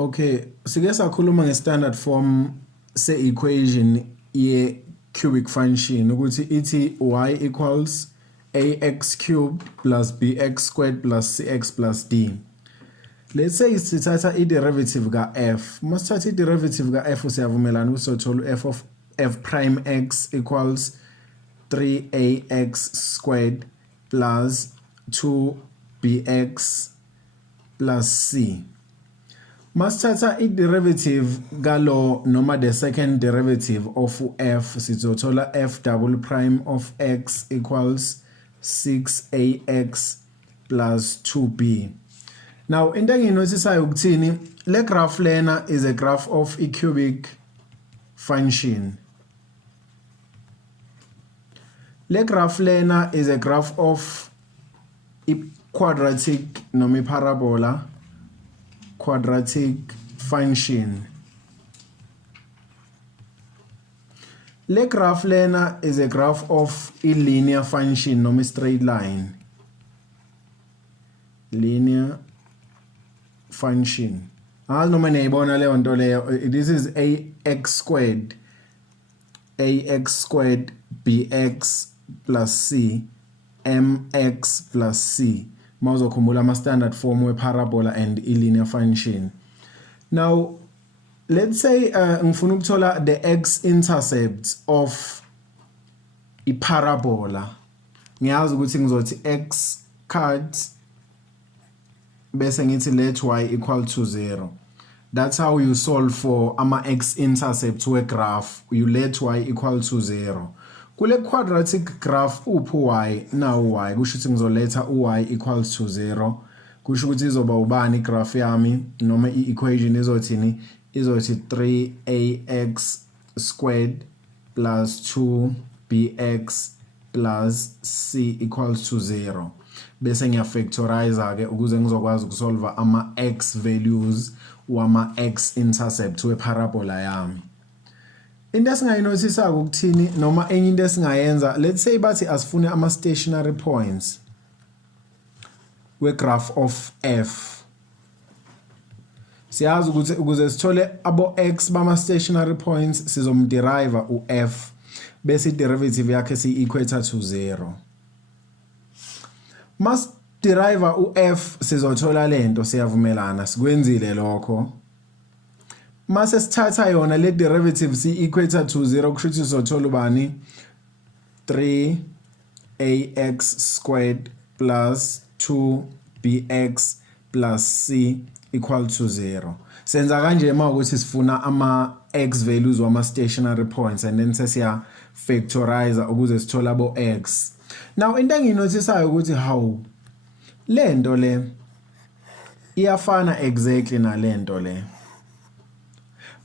Okay, sike sakhuluma nge-standard form se-equation ye-cubic function ukuthi ithi y equals ax cubed plus bx squared plus cx plus d. Let's say sithatha i-derivative ka-f. Masithatha i-derivative ka-f siyavumelana ukuthi sothola f of f prime x equals 3ax squared plus 2bx plus c. Masithatha i-derivative galo noma the second derivative of f sizothola f double prime of x equals 6ax plus 2b. Now into enginotisayo ukuthini le graph lena is a graph of a cubic function. Le graph lena is a graph of a quadratic noma parabola quadratic function. Le graph lena is a graph of a linear function noma straight line. Linear function. Noma niyibona leyo nto leyo, this is ax squared bx plus c mx plus c. Mawuzokhumbula ama standard form we parabola and a linear function. Now let's say ngifuna ukuthola the x-intercept of a parabola. Ngiyazi ukuthi ngizothi x cut bese ngithi let y equal to 0. That's how you solve for ama x-intercept we graph. You let y equal to 0. Kule quadratic graph upho y now y kusho ukuthi ngizoletha y equals to 0. Kusho ukuthi izoba ubani graph yami noma i-equation izothini izothi 3ax squared plus 2bx plus c equals to 0. Bese ngiyafactorize ke ukuze ngizokwazi ukusolve ama x values wama x intercept we parabola yami. Into esingayinothisa ukuthini noma enye into esingayenza, let's say bathi asifune ama stationary points we graph of f. Siyazi ukuthi ukuze sithole abo x bama stationary points sizomderive u-f bese derivative yakhe si-equator to 0. Mas derive u-f sizothola lento siyavumelana sikwenzile lokho. Mase sithatha yona le derivative si-equator to 0 kusho ukuthi sizothola ubani 3ax squared plus 2bx plus c equal to 0. Senza kanje mawukuthi sifuna ama x values wama stationary points and then sesiya factorize ukuze sithola abo x. Now into enginotisayo ukuthi how lento le iyafana exactly na lento le.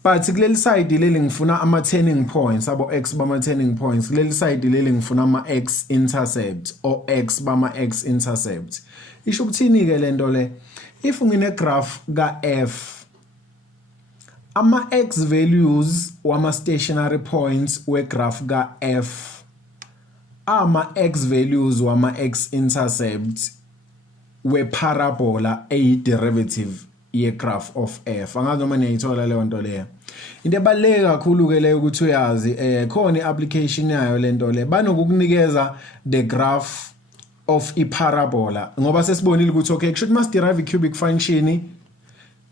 But kuleli side leli ngifuna ama turning points abo x bama turning points. Kuleli side leli ngifuna ama x intercept or x bama x intercept. Isho ukuthini ke lento le? If ngine graph ka f ama x values wama stationary points we graph ka f ama x values wama x intercept we parabola a derivative ye graph of f. Angazi noma niyayithola leyo nto leyo. Into ebaluleke kakhulu ke leyo ukuthi uyazi khona iapplication yayo lento le banokukunikeza the graph of a parabola ngoba sesibonile ukuthi okay should must derive a cubic function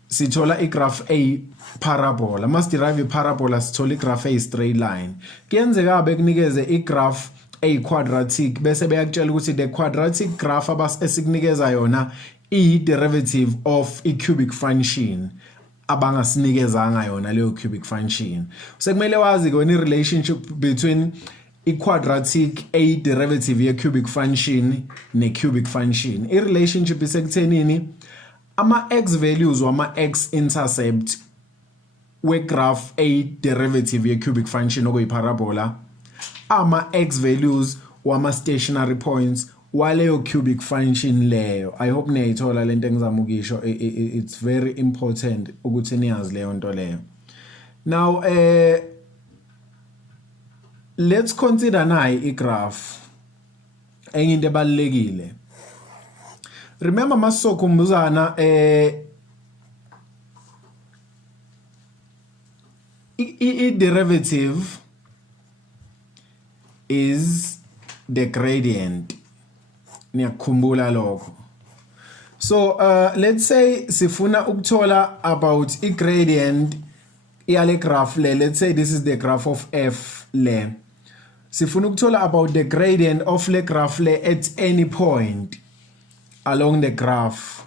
sithola i graph a parabola, must derive a parabola sithola i graph a straight line. Kuyenzeka bekunikeze i graph a quadratic bese beyakutshela ukuthi the quadratic graph abasikunikeza yona i derivative of a cubic function abangasinikeza yona leyo cubic function. Sekumele wazi ke wena relationship between a quadratic a derivative ye cubic function ne cubic function. I relationship isekuthenini ama x values wama x intercept we graph a derivative ye cubic function okuyi parabola ama x values wama stationary points waleyo cubic function leyo. I hope niyayithola lento engizama ukisho. It's very important ukuthi niyazi leyo nto leyo. Now let's consider nayi i graph enye into ebalekile. Remember masokhumbuzana derivative is the gradient. Niyakhumbula lokho. So let's say sifuna ukuthola about I gradient yale graph le. Let's say this is the graph of f le. Sifuna ukuthola about the gradient of le graph le at any point along the graph.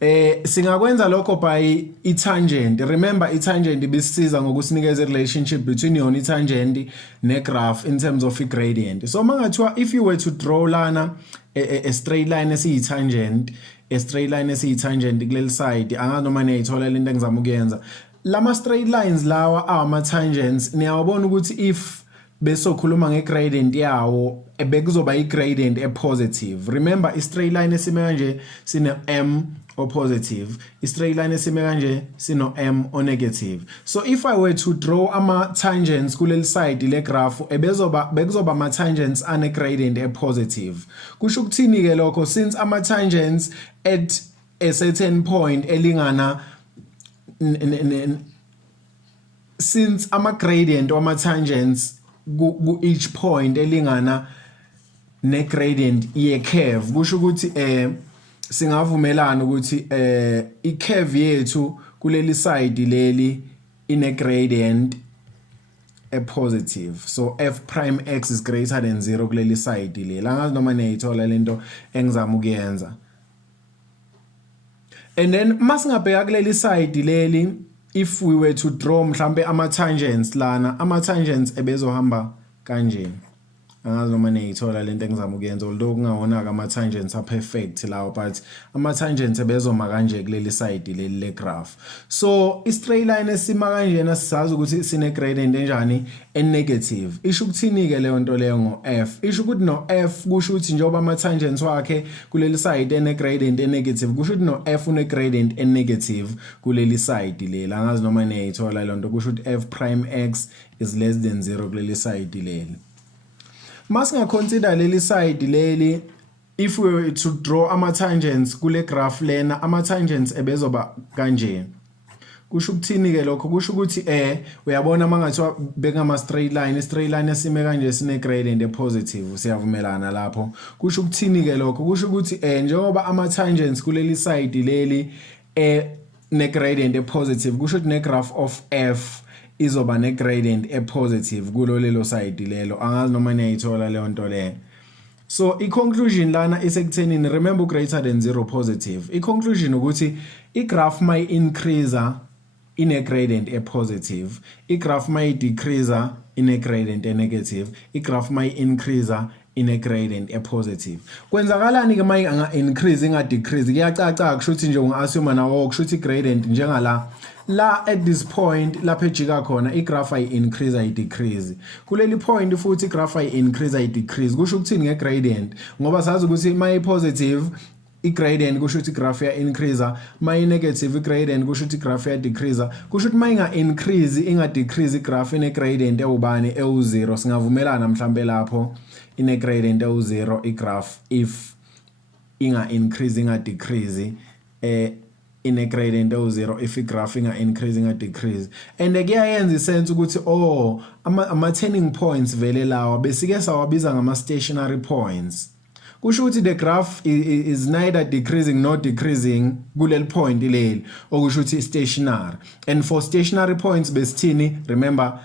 Singakwenza lokho by i-tangent. Remember i-tangent ibisiza ngokusinikeza relationship between yona i-tangent ne-graph in terms of i-gradient. So mangathiwa if you were to draw lana a straight line esiyi-tangent, a straight line esiyi-tangent kuleli side, angazi noma niyayithola lento engizama ukuyenza. Lama straight lines lawa ama-tangents niyawabona ukuthi if besokhuluma nge-gradient yawo bekuzoba i-gradient e-positive. Remember i-straight line esime kanje sine m o positive, i-straight line esime kanje sino m o negative. So if I were to draw ama-tangents kuleli side le graph bekuzoba ama-tangents ane-gradient e-positive. Kusho ukuthini ke lokho? Since ama-tangents at a certain point elingana since ama-gradient wama-tangents each point elingana ne-gradient ye-curve, kusho ukuthi singavumelana ukuthi i-curve yethu kuleli side leli ine gradient e-positive. So f prime x is greater than 0 kuleli side leli. Angazi noma niyayithola lento engizama ukuyenza. And then masingabheka kuleli side leli, if we were to draw mhlambe ama-tangents lana, ama-tangents ebezohamba kanje. Angazi noma niyayithola lento engizama ukuyenza, although kungawona ama-tangents a-perfect lawo, but ama-tangents ebezoma kanje kuleli side leli le graph. So i-straight line esima kanjena sisazi ukuthi sine gradient enjani e-negative. Isho ukuthini ke leyo nto leyo ngo-f? Isho ukuthi no-f kusho ukuthi njengoba ama-tangents wakhe kuleli side ene-gradient e-negative, kusho ukuthi no-f une-gradient e-negative kuleli side leli. Angazi noma niyayithola leyo nto, kusho ukuthi f prime x is less than 0 kuleli side leli. Masinga consider leli side leli, if we were to draw ama-tangents kule graph lena, ama-tangents ebezoba kanje. Kusho ukuthini ke lokho? Kusho ukuthi uyabona mangathiwa bekama straight line, straight line esime kanje sine gradient e-positive, siyavumelana lapho. Kusho ukuthini ke lokho? Kusho ukuthi njengoba ama-tangents kuleli side leli ne gradient e-positive, kusho ukuthi ne graph of f izoba ne gradient e-positive kulo lelo side lelo. Angazi noma niyayithola leyo nto le. So i-conclusion lana isekuthenini, remember greater than 0 positive. I-conclusion ukuthi i-graph may increase ine gradient e-positive, i-graph may decrease ine gradient e-negative, i-graph may increase ine gradient e-positive. Kwenzakalani ke may anga increase inga decrease? Kuyacaca kusho ukuthi nje unga-assume nawo kusho ukuthi i-gradient njengala la at this point lapha ejika khona i-graph ay increase ay decrease. Kuleli point futhi i-graph ay increase ay decrease. Kusho ukuthini nge-gradient? Ngoba sazi ukuthi may positive i-gradient kusho ukuthi i-graph ya increase, may negative i-gradient kusho ukuthi i-graph ya decrease. Kusho ukuthi may inga increase inga decrease i-graph ine gradient ewubani ewu0. Singavumelana mhlambe lapho ine gradient ewu0 i-graph if inga increase inga decrease ine gradient ewu0 if i-graph inga increase inga decrease. And kuyayenza isense ukuthi ama turning points vele lawa besike sawabiza ngama stationary points. Kusho ukuthi the graph is neither decreasing nor decreasing kuleli point leli, okusho ukuthi stationary. And for stationary points besithini? Remember,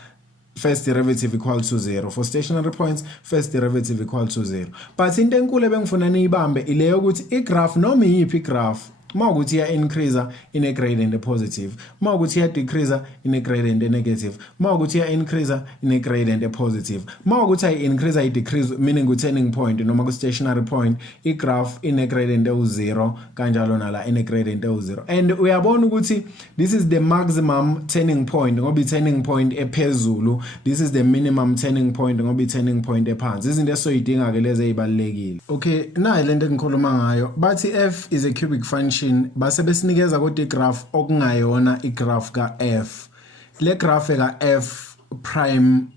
first derivative equal to 0. For stationary points, first derivative equal to 0. But into enkulu ebengifuna niyibambe ileyo ukuthi i-graph noma iyiphi i-graph mawukuthi iya increase ine gradient e-positive, mawukuthi iya decrease ine gradient e-negative, mawukuthi iya increase ine gradient e-positive, mawukuthi ay increase ay decrease, meaning ku turning point noma ku stationary point, i-graph ine gradient ewu0 kanjalo nala ine gradient ewu0. And uyabona ukuthi this is the maximum turning point ngoba i-turning point ephezulu, this is the minimum turning point ngoba i-turning point ephansi. Izinto esoyidinga ke lezi ezibalekile. Okay, nayi lento engikhuluma ngayo, bathi f is a cubic function, base besinikeza kodwa i-graph okungayona i-graph ka f. Le graph ka f prime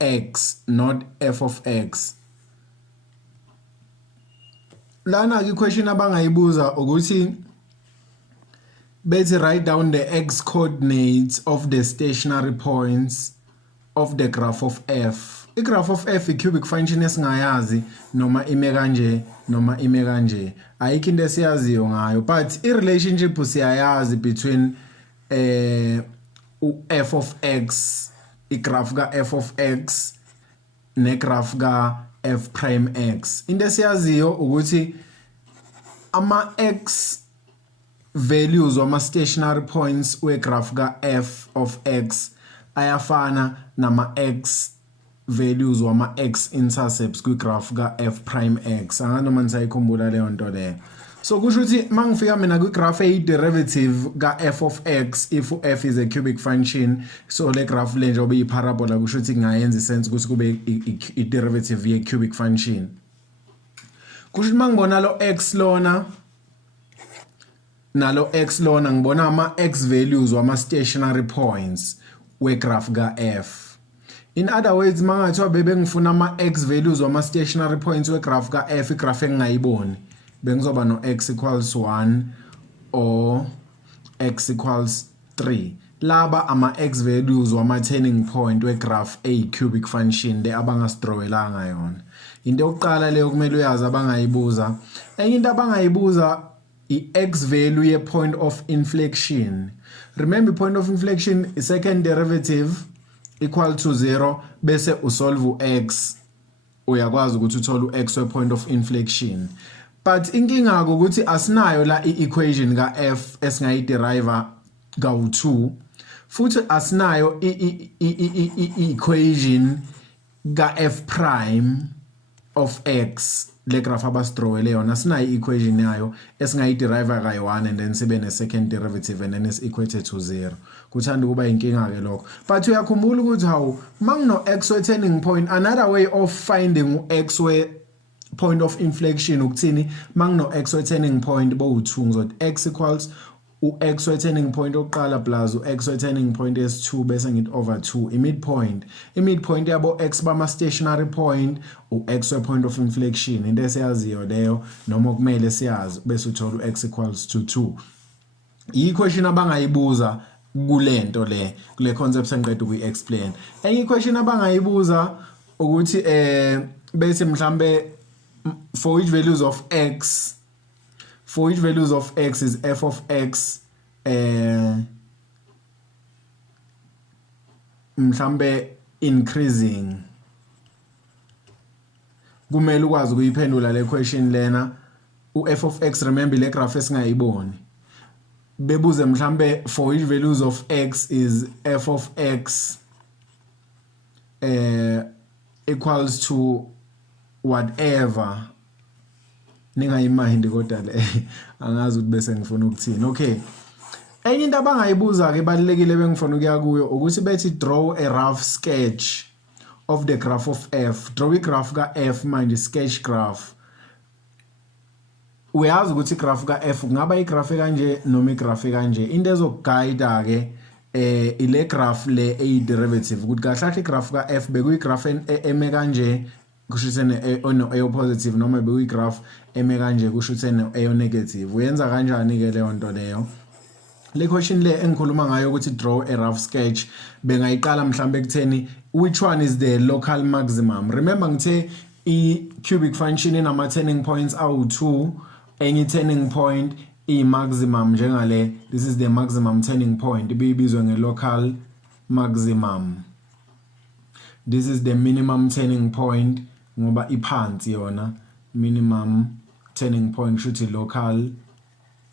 x, not f of x. Lana ke question abangayibuza ukuthi bethi write down the x coordinates of the stationary points of the graph of f. I-graph of f i-cubic function esingayazi noma ime kanje noma ime kanje. Ayikho into esiyaziyo ngayo, but i-relationship siyayazi between f of x, i-graph ka f of x ne-graph ka f prime x. Into esiyaziyo ukuthi ama x values wama stationary points we-graph ka f of x ayafana nama x values wama x intercepts kwi-graph ka f prime x. Anganoma nisayikhumbula leyo nto leyo. So kusho ukuthi mangifika mina kwi-graph eyi-derivative ka f of x, if f is a cubic function, so le graph le nje obe yi-parabola kusho ukuthi kungayenza isense ukuthi kube i-derivative ye-cubic function. Kusho ukuthi mangibona lo x lona nalo x lona ngibona ama x values wama stationary points we-graph ka f. In other words, mangathiwa bebengifuna ama x values wama stationary points we-graph ka f, i-graph engingayiboni, bengizoba no x equals 1 or x equals 3. Laba ama x values wama turning point we-graph eyi-cubic function le abangasidrawelanga yona. Into yokuqala leyo kumele uyazi abangayibuza. Enye into abangayibuza i-x value ye-point of inflection. Remember, point of inflection is second derivative equal to 0 bese usolve x, uyakwazi ukuthi uthole u-x we-point of inflection. But inkinga ukuthi asinayo la i-equation ka f esingayiderive ka u2, futhi asinayo i-equation ka f prime of x, le graph abasidrawele yona asinayo i-equation yayo esingayiderive ka 1 and then sibe ne second derivative and then is equated to 0. Kuthanda kuba inkinga ke lokho. But uyakhumbula ukuthi hawu mangino x we turning point, another way of finding x we point of inflection ukuthini mangino x we turning point bo2 ngizothi x equals u-x we turning point oqala plus u-x we turning point is2 bese ngithi over 2 i-midpoint. I-midpoint yabo x bama stationary point u-x we point of inflection into esiyaziyo leyo noma kumele siyazi bese uthola u-x equals to 2. I-equation abangayibuza kulento le kule concept engiqeda ukuyi-explain. Enye i-question abangayibuza ukuthi bese mhlambe for each values of x is f of x mhlambe increasing, kumele ukwazi ukuyiphendula le question lena. U-f of x, remember le graph esingayiboni, bebuze mhlambe for each values of x is f of x equals to whatever. Ningayimindi kodwa le angazi ukuthi bese ngifuna ukuthini. Okay, enye into abangayibuza ke balekile bengifuna ukuya kuyo ukuthi bethi draw a rough sketch of the graph of f. Draw i-graph ka f manje, sketch graph. Uyazi ukuthi i-graph ka f kungaba i-graph kanje noma i-graph kanje. Into ezokuguide ke ile graph le eyi-derivative ukuthi kahle i-graph ka f bekuyi-graph eme kanje kusho ukuthi ono ayo positive noma bekuyi-graph eme kanje kusho ukuthi ayo negative. Uyenza kanjani ke leyo nto leyo? Le question le engikhuluma ngayo ukuthi draw a rough sketch bengayiqala mhlambe ekutheni which one is the local maximum. Remember ngithe i-cubic function inama turning points awu2, enye turning point i-maximum njengale. This is the maximum turning point ibizwa nge-local maximum. This is the minimum turning point ngoba iphansi yona, minimum turning point shuthi local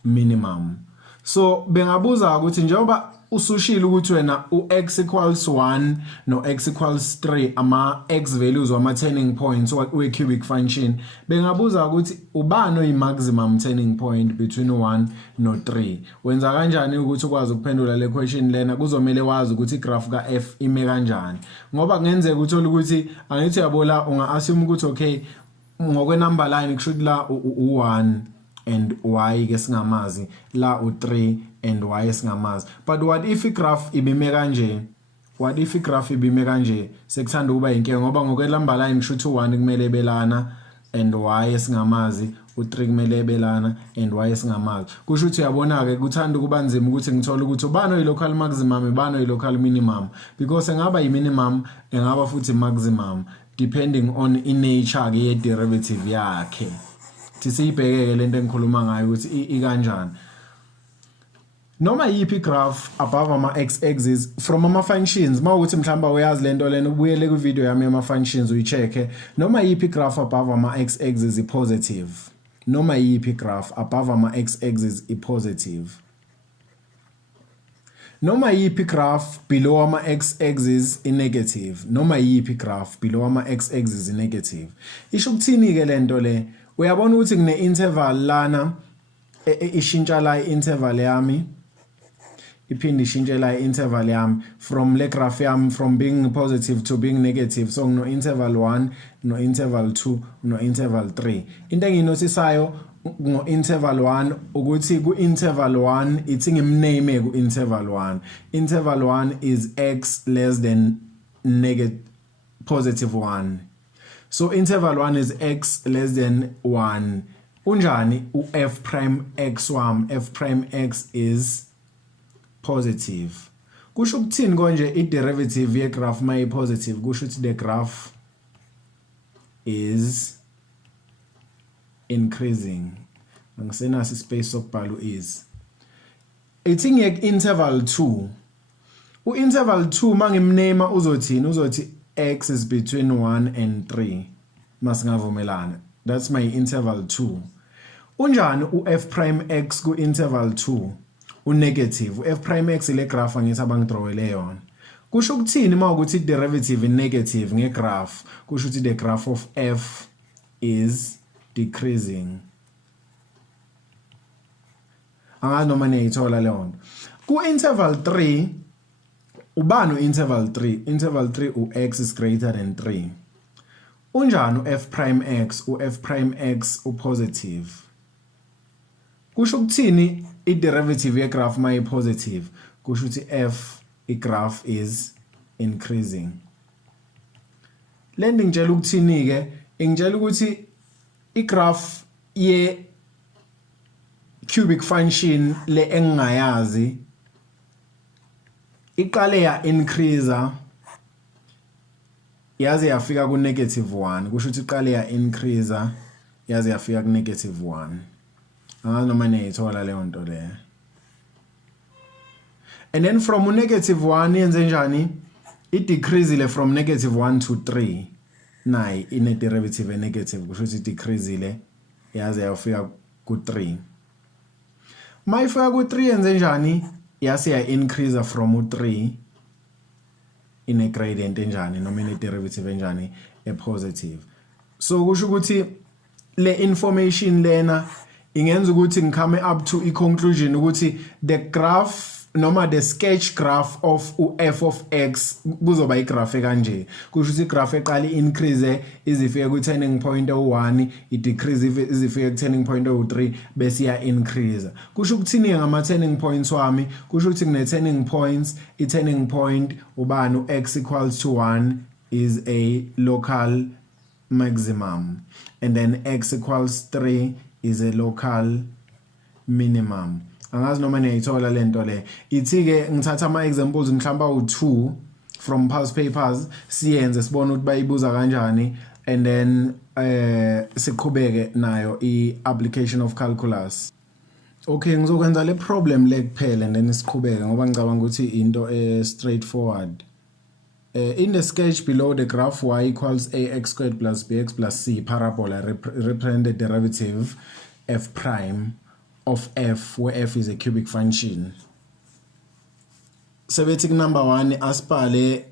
minimum. So bengabuza ukuthi njengoba usushile ukuthi wena u-x equals 1 no-x equals 3 ama x values wama turning points we-cubic function, bengabuza ukuthi ubani oyi-maximum turning point between 1 no-3. Wenza kanjani ukuthi ukwazi ukuphendula le question lena? Kuzomele wazi ukuthi i-graph ka f ime kanjani, ngoba kungenzeka uthole ukuthi angithi yabola unga-assume ukuthi okay ngokwe-number line kusho la u1 and y ke singamazi, la u3 and y singamazi. But what if i-graph ibime kanje? What if i-graph ibime kanje? Sekuthanda ukuba inkinga ngoba ngokwe-number line kusho ukuthi u1 kumele belana and y singamazi, u3 kumele ebelana and y singamazi kusho ukuthi uyabona ke kuthanda kuba nzima ukuthi ngithola ukuthi ubani local maximum ubani local minimum because engaba yiminimum engaba futhi maximum depending on in nature ke ye derivative yakhe sisibheke lento engikhuluma ngayo ukuthi ikanjani noma yipi graph above ama x-axis from ama functions mawukuthi mhlamba uyazi lento lena ubuyele ku video yami ama functions uyicheke noma yipi graph above ama x-axis i-positive noma yipi graph above ama x-axis i-positive noma yipi graph below ama x-axis i-negative noma yipi graph below ama x-axis i-negative isho ukuthini ke lento le uyabona ukuthi kune interval lana ishintsha la interval yami iphinde ishintshe la interval yami from le graph yami from being positive to being negative so no interval 1 no interval 2 no interval 3 into enginotisayo ngo interval 1 ukuthi ku interval 1 ithi ngimname ku interval 1 is x less than positive 1 so interval 1 is x less than 1 unjani u f prime x wami f prime x is positive kusho ukuthini konje I derivative ye graph may positive kusho ukuthi the graph is increasing ngisenaso ispace sokubhala is ithi ngiyek interval 2 u interval 2 mangimname uzothini uzothi x is between 1 and 3 masingavumelana that's my interval 2 unjani u f prime x ku interval 2 u-negative f prime x ile graph angithi abangidrawele yona kusho ukuthini mawukuthi derivative negative ngegraph kusho ukuthi the graph of f is decreasing angazi noma niyayithola leyo nto ku interval 3 ubani interval 3 u x is greater than 3 unjani u f prime x u positive kusho ukuthini I-derivative ye graph may positive kusho ukuthi f I-graph is increasing lending ngitshela ukuthini ke ingitshela ukuthi I-graph ye cubic function le engayazi iqale ya increase yaze yafika ku negative 1 kusho ukuthi iqale ya increase yaze yafika ku negative 1 angazi noma niyayithola leyo nto le and then from negative 1 yenze njani it decrease from negative 1 to 3 nayi ine derivative negative kusho ukuthi decrease ile yaze yafika ku 3 mayifika ku 3 yenze njani yase ya increase from u3 ine gradient enjani noma ine derivative enjani e positive so kusho ukuthi le information lena ingenza ukuthi ngikhame up to i-conclusion ukuthi the graph noma the sketch graph of f of x kuzoba igraph kanje kusho ukuthi igraph eqala increase izifike ku turning point o1 i-decrease izifike ku turning point o3 bese iya increase kusho ukuthini ngama turning points wami kusho ukuthi ngine turning points i-turning point ubani x equals to 1 is a local maximum and then x equals 3 is a local minimum angazi noma niyayithola lento le ithi ke ngithatha ama examples mhlamba u2 from past papers siyenze sibone ukuthi bayibuza kanjani and then siqhubeke nayo I-application of calculus okay ngizokwenza le problem le kuphela and then siqhubeke ngoba ngicabanga ukuthi into straightforward in the sketch below the graph y equals ax squared plus bx plus c parabola represent the derivative f prime of f where f is a cubic function. Sebetic number 1 aspale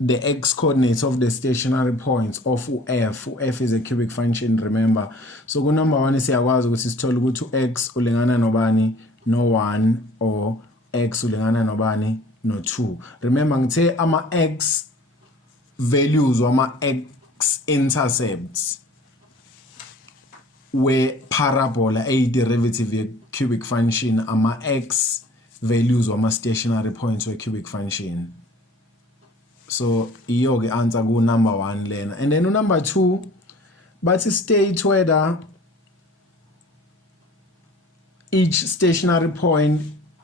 the x coordinates of the stationary points of f. F is a cubic function, remember. So ku number 1 siyakwazi ukuthi sithole ukuthi x ulingana nobani no 1 or x ulingana nobani no 2. Remember ngithe ama x values or ama x intercepts where parabola a derivative a cubic function ama x values or ama stationary points where cubic function. So iyo ke answer ku number 1 lena. And then number 2 but state whether each stationary point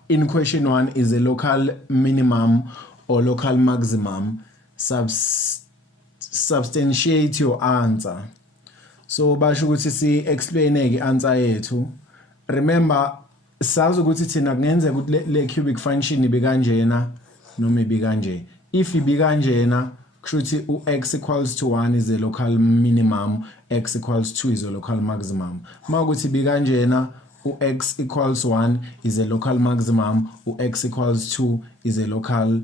in question 1 is a local minimum or local maximum. Substantiate your answer. So basho ukuthi si explain ke answer yethu. Remember sazi ukuthi thina kungenzeka ukuthi le cubic function ibe kanjena noma ibe kanje. If ibe kanjena kusho ukuthi u-x equals to 1 is a local minimum, x equals 2 is a local maximum. Mawukuthi ibe kanjena u-x equals 1 is a local maximum, u-x equals 2 is a local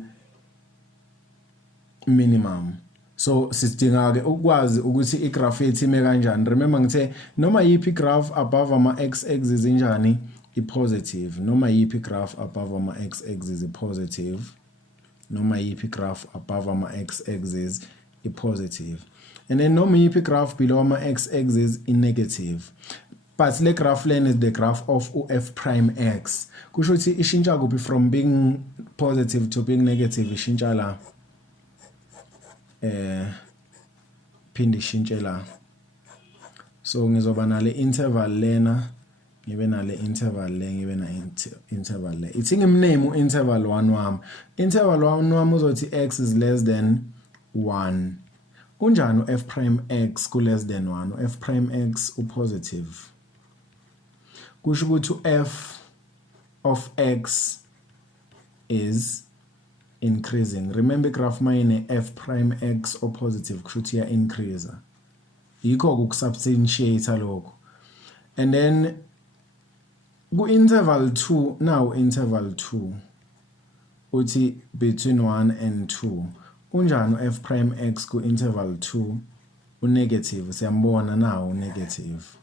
minimum. So sidinga ke ukwazi ukuthi igraph yethu ime kanjani. Remember ngithe noma yipi graph above ama x axis injani i-positive, noma yipi graph above ama x axis i-positive, noma yipi graph above ama x axis i-positive, and then noma yipi graph below ama x axis i-negative. But le graph lane is the graph of f prime x. Kusho ukuthi ishintsha kuphi from being positive to being negative, ishintsha la phinde ishintshe la. So ngizoba na le interval lena, ngibe na le interval le, ngibe na interval le. Ithi ngimname u-interval 1 wami. Interval 1 wami uzothi x is less than 1. Unjani u-f prime x ku less than 1? U-f prime x u-positive. Kusho ukuthi u-f of x is increasing. Remember graph mine f prime x or positive kusho ukuthi ya increase. Yikho ukusubstantiate lokho. And then ku interval 2, now interval 2 uthi between 1 and 2. Unjani f prime x ku interval 2 u-negative. Siyambona now negative.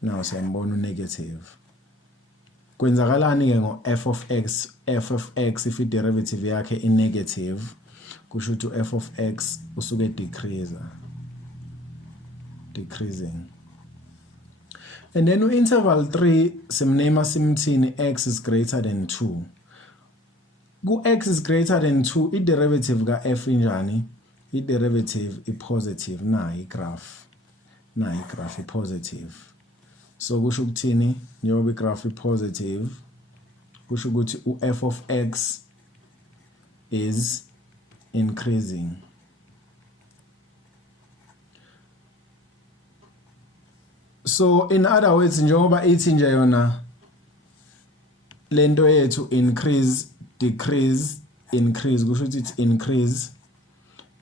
Now siyambona u-negative. Kwenzakalani ke ngo f of x if i-derivative yakhe i-negative kusho ukuthi f of x usuke decreasing. And then u-interval 3 simname simthini x is greater than 2. Ku x is greater than 2 i-derivative ka f injani? I-derivative i-positive. Na i-graph i-positive. So kusho ukuthini njengoba i-graph i-positive kusho ukuthi u-f of x is increasing. So in other words njengoba ithi nje yona lento yethu increase decrease increase kusho ukuthi it's increase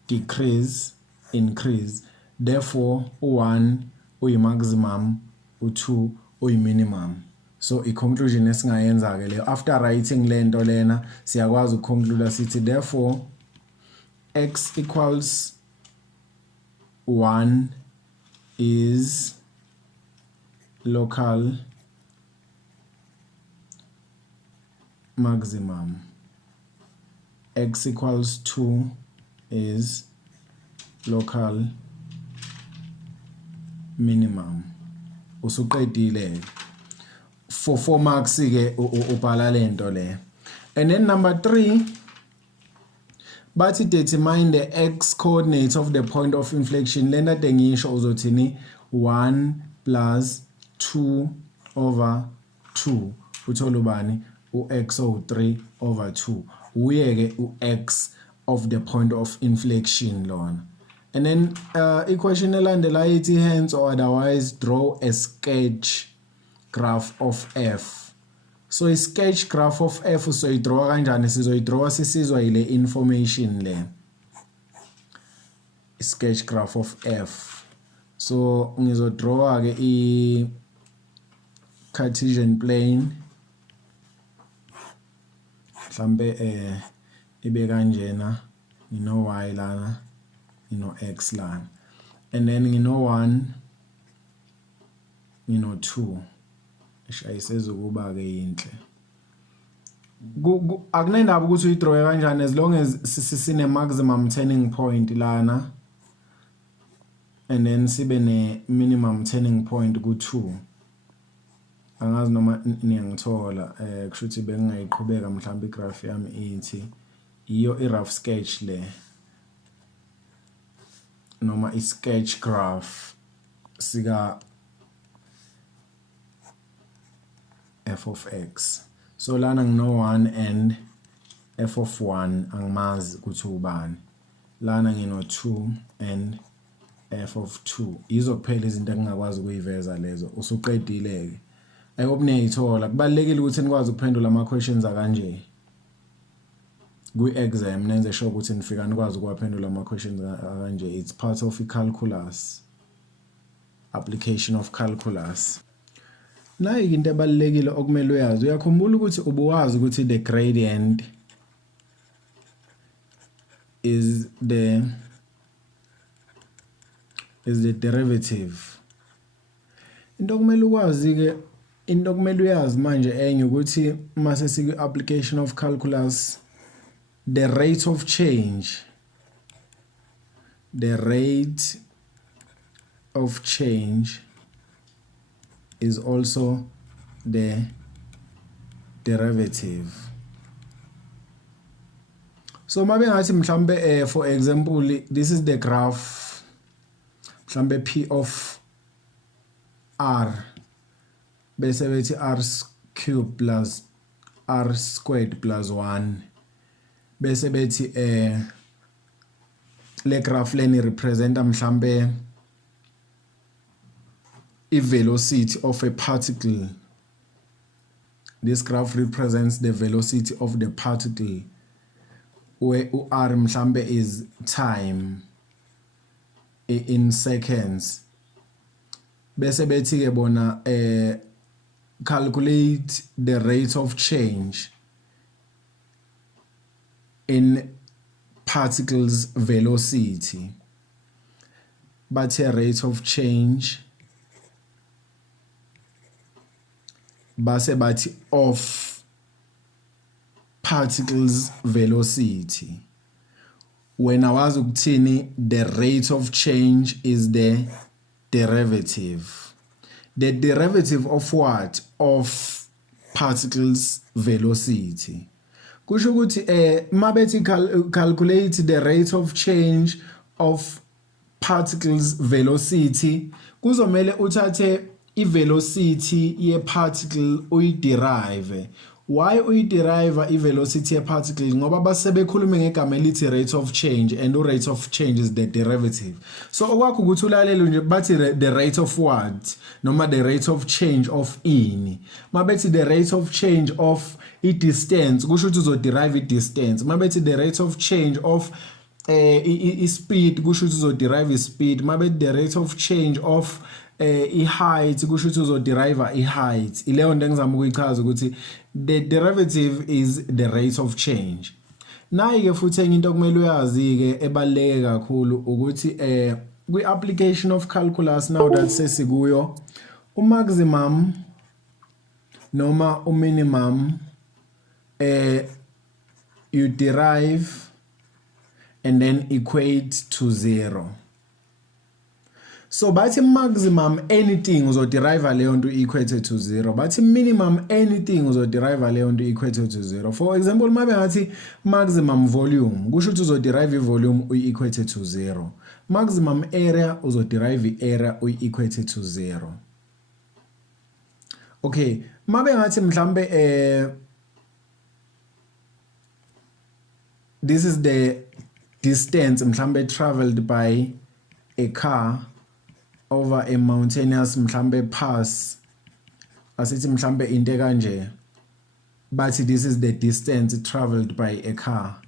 decrease increase, therefore u1 uyi maximum, u2 uyi minimum. So i-conclusion esingayenza ke leyo after writing lento lena siyakwazi ukuconclude sithi therefore x equals 1 is local maximum, x equals 2 is local minimum. Usuqedile for 4 marks ke ubhala lento le. And then number 3 bathi determine the x coordinates of the point of inflection. Lena dengisho uzothini 1 plus 2 over 2 uthola ubani u-x o3 over 2 uyeke u-x of the point of inflection lona. And then equation elandelayo ithi hence or otherwise draw a sketch graph of f. So a sketch graph of f usoyidraw kanjani? Sizoyidraw sisizwa ile information le. Sketch graph of f. So ngizodraw ke I Cartesian plane mhlambe ibe kanjena, ngino y lana, ngino x lana, and then ngino 1 ngino 2 ishayisezukuba ke yinhle. Akunendaba ukuthi uyidraw kanjani as long as sine maximum turning point lana and then sibe ne minimum turning point ku 2. Angazi noma niyangithola kusho ukuthi bengingayiqhubeka mhlawumbe igraph yami ithi iyo i-rough sketch le noma i-sketch graph sika f of x. So lana ngino 1 and f of 1 angimazi ukuthi ubani. Lana ngino 2 and f of 2. Izo kuphela izinto engingakwazi ukuyiveza lezo. Usuqedile ke. I hope niyayithola. Kubalekile ukuthi nikwazi ukuphendula ama questions akanje. Kwi-exam nenze sure ukuthi nifika nikwazi ukuwaphendula ama questions akanje. It's part of calculus. Application of calculus. Nayi into ebalekile okumele uyazi. Uyakhumbula ukuthi ubuwazi ukuthi the gradient is the derivative. Into okumele ukwazi ke into okumele uyazi manje enye ukuthi mase siku application of calculus the rate of change is also the derivative. So mabe ngathi mhlambe for example this is the graph mhlambe p of r bese bethi r cubed plus r squared plus 1 bese bethi le graph leni representa mhlambe velocity of a particle. This graph represents the velocity of the particle where r mhlambe is time in seconds. Bese bethi ke bona calculate the rate of change in particles velocity. But a rate of change base bathi of particles velocity. When awazi ukuthini the rate of change is the derivative. The derivative of what? Of particles velocity. Kusho ukuthi mabethi calculate the rate of change of particles velocity kuzomela uthathe i-velocity ye-particle uyiderive. Why uyiderive i-velocity ye-particle? Ngoba basebekhulume ngegama elithi rate of change and rate of change is the derivative. So okwakho ukuthi ulalele nje bathi the rate of what? Noma the rate of change of ini. Mabethi the rate of change of i-distance kusho ukuthi uzoderive i-distance. Mabethi the rate of change of i-speed kusho ukuthi uzoderive i-speed. Mabethi the rate of change of i-height kusho ukuthi uzoderive i-height. Ileyo nto engizama ukuyichaza ukuthi the derivative is the rate of change. Nayi ke futhi enye into okumele uyazi ke ebaleke kakhulu ukuthi kwi-application of calculus now that sesikuyo u-maximum noma u-minimum you derive and then equate to 0. So bathi maximum anything uzoderive leyo nto equated to 0. Bathi minimum anything uzoderive leyo nto equated to 0. For example, mabe ngathi maximum volume kusho ukuthi uzoderive volume uyi-equated to 0. Maximum area uzoderive area uyi-equated to 0. Okay, mabe ngathi mhlambe this is the distance mhlambe traveled by a car over a mountainous mhlambe pass asithi mhlambe into kanje but this is the distance traveled by a car.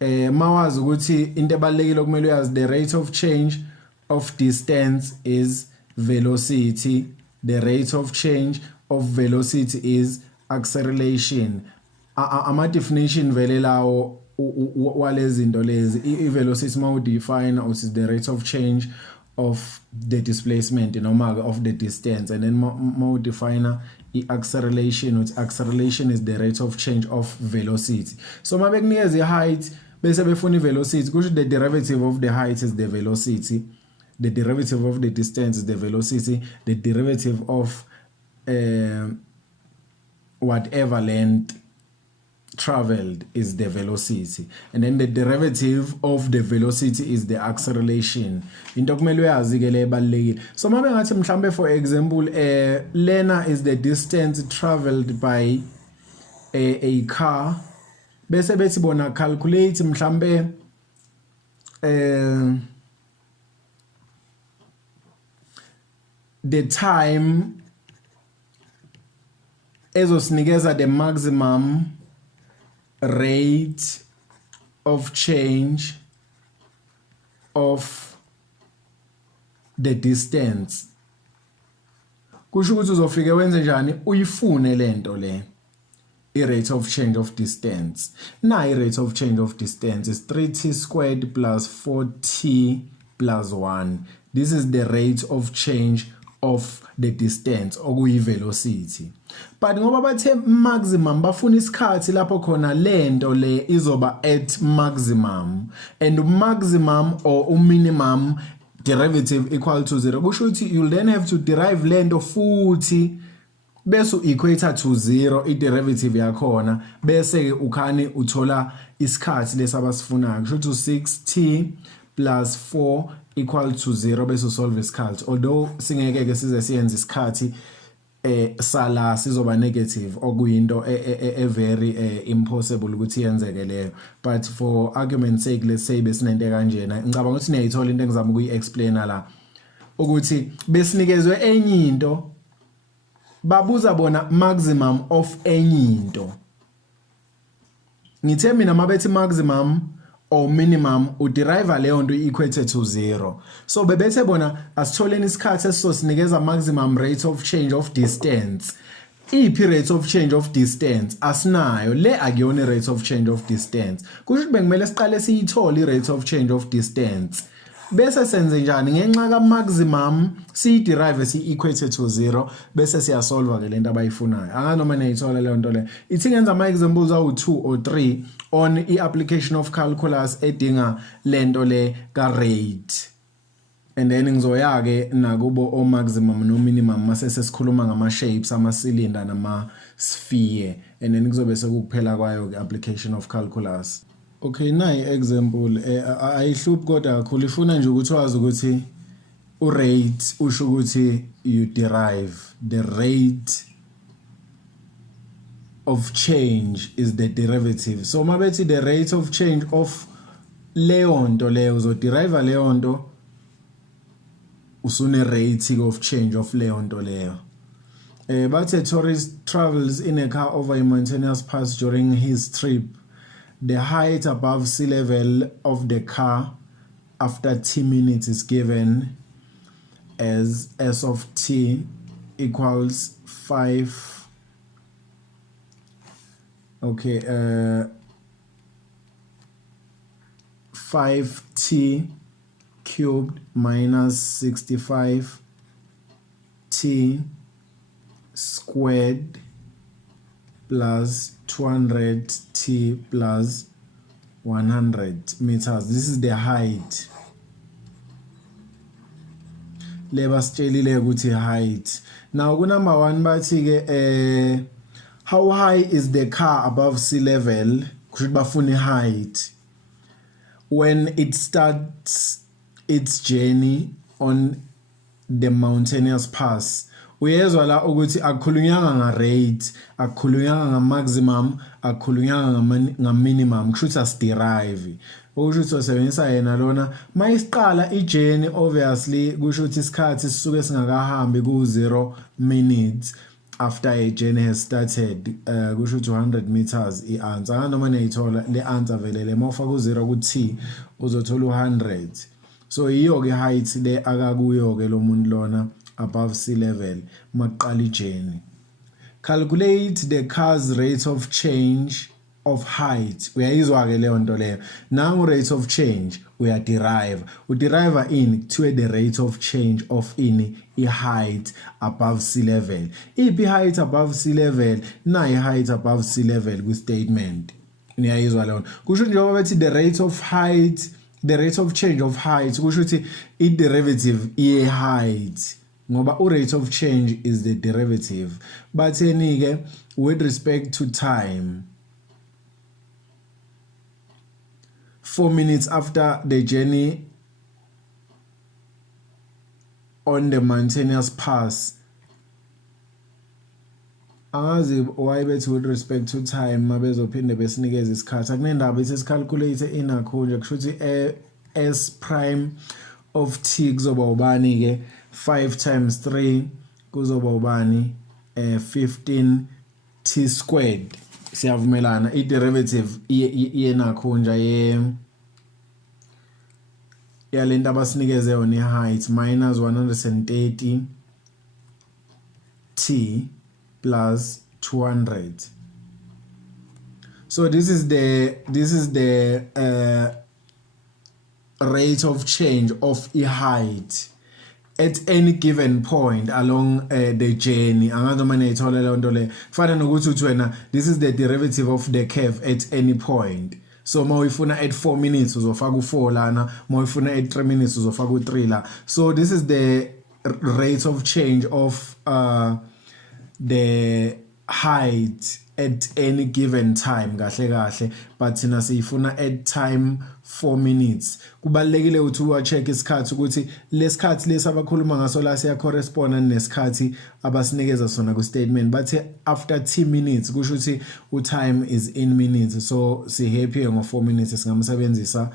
Mawazi ukuthi into ebalekile okumele uyazi the rate of change of distance is velocity. The rate of change of velocity is acceleration. Ama definition vele lawo walezi zinto lezi i-velocity ma udefine uthi the rate of change of the displacement noma of the distance, and then ma udefine i-acceleration uthi acceleration is the rate of change of velocity. So ma bekunikeza i-height bese befuna i-velocity kusho the derivative of the height is the velocity, the derivative of the distance is the velocity, the derivative of whatever length traveled is the velocity, and then the derivative of the velocity is the acceleration. Into kumele uyazi ke le ebalekile. So mabe ngathi mhlambe for example lena is the distance traveled by a car, bese bethi bona calculate mhlambe the time ezosinikeza the maximum rate of change of the distance. Kusho ukuthi uzofike wenze njani uyifune lento le i-rate of change of distance. Na i-rate of change of distance is 3t squared plus 4t plus 1. This is the rate of change of the distance okuyi velocity. But ngoba bathe maximum bafuna isikhathi lapho khona lento le izoba at maximum, and maximum or minimum derivative equal to 0. Kusho ukuthi you'll then have to derive lento futhi bese equator to 0 i-derivative yakhona bese ukhani uthola isikhathi lesabasifunayo. Kusho ukuthi 6t plus 4 equal to 0 bese solve isikhathi. Although singeke ke size siyenze isikhathi sala sizoba negative okuyinto very impossible ukuthi yenzeke leyo, but for argument's sake let's say besinento kanjena ngicabanga ukuthi niyayithola into engizama ukuyi-explaina la ukuthi besinikezwe enye into babuza bona maximum of enye into. Ngithe mina mabethi maximum or minimum uderive leyo nto equate to 0. So bebethe bona asitholeni isikhathi esizosinikeza maximum rate of change of distance. Iphi rate of change of distance asinayo le akuyona rate of change of distance. Kusho ukuthi bekumele siqale siyithole i-rate of change of distance. Bese senze njani ngenxa ka maximum si derive si equate to 0 bese siya solve ke lento abayifunayo. Anga noma niyithola leyo nto le. Ithi ngenza ama examples awu 2 or 3 on i-application of calculus edinga lento le ka rate. And then ngizoya ke nakubo o maximum no minimum mase sesikhuluma ngama shapes ama cylinder nama sphere, and then kuzobe sekuphela kwayo ke application of calculus. Okay, nayi example ayihluphi kodwa kakhulu ifuna nje ukuthi wazi ukuthi u-rate usho ukuthi you derive the rate of change is the derivative. So mabethi the rate of change of leyo nto leyo uzoderive leyo nto usune rate of change of leyo nto leyo. But a tourist travels in a car over a mountainous pass during his trip. The height above sea level of the car after t minutes is given as s of t equals 5. Okay, 5t cubed minus 65t squared plus 200t plus 100 meters. This is the height. Leba sitshelile ukuthi height. Now ku number 1 bathi ke how high is the car above sea level? Kusho bafuna height when it starts its journey on the mountainous pass. Uyezwa la ukuthi akukhulunyanga nga rate, akukhulunyanga nga maximum, akukhulunyanga nga minimum, kusho ukuthi asiderive. Okusho ukuthi usebenzisa yena lona mayisiqala ijourney obviously kusho ukuthi isikhathi sisuke singakahambi ku 0 minutes after a journey has started. Kusho ukuthi 100 meters i-answer. Noma niyithola le answer vele le mofa ku 0 ku t uzothola 100. So iyo ke height le akakuyo ke lo muntu lona above sea level maqala ijourney. Calculate the car's rate of change of height. Uyayizwa ke leyo nto leyo. Nangu rate of change uyaderive. Uderive in to the rate of change of in i-height above sea level. Iphi height above sea level? Na i-height above sea level ku statement. Niyayizwa leyo. Kusho njengoba bethi the rate of height, the rate of change of height kusho ukuthi i-derivative i-height. Ngoba rate of change is the derivative. But ke with respect to time, 4 minutes after the journey on the mountainous pass. Angazi why bethu with respect to time mabezophinde besinikeza isikhathi akunendaba ithi calculate inakho nje kusho ukuthi s prime of t kuzoba ubani ke 5 times 3 kuzoba ubani 15 t squared. Siyavumelana i-derivative yenakho nje yalento abasinikeze yona i-height minus 130 t plus 200. So this is the rate of change of height at any given point along the journey. Angazi uma niyithola leyo nto le kufana nokuthi uthi wena this is the derivative of the curve at any point. So mawuyifuna at 4 minutes uzofaka u4 lana, mawuyifuna at 3 minutes uzofaka u3 la. So this is the rate of change of the height at any given time kahle but thina siyifuna at time 4 minutes. Kubalekile ukuthi uwa check isikhathi ukuthi lesikhathi lesabakhuluma ngaso la siya correspond nesikhathi abasinikeza sona ku statement but after 10 minutes kusho ukuthi time is in minutes. So si happy ngo 4 minutes singamsebenzisa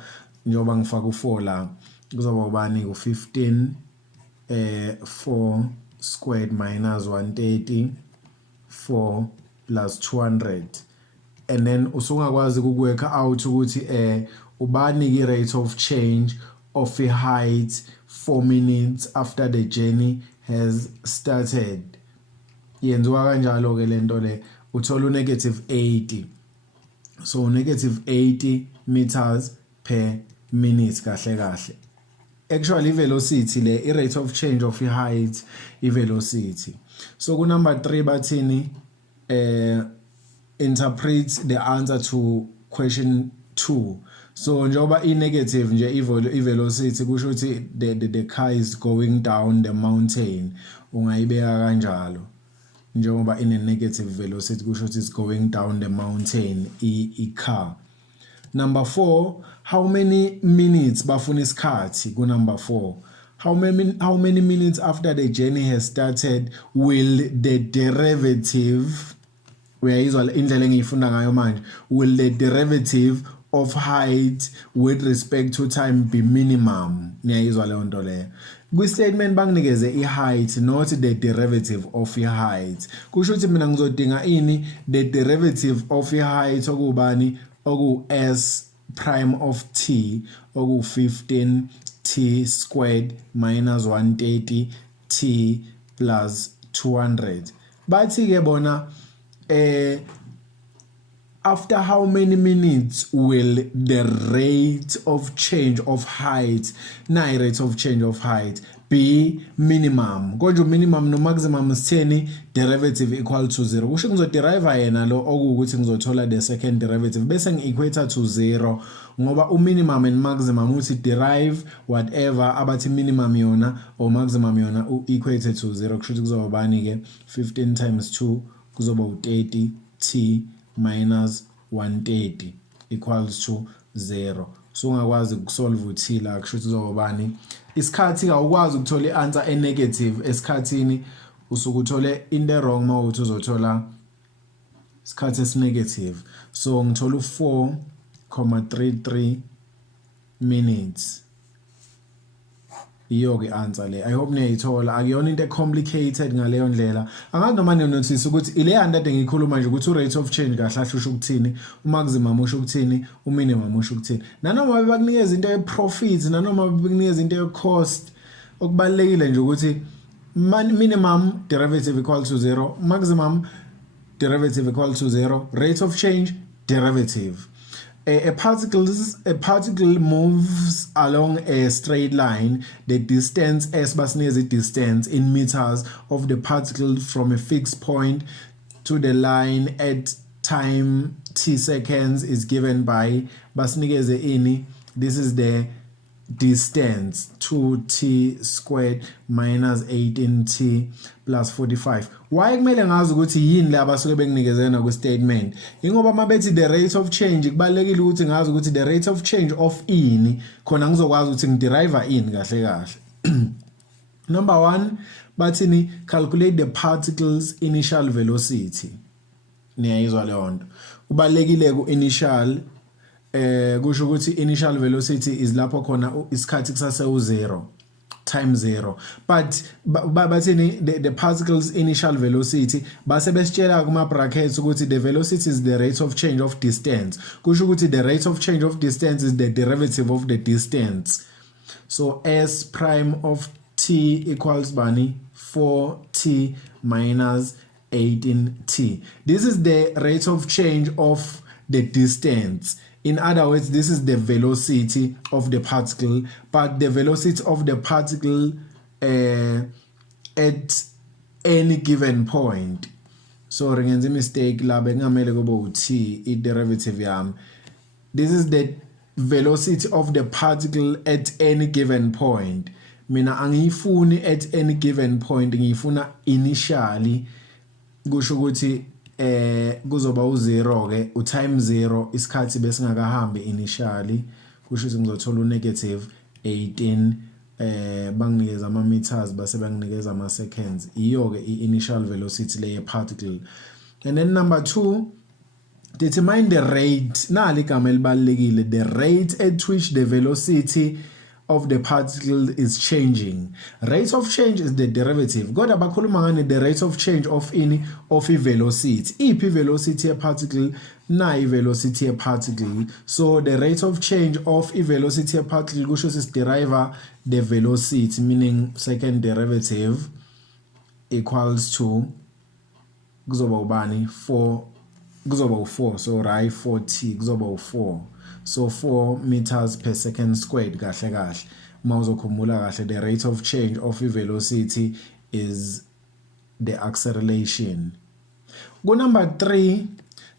njoba ngifaka u4 la kuzoba ubani u15 4 squared minus 130 4 plus 200 and then usungakwazi ukuwork out ukuthi ubani ki rate of change of a height 4 minutes after the journey has started. Yenziwa kanjalo ke lento le uthola negative 80. So negative 80 meters per minute kahle. Actually velocity le I rate of change of height I velocity. So ku number 3 bathini interpret the answer to question 2. So njoba I negative nje I velocity kusho ukuthi the car is going down the mountain. Ungayibeka kanjalo. Njoba in a negative velocity kusho ukuthi it's going down the mountain I car. Number 4, how many minutes bafuna isikhathi ku number 4? How many minutes after the journey has started will the derivative uyayizwa indlela engiyifunda ngayo manje, will the derivative of height with respect to time be minimum? Niyayizwa leyo nto leyo. Kwi statement banginikeze I height not the derivative of I height. Kusho ukuthi mina ngizodinga ini the derivative of I height okubani oku s prime of t oku 15 t squared minus 130 t plus 200. Bathi ke bona after how many minutes will the rate of change of height rate of change of height be minimum? Konje minimum no maximum sitheni derivative equal to 0. Kusho ngizoderive yena lo okuwukuthi ngizothola the second derivative bese ngi-equate to 0 ngoba minimum and maximum uthi derive whatever abathi minimum yona or maximum yona equate to 0 kusho ukuthi kuzoba bani ke 15 times 2 kuzoba u30 t minus 130 equals to 0. So ungakwazi ukusolve uthi la kusho ukuthi kuzoba bani isikhathi awukwazi ukuthola ianswer enegative esikhathini usuke uthole into wrong mawuthi uzothola isikhathi esinegative. So ngithola u4.33 minutes iyo ke answer le. I hope niyayithola akuyona into complicated ngaleyo ndlela. Angazi noma niyonotice ukuthi ile yanda engikhuluma nje ukuthi rate of change kahle usho ukuthini, maximum usho ukuthini, minimum usho ukuthini. Nanoma bakunikeza into ye profit nanoma bakunikeza into ye cost okubalekile nje ukuthi minimum derivative equal to 0, maximum derivative equal to 0, rate of change derivative. A particle moves along a straight line. The distance as basinikeza distance in meters of the particle from a fixed point to the line at time t seconds is given by basinikeze ini. This is the distance 2t squared minus 18t plus 45. Why kumele ngazi ukuthi yini la basuke benginikezena ku statement? Ingoba mabethi the rate of change kubalekile ukuthi ngazi ukuthi the rate of change of ini khona ngizokwazi ukuthi ngiderive ini kahle kahle. Number 1 bathini calculate the particle's initial velocity. Niyayizwa leyo nto. Kubalekile ku initial kusho ukuthi initial velocity is lapho khona isikhathi kusase u0 time 0 but bathini the particle's initial velocity base besitshela kuma brackets ukuthi the velocity is the rate of change of distance. Kusho ukuthi the rate of change of distance is the derivative of the distance. So s prime of t equals bani 4t minus 18t. This is the rate of change of the distance. In other words, this is the velocity of the particle, but the velocity of the particle at any given point. So ngenza mistake la bengamele kube t I derivative yami. This is the velocity of the particle at any given point. Mina angiyifuni at any given point, ngiyifuna initially. Kusho ukuthi kuzoba u0 ke u time 0 isikhathi besingakahambi initially, kusho ukuthi ngizothola u-negative 18 banginikeza ama meters base banginikeza ama seconds. Iyo ke i-initial velocity le particle. And then number 2, determine the rate. Nali igama elibalekile, the rate at which the velocity of the particle is changing. Rate of change is the derivative. Kodwa bakhuluma ngani the rate of change of ini of velocity. Iphi velocity ye particle na velocity ye particle. So the rate of change of velocity ye particle kusho ukuthi derive the velocity, meaning second derivative equals to kuzoba ubani 4 kuzoba u4, so right 4t kuzoba u4. So 4 meters per second squared kahle kahle. Mawuzokhumbula kahle the rate of change of velocity is the acceleration. Go number 3,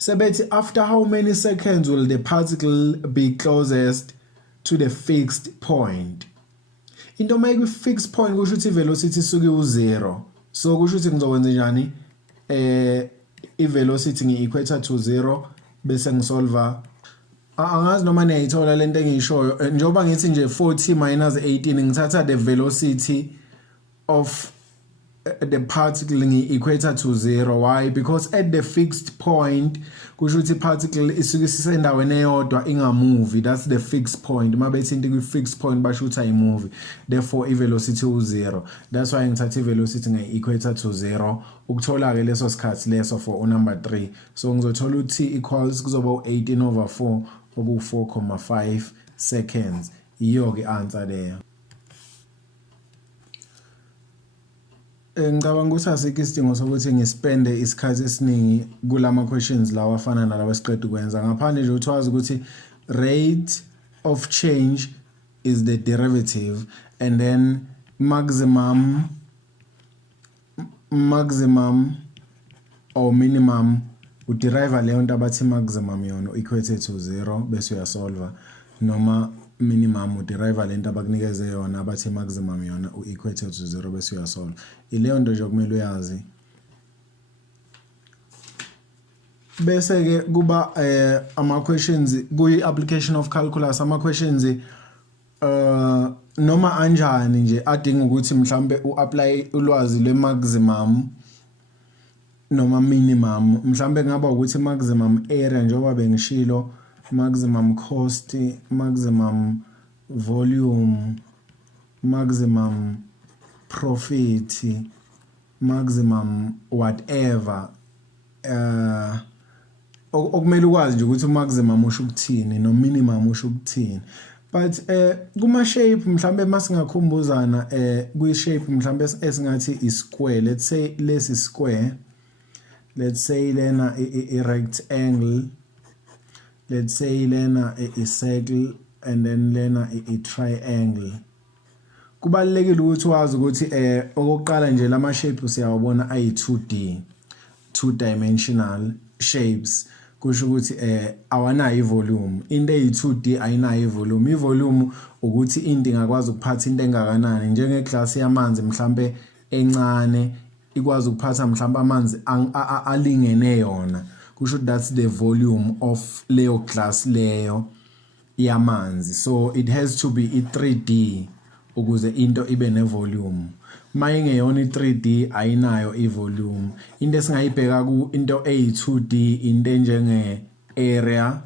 sebethi after how many seconds will the particle be closest to the fixed point? Into maybe fixed point kusho ukuthi velocity suke u0. So kusho ukuthi ngizokwenza njani? I-velocity ngi-equator to 0 bese ngisolve. Angazi noma niyayithola lento engiyishoyo. Njengoba ngithi nje 40 minus 18 ngithatha the velocity of the particle ngi-equator to 0. Why? Because at the fixed point kusho ukuthi particle isuke sisendaweni eyodwa ingamove. That's the fixed point. Mabethi into kwi-fixed point basho ukuthi ayimove. Therefore i-velocity u0. That's why ngithatha i-velocity ngi-equator to 0 ukuthola ke leso sikhathi leso for number 3. So ngizothola uT equals kuzoba u18 over 4 oku 4.5 seconds. Iyo ke answer there. Ngicabanga ukuthi asikho isidingo sokuthi ngispende isikhathi esiningi kulama questions lawa afana nalawa esiqeda ukwenza. Ngaphandle nje uthola ukuthi rate of change is the derivative and then maximum or minimum uderive leyo nto abathi maximum yona equated to 0 bese uyasolve, noma minimum uderive lento abakunikeze yona abathi maximum yona equated to 0 bese uyasolve. Ileyo nto nje kumele uyazi. Bese ke kuba ama questions kuyi application of calculus, ama questions noma anjani nje adinga ukuthi mhlambe uapply ulwazi lwe maximum noma minimum. Mhlambe ngaba ukuthi maximum area njengoba bengishilo, maximum cost, maximum volume, maximum profit, maximum whatever. Okumele ukwazi nje ukuthi maximum usho ukuthini no minimum usho ukuthini. But kuma shape mhlambe masingakhumbuzana kwi shape mhlambe esingathi I square. Let's say lesi square. Let's say lena a rectangle. Let's say lena a circle and then lena a triangle. Kubalekile ukuthi wazi ukuthi okokuqala nje lama shape siyawabona ayi 2D, two dimensional shapes. kusho ukuthi awanayo ivolume. Into eyi2D ayinayo ivolume. Ivolume ukuthi into ingakwazi ukuphatha into engakanani njengeglass yamanzi mhlambe encane ikwazi ukuphatha mhlambe amanzi alingene yona. Kusho that's the volume of leyo glass leyo yamanzi. So it has to be i3D ukuze into ibe nevolume. Mayingeyona i3D ayinayo ivolume. Into esingayibheka ku into eyi2D into enjenge area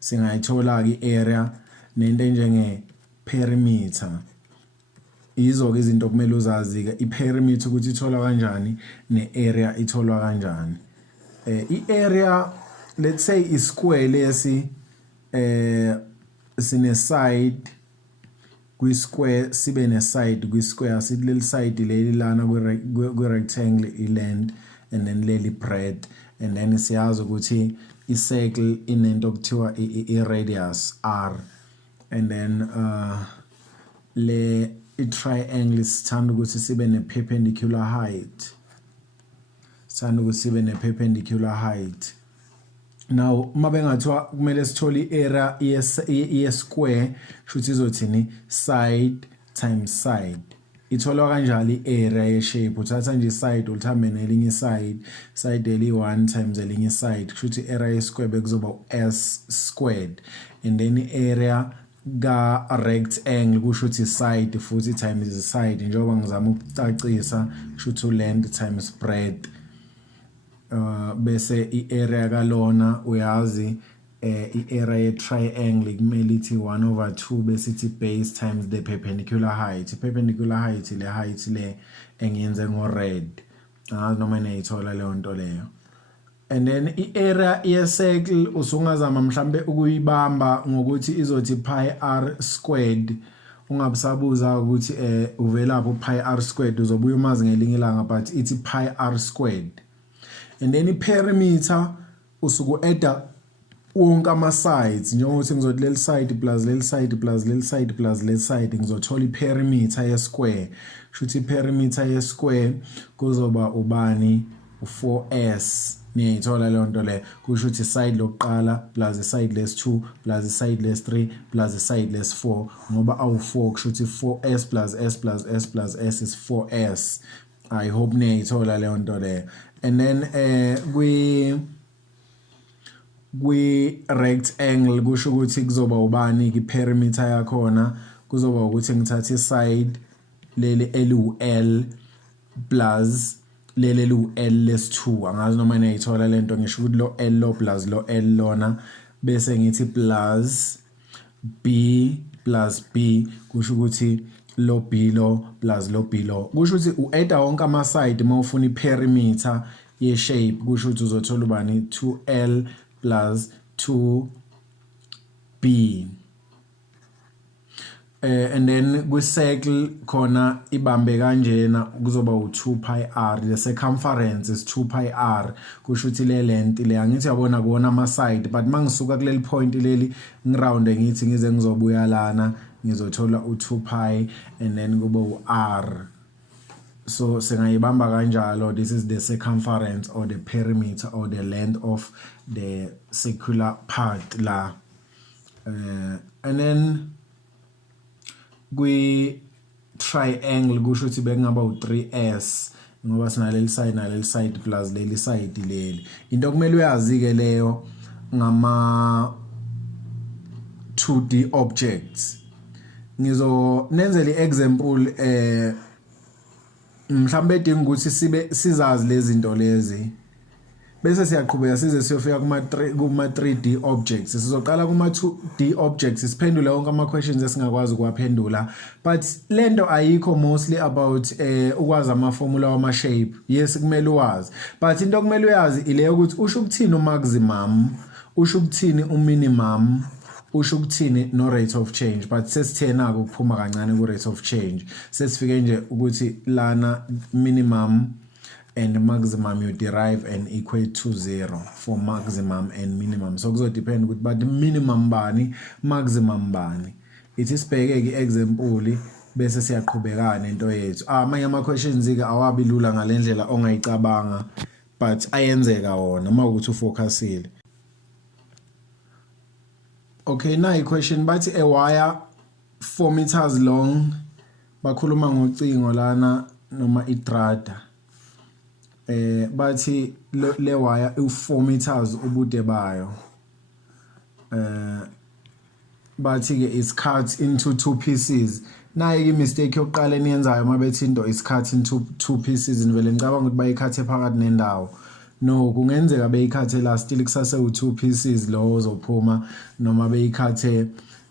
singayithola ke area nento enjenge perimeter. Izo ke izinto kumele uzazi ke i-perimeter ukuthi itholwa kanjani ne-area itholwa kanjani. I-area let's say i-square lesi sine side kwi-square sibe ne-side kwi-square sithi leli side leli lana kwi-rectangle i-length and then leli breadth and then siyazi ukuthi i-circle inento okuthiwa i-radius r and then i-triangle sithanda ukuthi sibe ne-perpendicular height. Sithanda ukuthi sibe ne-perpendicular height. Now mabengathiwa kumele sithole i-area ye-square shothi izothini side times side. Itholwa kanjalo i-area ye-shape uthatha nje side ulithambe nelinye side eli1 times elinye side shothi i-area ye-square bekuzoba s squared and then i-area ka rectangle kusho ukuthi side futhi times side njengoba ngizama ukucacisa shothi length times breadth. Bese i-area kalona uyazi i-area ye-triangle kumele ithi 1/2 bese ithi base times the perpendicular height. I-perpendicular height le height le engiyenze ngo-red noma niyayithola leyo nto leyo. And then i-area ye-circle usungazama mhlambe ukuyibamba ngokuthi izothi pi r squared. Ungabisabuza ukuthi uvelaphi pi r squared uzobuya umazi ngelinye ilanga but ithi pi r squared. And then i-perimeter usuku adda wonke ama-sides njengokuthi ngizothi leli side plus leli side plus leli side plus leli side ngizothola i-perimeter ye-square. Shuthi i-perimeter ye-square kuzoba ubani u4s. Niyayithola leyo nto le kusho ukuthi side lokuqala plus iside lesi2 plus iside lesi3 plus iside lesi4 ngoba awu4 kusho ukuthi 4s plus s plus s plus s is 4s. I hope niyayithola leyo nto le. And then kwi-rectangle kusho ukuthi kuzoba ubani i-perimeter yakhona kuzoba ukuthi ngithatha iside leli eli-L plus leli eli-L lesi2 angazi noma niyayithola lento ngisho ukuthi lo L lo plus lo L lona bese ngithi plus B plus B kusho ukuthi lo B lo plus lo B lo kusho ukuthi u-adda wonke ama-side mawufuna i-perimeter ye-shape kusho ukuthi uzothola ubani 2L plus 2B. And then kwi-circle khona ibambe kanjena kuzoba u2 pi r. The circumference is 2 pi r kusho ukuthi le length le angithi yabona kuona ama-side but mangisuka kuleli point leli ngirounde ngithi ngize ngizobuya lana ngizothola u2 pi and then kuba u-r. So singayibamba kanjalo. This is the circumference or the perimeter or the length of the circular part la. And then kwi-triangle kusho ukuthi bekungaba u3s ngoba sinaleli side plus leli side leli. Into okumele uyazi ke leyo ngama 2D objects. Ngizonenzela i-example mhlambe edinga ukuthi sizazi lezi zinto lezi bese siyaqhubeka size siyofika kuma 3D objects. Sizoqala kuma 2D objects siphendule wonke ama questions esingakwazi ukuwaphendula but lento ayikho mostly about ukwazi ama formula wama shape. Yes kumele uwazi but into okumele uyazi ile ukuthi usho ukuthini u-maximum, usho ukuthini u-minimum, usho ukuthini no rate of change. But sesithena ukuphuma kancane ku rate of change sesifike nje ukuthi lana minimum and maximum you derive and equate to 0 for maximum and minimum. So kuzo depend ukuthi but minimum bani maximum bani. Ithi sibheke ke example bese siyaqhubeka nento yethu. Amanye ama questions ke awabi lula ngalendlela ongayicabanga but ayenzeka wona mawukuthi ufocusile. Okay, na question bathi a wire 4 meters long bakhuluma ngocingo lana noma idrada bathi le wire u4 meters ubude bayo bathi ke is cut into two pieces. Nayi ke mistake yokuqala eniyenzayo mabethi into is cut into two pieces nivele ngicabanga ukuthi bayikhathe phakathi nendawo. No, kungenzeka beyikhathe la still kusase u2 pieces lo ozophuma noma beyikhathe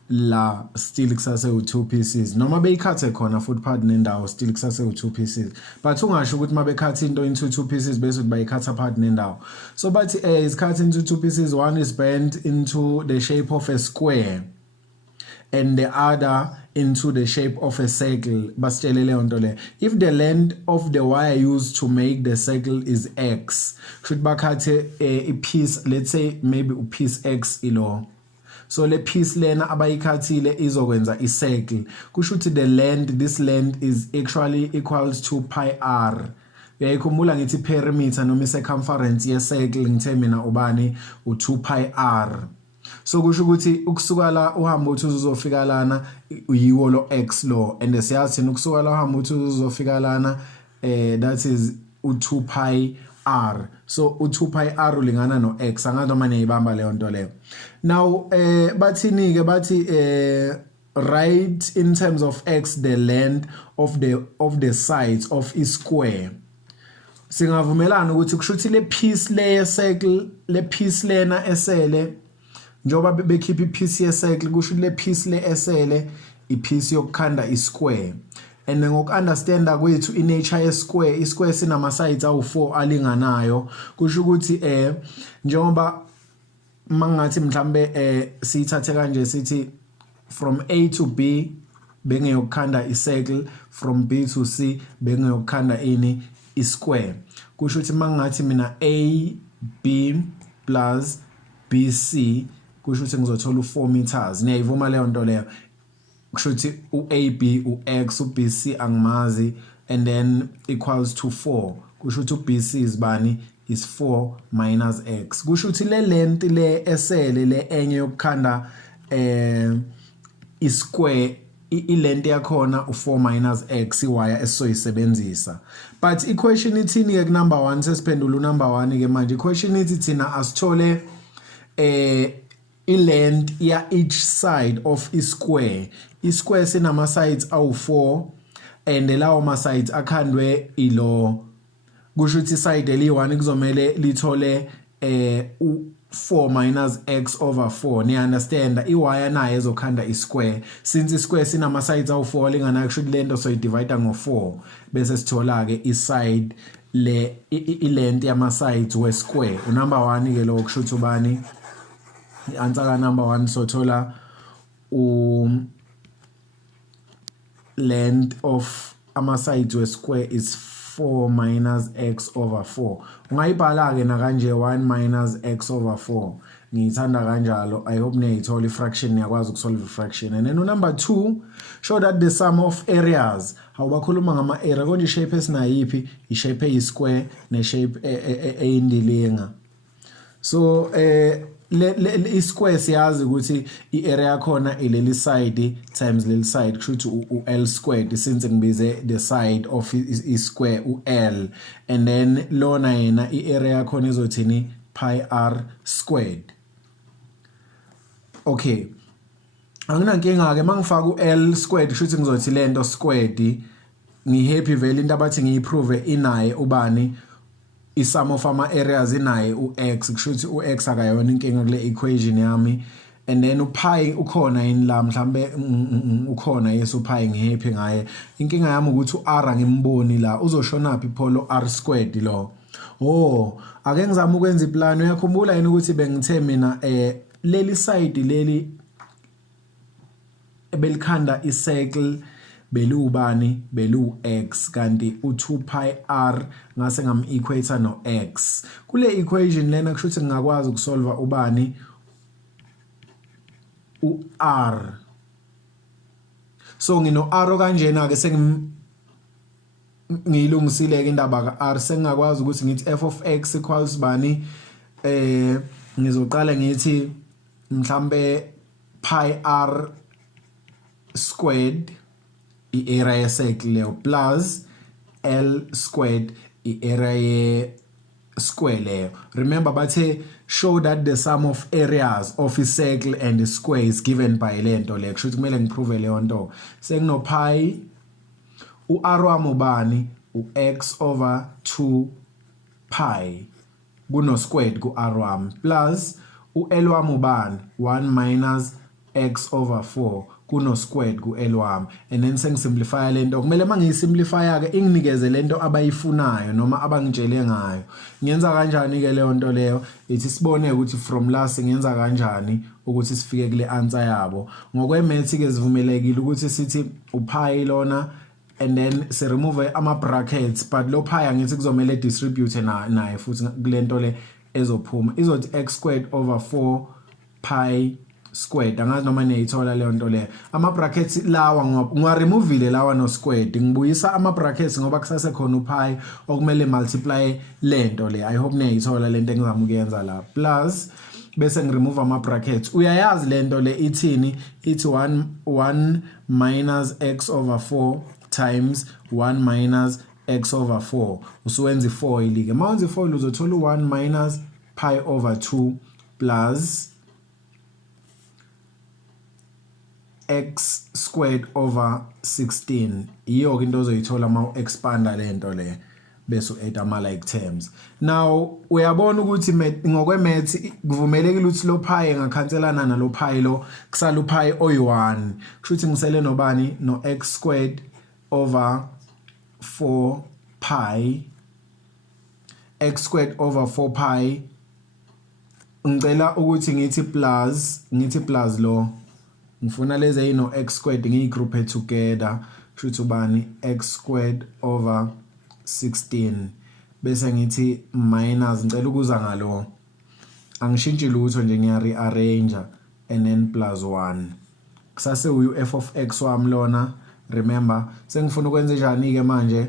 la still kusase u2 pieces noma beyikhathe khona futhi phakathi nendawo still kusase u2 pieces. But ungasho ukuthi mabekhathe into into two pieces bese ukuthi bayikhatha phakathi nendawo. So but is cut into two pieces, one is bent into the shape of a square and the other into the shape of a circle. If the length of the wire used to make the circle is x, should bakhathe a piece, let's say maybe a piece x ilo. So le piece lena abayikhathile izokwenza I circle. Kusho ukuthi the length, this length is actually equals to pi r. Uyayikhumbula ngithi perimeter noma circumference ye circle ngithe mina ubani u2 pi r. So kusho ukuthi ukusuka la uhamba uthi uzofika lana uyiwo lo x lo, and siyazi ukusuka la uhamba uthi uzofika lana that is u2 pi r. So u2 pi r ulingana no x, angazi noma niyibamba leyo nto leyo. Now bathini ke bathi write in terms of x the length of the sides of a square. Singavumelana ukuthi kusho ukuthi le piece le circle, le piece lena esele njoba bekhipha ipiece ye circle, kusho le piece le esele ipiece yokukhanda isquare. And ngoku-understanda kwethu i-nature ye-square, i-square sinama sides awu4 alinganayo. Kusho ukuthi njengoba mangathi mhlambe sithathe kanje sithi from A to B bengeyokukhanda i-circle, from B to C bengeyokukhanda ini i-square. Kusho ukuthi mangathi mina A B plus B C kusho ukuthi ngizothola u4 meters. Niyayivuma leyo nto leyo. Kusho ukuthi u-AB u-X u-BC angimazi and then equals to 4. Kusho ukuthi u-BC is bani is 4 minus X. Kusho ukuthi le length le esele le enye yokukhanda i-square i-length yakhona u4 minus X iwire esizoyisebenzisa. But i-question ithini ke number 1 sesiphendula number 1 ke manje. I-question ithi thina asithole i-length ya each side of i-square. I-square sinama sides awu4 and lawo ma sides akhandwe ilo. Kusho ukuthi side eli1 kuzomele lithole u4 minus x over 4. Ni understand iwire nayo ezokhanda i-square. Since i-square sinama sides awu4 lingana kusho ukuthi lento so divide ngo4 bese sithola ke i-side le i-length yama sides we square. Number 1 ke lo kusho ukuthi ubani answer ka number 1 sothola length of ama sides we square is 4 minus x over 4. Ungayibhala ke na kanje 1 minus x over 4. Ngiyithanda kanjalo. I hope niyayithola ifraction niyakwazi ukusolve ifraction. And then number 2, show that the sum of areas. Awubakhuluma ngama area konje shape esinayipi, i-shape eyi-square ne shape eyindilinga. So i-square siyazi ukuthi i-area yakhona ileli side times leli side kusho ukuthi u-L squared, since ngibize the side of i-square u-L, and then lona yena i-area yakhona izothini pi r squared. Okay, anginankinga ke mangifaka u-L squared kusho ukuthi ngizothi lento squared ngihappy vele into abathi ngiyiprove inaye ubani isum of ama areas inaye u-x. Kusho ukuthi u-x akayona inkinga kule equation yami, and then upi ukhona yini la mhlambe ukhona yeso pi ngihappy ngaye. Inkinga yami ukuthi u-r angimboni la, uzoshonaphi pholo r squared lo. Oh, ake ngizama ukwenza iplan. Uyakhumbula yini ukuthi bengithe mina leli side leli ebelikhanda i-circle belubani belu x kanti u2 pi r ngase ngam equator no x. Kule equation lena kusho ukuthi ngakwazi ukusolve ubani u-r. So ngino r kanjena ke ngiyilungisile ke indaba ka r, sengakwazi ukuthi ngithi f of x equals bani ngizoqala ngithi mhlambe pi r squared i-area ye-circle leyo plus L squared i-area ye-square leyo. Remember bathe show that the sum of areas of a circle and a square is given by lento leyo. Kusho ukuthi kumele ngiprove leyo nto. Sengino pi u-r wami ubani u-x over 2 pi kuno squared ku-r wami plus u-l wami ubani 1 minus x over 4 kuno squared ku-l wami, and then sengisimplifya lento. Kumele mangiyisimplifya ke inginikeze lento abayifunayo noma abangitshele ngayo. Ngiyenza kanjani ke leyo nto leyo? Ithi sibone ukuthi from la singenza kanjani ukuthi sifike kule answer yabo. Ngokwe-maths ke sivumelekile ukuthi sithi upi lona and then se remove ama brackets, but lo pi angithi kuzomela distribute naye futhi kulento le ezophuma izothi x squared over 4 pi squared. Angazi noma niyayithola leyo nto leyo. Ama brackets lawa ngiwaremovile lawa no squared, ngibuyisa ama brackets ngoba kusase khona upi okumele multiply lento le. I hope niyayithola lento engizama ukuyenza la plus bese ngiremove ama brackets. Uyayazi lento le ithini? Ithi 1 minus x over 4 times 1 minus x over 4 usuwenza i4 ilike. Mawuyenza i4 uzothola u1 minus pi over 2 plus x squared over 16. Iyo ke into ozoyithola ma expanda lento le bese u-add ama like terms. Now uyabona ukuthi ngokwe-maths kuvumelekile ukuthi lo pi ngakhanselana nalo pi lo kusala upi oyi1. Kusho ukuthi ngisele nobani no x squared over 4 pi x squared over 4 pi ngicela ukuthi ngithi plus lo ngifuna lezi ayino x squared ngiyigroupe together. Kusho ukuthi ubani x squared over 16 bese ngithi minus ngicela ukuza ngalo angishintshi lutho nje ngiya rearrange and then plus 1 kusase u f of x wami lona. Remember sengifuna ukwenza njani ke manje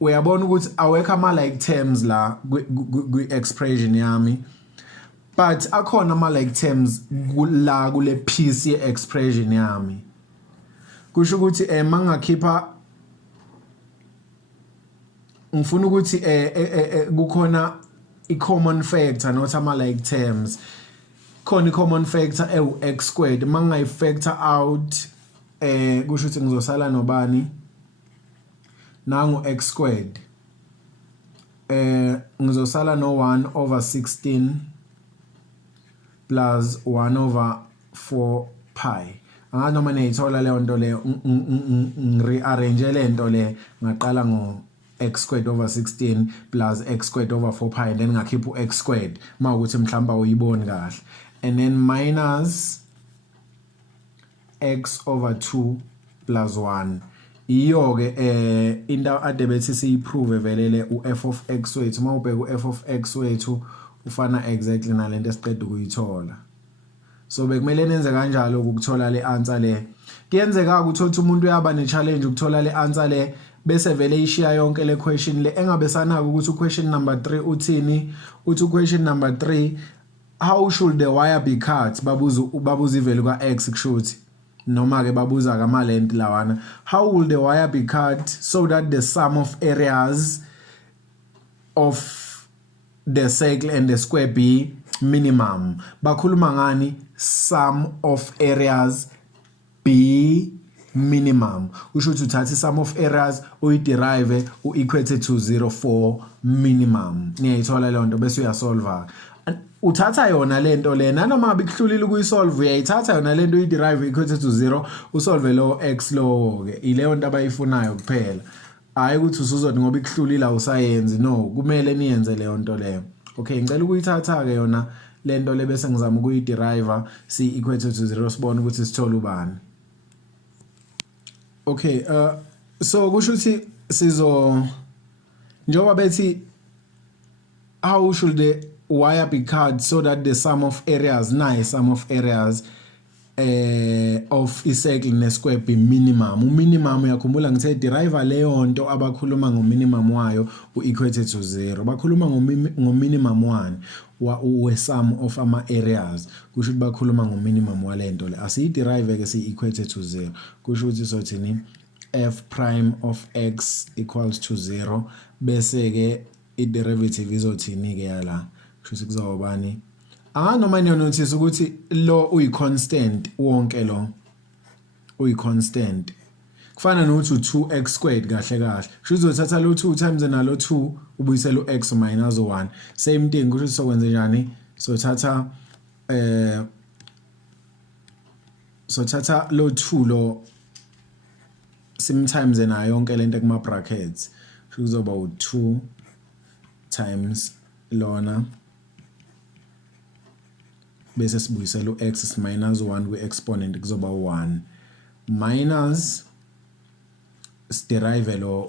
uyabona ukuthi awekho ama like terms la ku expression yami, but akhona ama like terms la kule piece ye expression yami. Kusho ukuthi mangakhipha ngifuna ukuthi kukhona I common factor not ama like terms. Khona I common factor x squared mangayi factor out kusho ukuthi ngizosala nobani nangu x squared ngizosala no 1 over 16 plus 1 over 4 pi. Angazi noma niyayithola leyo nto leyo. Ngirearrange lento le ngaqala ngo x squared over 16 plus x squared over 4 pi and then ngakhipha u x squared mawukuthi mhlamba uyiboni kahle, and then minus x over 2 plus 1. Iyo ke into ade bethi siyiprove velele u f of x wethu. Mawubheka u f of x wethu ufana exactly nalento esiqeda ukuyithola. So bekumele nenze kanjalo ukuthola le answer le. Kuyenzeka ukuthi umuntu uyaba ne challenge ukuthola le answer le bese vele ishiya yonke le question le engabe sanaka ukuthi question number 3 uthini. Uthi question number 3 how should the wire be cut? Babuza ivelu ka x kushuthi noma ke babuza kama length lawana. How will the wire be cut so that the sum of areas of the circle and the square be minimum? Bakhuluma ngani sum of areas be minimum? Usho ukuthi uthatha sum of areas uyiderive u-equate to 0 for minimum. Niyayithola leyo nto bese uyasolve. Uthatha yona lento lena noma bikuhlulile ukuyisolve uyayithatha yona lento uyiderive equate to 0 usolve lo x lo ke ileyo nto abayifunayo kuphela. Hayi ukuthi usuzothi ngoba ikuhlulile awusayenzi. No, kumele niyenze leyo nto leyo. Okay, ngicela ukuyithatha ke yona lento le bese ngizama ukuyiderive si equate to 0 sibone ukuthi sithola ubani. Okay, so kusho ukuthi sizo njoba bethi how should the wire be cut so that the sum of areas, nice sum of areas of icycle nesquare be minimum. Minimum yakhumbula ngithe derive leyo nto abakhuluma ngominimum wayo equated to 0. Bakhuluma ngominimum 1 we sum of ama areas. Kusho ukuthi bakhuluma ngominimum walento le. Asiyiderive ke si-equated to 0. Kusho ukuthi sothini f prime of x equals to 0 bese ke i-derivative izothini ke yala. Kusho ukuthi kuzawubani noma niyonotice ukuthi lo uyi-constant wonke lo uyi-constant kufana nokuthi 2x squared kahle kahle kusho uzothatha lo 2 times nalo 2 ubuyisela u-x minus 1 same thing kusho sokwenza njani sothatha lo 2 lo sometimes nayo yonke lento kuma brackets kusho kuzoba u2 times lona bese sibuyisela u-x minus 1 kwi-exponent kuzoba 1 minus siderive lo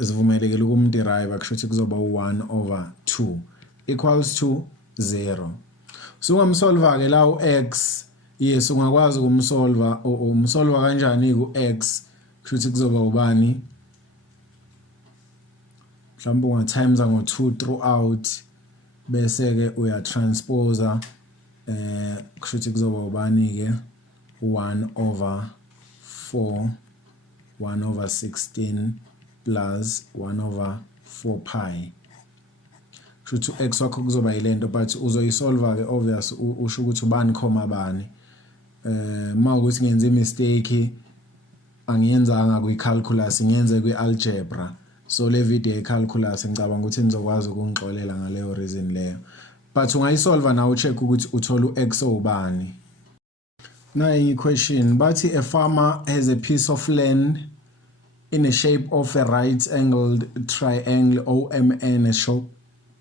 sivumelekile ukumderive kusho ukuthi kuzoba 1 over 2 equals to 0. So ungamsolva ke la u-x yes ungakwazi ukumsolva umsolva kanjani ku-x kusho ukuthi kuzoba ubani mhlawumbe unga times ngo2 throughout bese ke uya transposer kusho ukuthi kuzoba ubani ke 1 over 4 1 over 16 plus 1 over 4 pi kusho ukuthi x wakho kuzoba yilento but uzoyisolva ke obvious usho ukuthi ubani comma bani mawukuthi ngenza imistake angiyenzanga kwi-calculus ngiyenze kwi-algebra so le video ye-calculus ngicabanga ukuthi nizokwazi ukungixolela ngaleyo reason leyo but ungayisolva now check ukuthi uthola u-x obani. Now in question bathi a farmer has a piece of land in the shape of a right-angled triangle OMN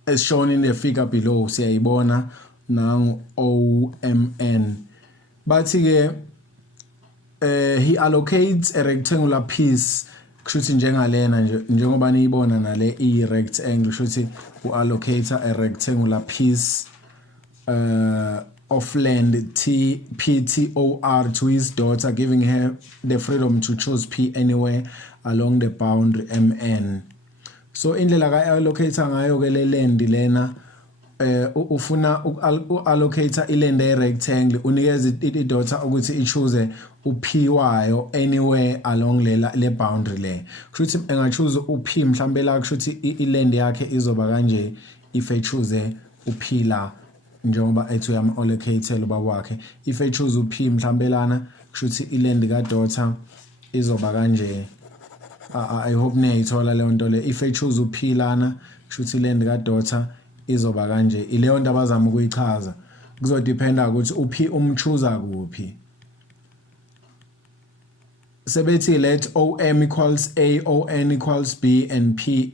as shown in the figure below. Siyayibona nangu OMN. Bathi ke he allocates a rectangular piece kushuthi njengalena njengoba niyibona nale i-rectangle kushuthi u-allocate a rectangular piece of land PTOR to his daughter, giving her the freedom to choose P anywhere along the boundary MN. So indlela ka-allocate ngayo ke le land lena ufuna u-allocate iland e-rectangle unikeza i-daughter ukuthi i-choose u-P wayo anywhere along le boundary le. Kushuthi enga-choose u-P mhlambe la kushuthi iland yakhe izoba kanje if e-choose u-P la njengoba ethi uyam-allocate lo baba wakhe if e-choose u-P mhlambe lana kushuthi iland ka-daughter izoba kanje. I hope niyayithola leyo nto le if e-choose u-P lana kushuthi iland ka-daughter izoba kanje ileyo nto abazama ukuyichaza kuzodependa ukuthi uphi umchoose kuphi. Sebethi let OM equals A, ON equals B and P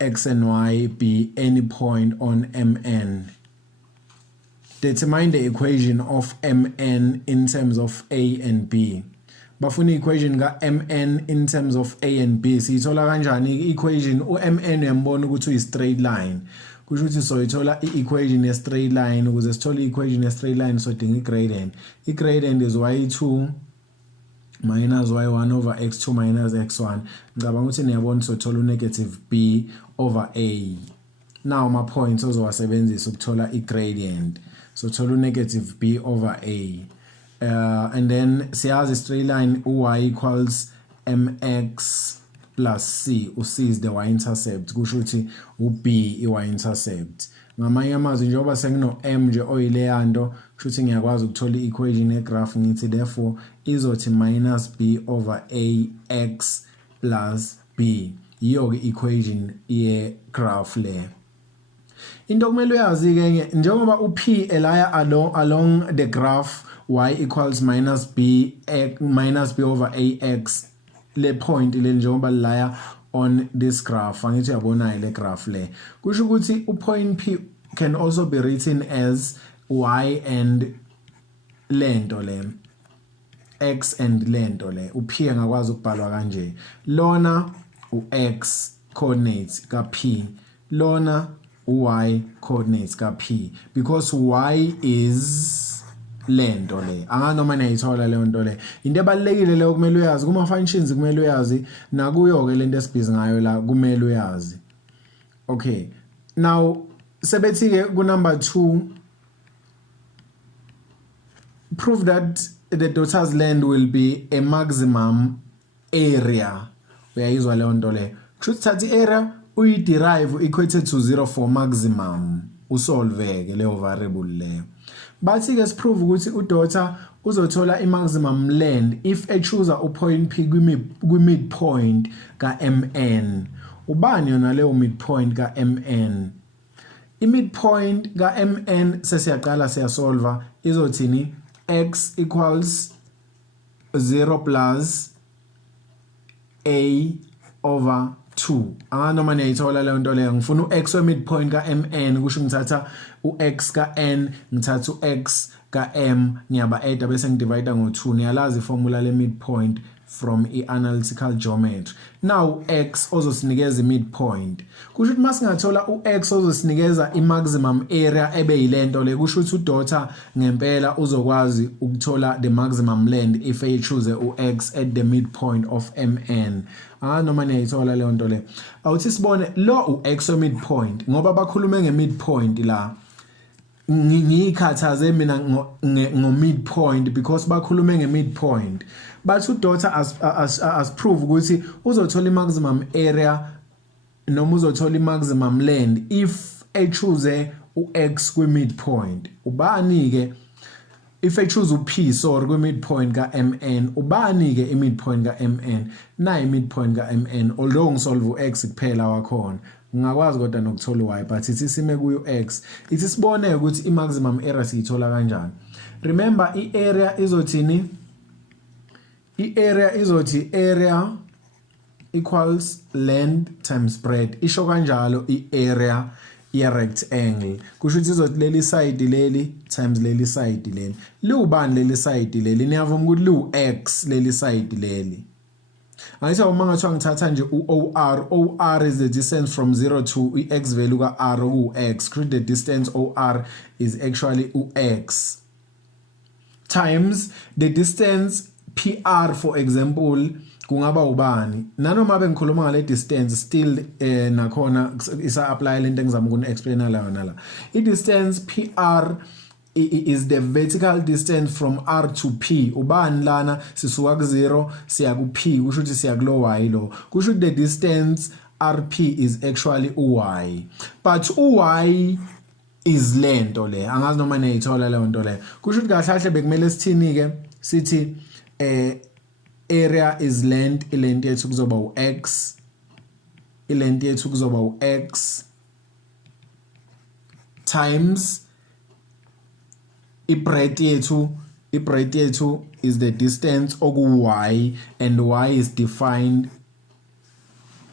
X and Y be any point on MN. Determine the equation of MN in terms of A and B. Bafuna equation ka MN in terms of A and B. Siyithola kanjani equation uMN uyambona ukuthi uyi straight line. Kusho ukuthi soyithola equation ye straight line ukuze sithole equation ye straight line sodinga igradient. Igradient is y2 minus y1 over x2 minus x1. Ngicabanga ukuthi niyabona sothola negative b over a. Now my points ozowasebenzisa ukuthola igradient. Sothola negative b over a. And then siyazi straight line y equals mx plus c. C is the y-intercept. Kusho ukuthi u-b i-y-intercept. Ngamanye amazwi njengoba sengino m nje oyileyanto kusho ukuthi ngiyakwazi ukuthola i-equation ye-graph ngithi therefore izothi minus b over a x plus b. Yiyo ke equation ye-graph le. Into kumele uyazi ke njengoba u-p elaya along the graph y equals minus b over ax le point le njengoba laya on this graph angithi uyabona ile graph le kusho ukuthi u-point p can also be written as y and lento le x and lento le u-p angakwazi ukubhalwa kanje lona u-x coordinates ka p lona y coordinates ka p because y is lento le anganoma niyayithola leyo nto le into ebalekile leyo kumele uyazi kuma functions kumele uyazi nakuyo ke lento esibhizi ngayo la kumele uyazi. Okay, now sebethi ke ku number 2, prove that the daughter's land will be a maximum area. Uyayizwa leyo nto le kusho thatha i-area uyi-derive equated to 0 for maximum usolve ke leyo variable leyo. Bathi ke siprove ukuthi udaughter uzothola i-maximum land if choose upoint P kwi-midpoint ka-MN. Ubani yona leyo midpoint ka-MN? I-midpoint ka-MN sesiyaqala siyasolva izothini x equals 0 plus a over 2. Anganoma niyayithola leyo nto leyo ngifuna u-x we-midpoint ka-MN kusho ngithatha u-x ka-n ngithatha u-x ka-m ngiyaba-add bese ngidivide ngo-2. Niyalazi iformula le-midpoint from i-analytical geometry. Now x ozosinikeza i-midpoint kusho ukuthi masingathola u-x ozosinikeza i-maximum area ebe yilento le kusho ukuthi udaughter ngempela uzokwazi ukuthola the maximum land if choose u-x at the midpoint of MN. Noma niyayithola leyo nto le awuthi sibone lo u-x we-midpoint ngoba bakhulume nge-midpoint la ngiyikhathaze mina ngo-midpoint because bakhulume nge-midpoint. But udaughter as prove ukuthi uzothola i-maximum area noma uzothola i-maximum land if choose u-x kwi-midpoint. Ubani ke if choose u-p sorry kwi-midpoint ka-MN ubani ke i-midpoint ka-MN na i-midpoint ka-MN although ngisolve u-x kuphela wakhona ngakwazi kodwa nokuthola y but ithi sime kuyo x ithi sibone ukuthi i-maximum area siyithola kanjani. Remember i-area izothini i-area izothi area equals length times breadth isho kanjalo i-area ye-rectangle kusho ukuthi izothi leli side leli times leli side leli liwubani leli side leli niyavuma ukuthi liwu-x leli side leli. Angithi uma ngathiwa ngithatha nje OR is the distance from 0 to x value ka r u-x the distance OR is actually u-x times the distance PR for example kungaba ubani nanoma bengikhuluma ngale distance still nakhona isa apply lento engizama ukuni explainer la yona la i-distance PR is the vertical distance from R to P. Ubani lana sisuka ku0 siya ku P kusho ukuthi siya kulo y lo kusho ukuthi the distance RP is actually uy but uy is lento le angazi noma niyithola leyo nto le kusho ukuthi kahle kahle bekumele sithini ke sithi area is length ilength yethu kuzoba u-x ilength yethu kuzoba u-x times i-breadth yethu is the distance oku-y and y is defined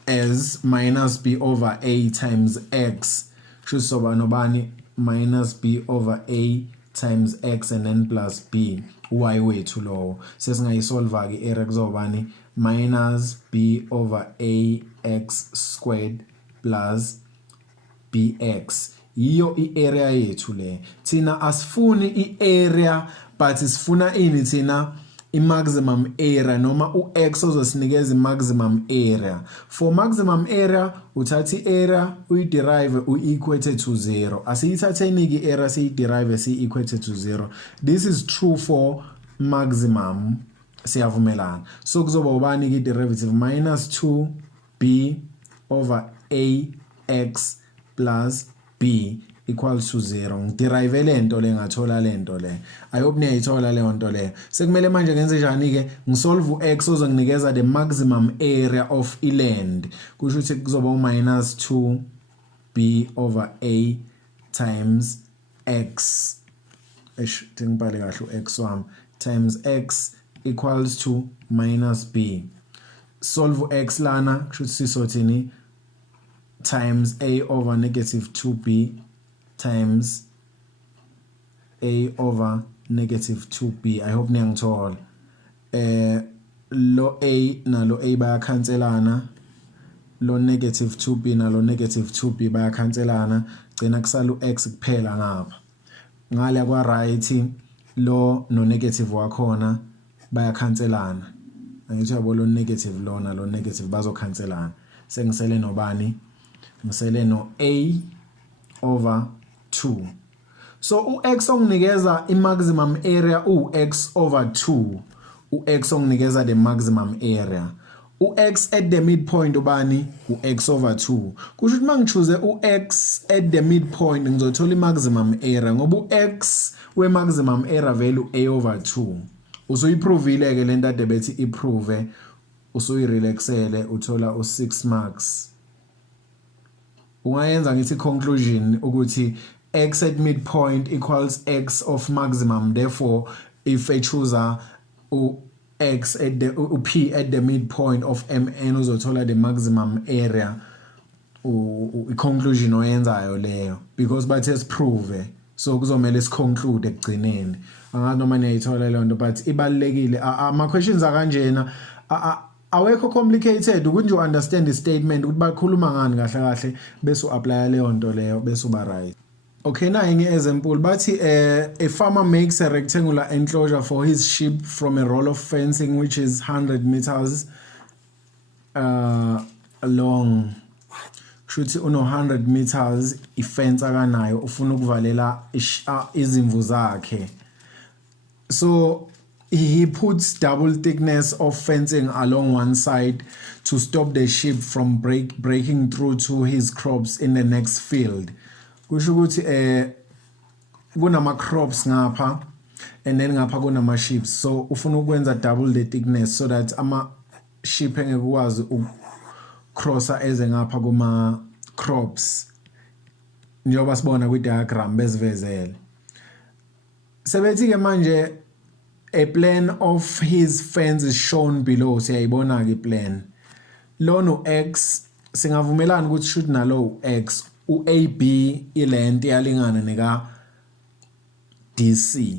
as minus b over a times x kusho soba nobani minus b over a times x and then plus b y wethu lowo sesingayisolva ke area kuzobani minus b over a x squared plus bx yiyo i-area yethu le thina asifuni i-area but sifuna ini thina i-maximum area noma u-x ozosinikeza i-maximum area. For maximum area uthatha i-area uyi-derive uyi-equate to 0 asiyithatheni-ke i-area siyi-derive siyi-equate to 0. This is true for maximum siyavumelana so kuzoba ubani-ke i-derivative minus 2b over ax plus b equals to 0 ngiderive lento le ngathola lento le I hope niyayithola leyo nto le sekumele manje ngenze njani ke ngisolve u-x ozonginikeza the maximum area of iland kusho ukuthi kuzoba minus 2b over a times x ngibhale kahle u-x wami times x equals to minus b solve u-x lana kusho ukuthi sisothini times a over negative 2b times a over negative 2b. I hope niyangithola. Lo a nalo a bayakhanselana. Lo negative 2b nalo negative 2b bayakhanselana. Gcina kusala u-x kuphela ngapha. Ngale kwa right lo no negative wakhona bayakhanselana. Angithi uyabo lo negative lona lo negative bazokhanselana. Sengisele nobani? Ngisele no A over 2. So u-x onginikeza i-maximum area u-x over 2. U-x onginikeza the maximum area. U-x at the midpoint ubani? U-x over 2. Kusho ukuthi mangichoose u-x at the midpoint ngizothola i-maximum area ngoba u-x we-maximum area value A over 2. Usuyipruvile ke lento ade bethi iprove, usuyirelaxele uthola u6 marks. Ungayenza ngithi conclusion ukuthi x at midpoint equals x of maximum. Therefore, if I choose x at the p at the midpoint of mn uzothola the maximum area. Conclusion oyenzayo leyo because bathe siprove. So kuzomela siconclude ekugcineni. Angazi noma niyayithola leyo nto but ibalekile ama questions akanjena awekho complicated ukuthi nje understand the statement ukuthi bakhuluma ngani kahle kahle bese uapply leyo nto leyo bese uba right. Okay, na inye example bathi a farmer makes a rectangular enclosure for his sheep from a roll of fencing which is 100 meters long. Shuthi uno 100 meters ifence akanayo ufuna ukuvalela izimvu zakhe. So he puts double thickness of fencing along one side to stop the sheep from breaking through to his crops in the next field. Kusho ukuthi kunama crops ngapha and then ngapha kunama sheep, so ufuna ukwenza double the thickness so that ama sheep engekwazi crosser eze ngapha kuma crops njengoba sibona kwi diagram besivezele. Sebethi ke manje a plan of his fence is shown below. Siyayibona ke plan lo no x singavumelana ukuthi should nalo x u-AB ilength yalingana neka DC.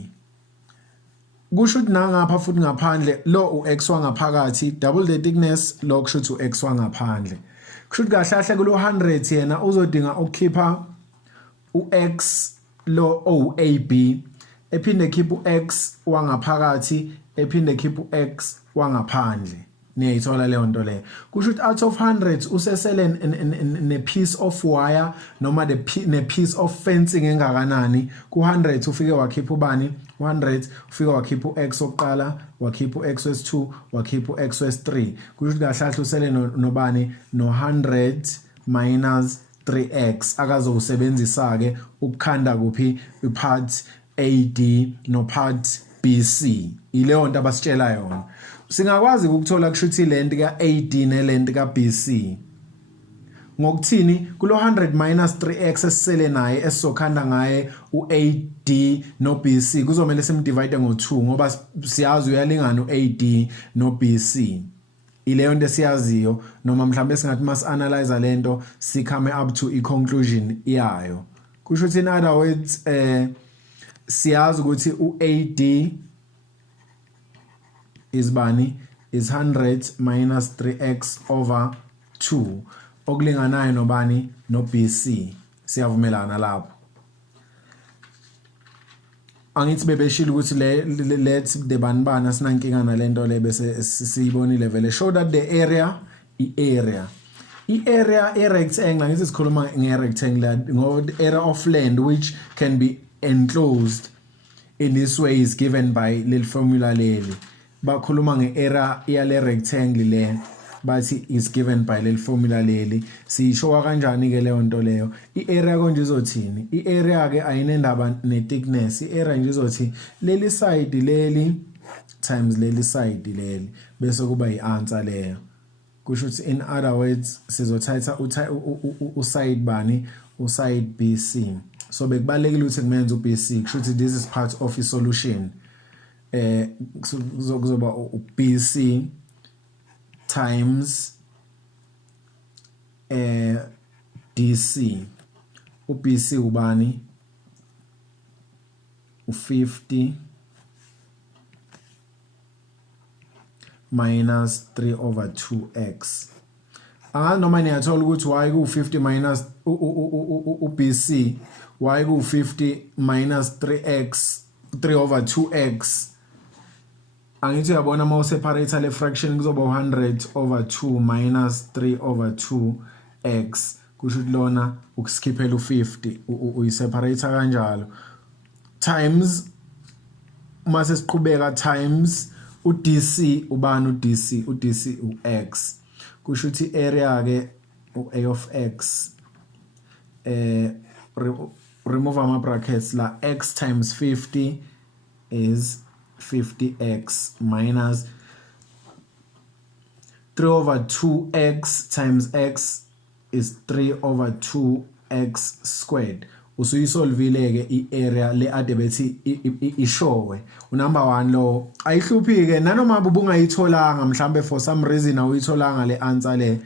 Kusho ukuthi nangapha futhi ngaphandle lo u-x wangaphakathi double the thickness lo kusho ukuthi u-x wangaphandle. Kusho ukuthi kahle kahle kulo 100 yena uzodinga ukukhipha u-x lo o-AB ephinde keep u-x wangaphakathi ephinde keep u-x wangaphandle. Niyayithola leyo nto leyo. Kusho ukuthi out of 100 usesele ne piece of wire noma ne piece of fencing engakanani. Ku 100 ufike wakhipha ubani? 100 ufike wakhipha u-x oqala, wakhipha u-x wes2, wakhipha u-x wes3. Kusho ukuthi kahle kahle usele nobani? No 100 minus 3x akazowusebenzisa ke ukukhanda kuphi part AD no part BC. Ileyo nto abasitshela yona. Singakwazi ukuthola kushuthi length ka AD ne length ka BC. Ngokuthini kulo 100 minus 3x esisele naye esizokhanda ngaye uAD no BC kuzomela simdivide ngo2 ngoba siyazi uyalingana uAD no BC. Ileyo nto siyaziyo noma mhlambe singathi mas analyze lento sikhame up to i-conclusion yayo. Kusho ukuthi in other words siyazi ukuthi uAD is bani is 100 minus 3x over 2 okulinganayo nobani no BC. Siyavumelana lapho. Angithi bebeshilo ukuthi let's the banibana sinankinga nalento le bese siyibonile vele. Show that the area i-area rectangle ngithi sikhuluma nge-rectangle ngoba area of land which can be enclosed in this way is given by leli formula leli. Bakhuluma nge-area yale rectangle le bathi is given by leli formula leli. Siyishowa kanjani ke leyo nto leyo? I-area konje izothini? I-area ke ayinendaba ne-thickness. I-area nje izothi leli side leli times leli side leli bese kuba yi-answer leyo. Kusho ukuthi in other words sizothatha u-side bani? U-side BC. So bekubalekile ukuthi kumenze u-BC. Kusho ukuthi this is part of the solution. Kuzoba BC times DC. UBC ubani? U50 minus 3 over 2x. Noma niyathola ukuthi y ku50 minus uBC, y ku50 minus 3x 3 over 2x angithi uyabona uma useparate le fraction kuzoba 100 over 2 minus 3 over 2x kusho ukuthi lona ukuskiphela u50 uyiseparate kanjalo times mase siqhubeka times uDC ubani uDC uX kusho ukuthi area ke A of x remove ama brackets la x times 50 is 50x minus 3 over 2x times x is 3 over 2x squared. Usuyisolvile ke i-area le ade bethi ishowe. Number 1 lo ayihluphi ke nanoma ubungayitholanga mhlambe for some reason awuyitholanga le answer le.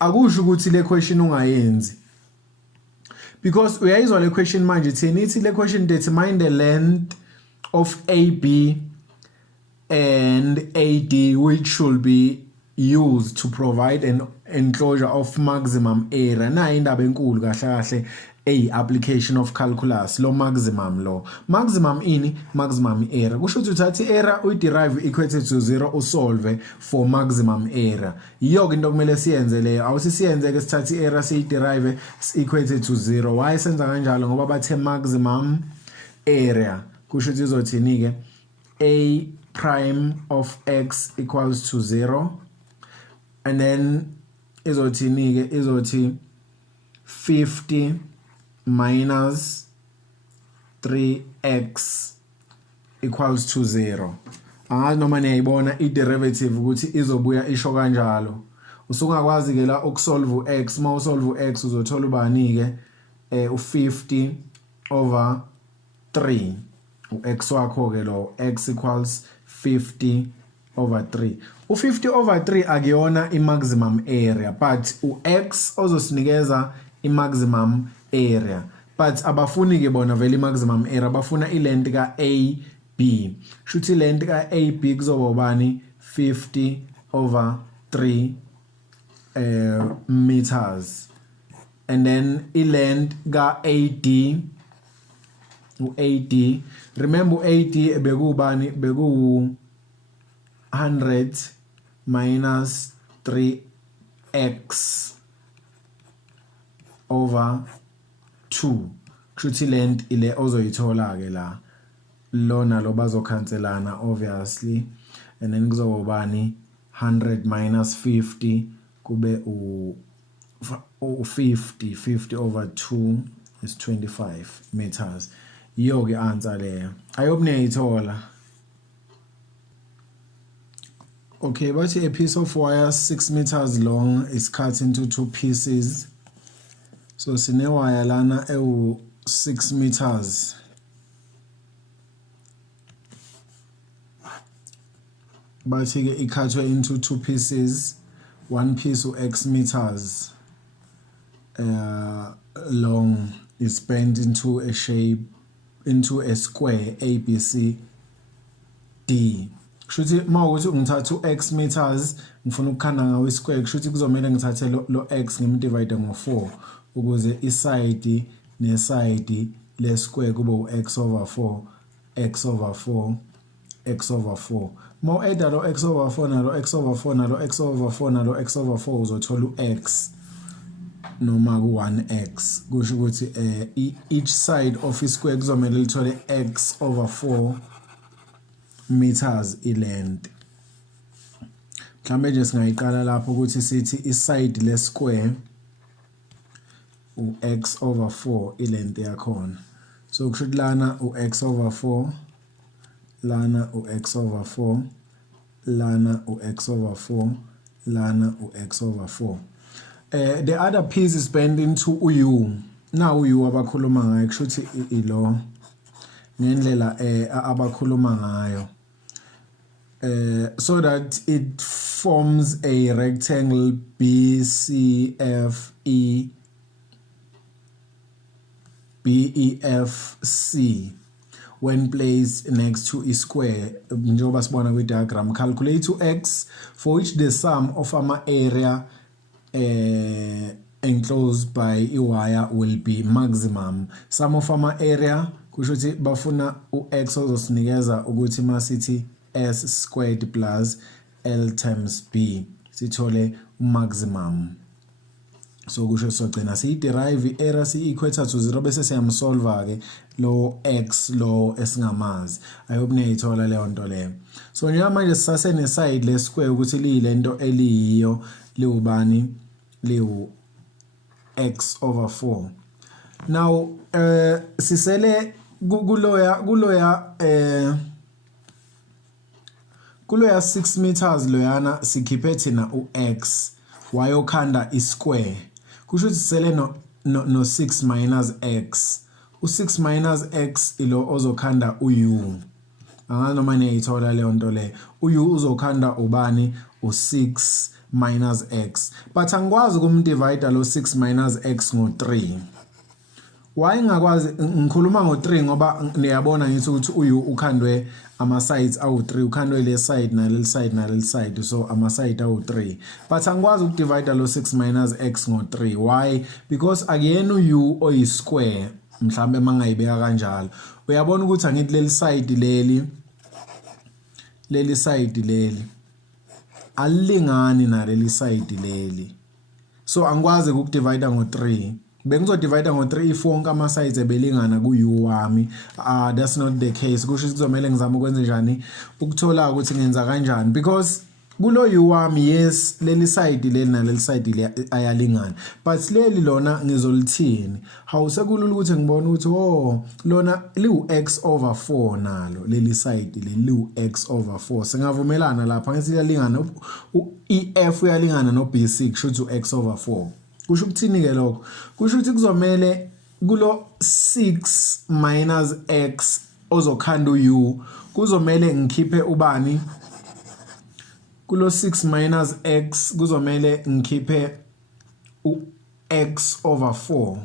Akusho ukuthi le question ungayenzi. Because uyayizwa le question manje thina ithi le question determine the length of AB and AD which should be used to provide an enclosure of maximum area. Na indaba enkulu kahle kahle application of calculus lo maximum area kusho ukuthi uthatha area uyiderive equated to 0 usolve for maximum area. Iyo into kumele siyenze leyo awusisiyenze ke sithatha area siyiderive equated to 0. Why senza kanjalo ngoba bathe maximum area kusho ukuthi izothini ke a prime of x equals to 0 and then izothini ke izothi 50 minus 3x equals to 0. Angazi noma niyayibona i-derivative ukuthi izobuya isho kanjalo. Usungakwazi ke la ukusolve x, ma usolve x uzothola ubani ke u50 over 3. U-x wakho ke lo x equals 50 over 3. U50 over 3 akuyona i-maximum area but u-x ozosinikeza i-maximum area but abafuni ke bona vele maximum area bafuna ilength ka AB shuthi length ka AB kuzoba ubani 50 over 3 meters and then ilength ka AD u-AD remember AD bekubani beku 100 minus 3x over 2 kushuthi length ile ozoyithola ke la lona lo bazokhanselana obviously and then kuzobani 100 minus 50 kube u50 over 2 is 25 meters. Iyo ke answer leyo. I hope niyayithola. Okay, but a piece of wire 6 meters long is cut into 2 pieces. So sine wire lana ewu 6 meters. But it cut into 2 pieces. One piece of x meters long is bent into a shape, into a square ABC D. Kushuthi mawukuthi ngithatha u-x meters ngifuna ukukhanda ngawo i-square kushuthi kuzomela ngithathe lo x ngimdivide ngo4 ukuze iside neside le square kube u-x over 4 x over 4 x over 4. Mo add lo x over 4 nalo x over 4 nalo x over 4 nalo x over 4 uzothola u-x noma ku1x kusho ukuthi each side of i-square kuzomela lithole x over 4 meters ilength. Mhlambe nje singayiqala lapho ukuthi sithi iside le square u-x over 4 ilength yakhona. So kusho lana u-x over 4 lana u-x over 4 lana u-x over 4 lana u-x over 4. The other piece is bent into u. Now u abakhuluma ngayo kushuthi ilo ngendlela abakhuluma ngayo. So that it forms a rectangle BCFE BEFC when placed next to a square. Njengoba sibona kwi diagram, calculate x for which the sum of ama area enclosed by a wire will be maximum. Sum of ama area kusho ukuthi bafuna u-x ozosinikeza ukuthi masithi s squared plus l times b sithole maximum. So kusho sogcina siyiderive i-area si-equator to 0 bese siyamsolva ke lo x lo esingamazi. I hope niyayithola leyo nto leyo. So njengoba manje sisase ne-side le-square ukuthi liyilento eliyiyo liwubani liwu x over 4. Now sisele kuloya 6 meters loyana sikhiphe thina u-x wayokhanda i-square. Kusho ukuthi sisele no 6 minus x. U6 minus x ilo ozokhanda u-u. Angazi noma niyayithola leyo nto leyo. U-u uzokhanda ubani u6 minus x. But angikwazi ukumdivide lo 6 minus x ngo3. Why ngakwazi ngikhuluma ngo3 ngoba niyabona ngithi ukuthi uyu ukhandwe ama sides awu3 ukhandwe le side naleli side naleli side so ama side awu3 but angikwazi ukudivide lo 6 minus x ngo3. Why? Because akuyena u oyi square mhlambe mangayibeka kanjalo. Uyabona ukuthi angithi leli side leli alilingani naleli side leli. So angikwazi ukudivide ngo3. Bengizodivide ngo3 if wonke ama sides ebelingana ku-u wami. That's not the case. Kusho kuzomela ngizama ukwenza njani ukuthola ukuthi ngenza kanjani because kulo u wami yes leli side leli naleli side le ayalingana but leli lona ngizolithini. How sekulula ukuthi ngibone ukuthi lona liwu x over 4 nalo leli side leli liwu x over 4. Singavumelana lapha ngithi liyalingana EF uyalingana no BC kusho ukuthi x over 4. Kusho ukuthini ke lokho? Kusho ukuthi kuzomela kulo 6 minus x ozokhanda u kuzomela ngikhiphe ubani kulo 6 minus x kuzomela ngikhiphe x over 4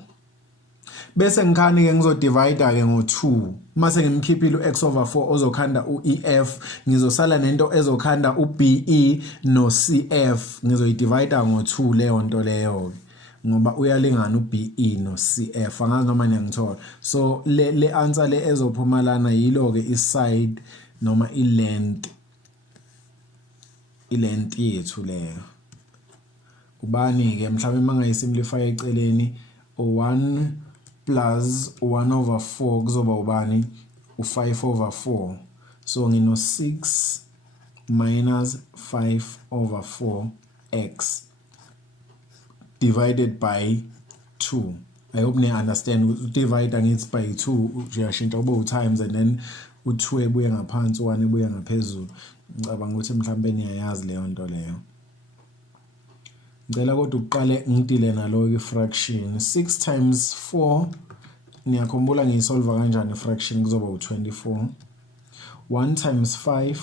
bese ngikhani ke ngizodivide ke ngo2 mase ngimkhiphile u-x over 4 ozokhanda u-EF ngizosala nento ezokhanda u-BE no-CF ngizoyidivide ngo2 leyo nto leyo ngoba uyalingana u-BE no-CF angazi noma niyangithola. So le answer le ezophuma lana yilo ke i-side noma i-length yethu leyo. Ubani ke mhlawumbe mangayisimplify eceleni 1 plus 1 over 4 kuzoba ubani u5 over 4. So ngino 6 minus 5 over 4 x divided by 2. I hope you understand. Divide angithi by 2 uyashintsha ube times and then u2 ebuye ngaphansi 1 ebuye ngaphezulu. Ngicabanga ukuthi mhlawumbe niyayazi leyo nto leyo. Ngicela kodwa uqale ngidile nalo i-fraction 6 times 4 niyakhumbula ngiyisolve kanjani i-fraction kuzoba u24. 1 times 5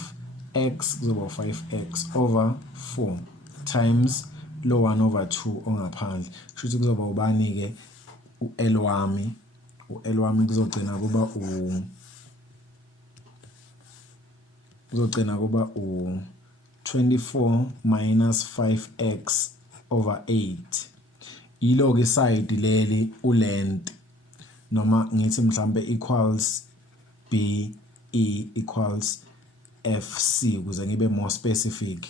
x kuzoba u5x over 4 times lo 1 over 2 ongaphandle. Kusho ukuthi kuzoba ubani ke u-L wami kuzogcina kuba u24 minus 5x over 8. Yilo ke side leli u-length noma ngithi mhlambe equals BE equals FC ukuze ngibe more specific.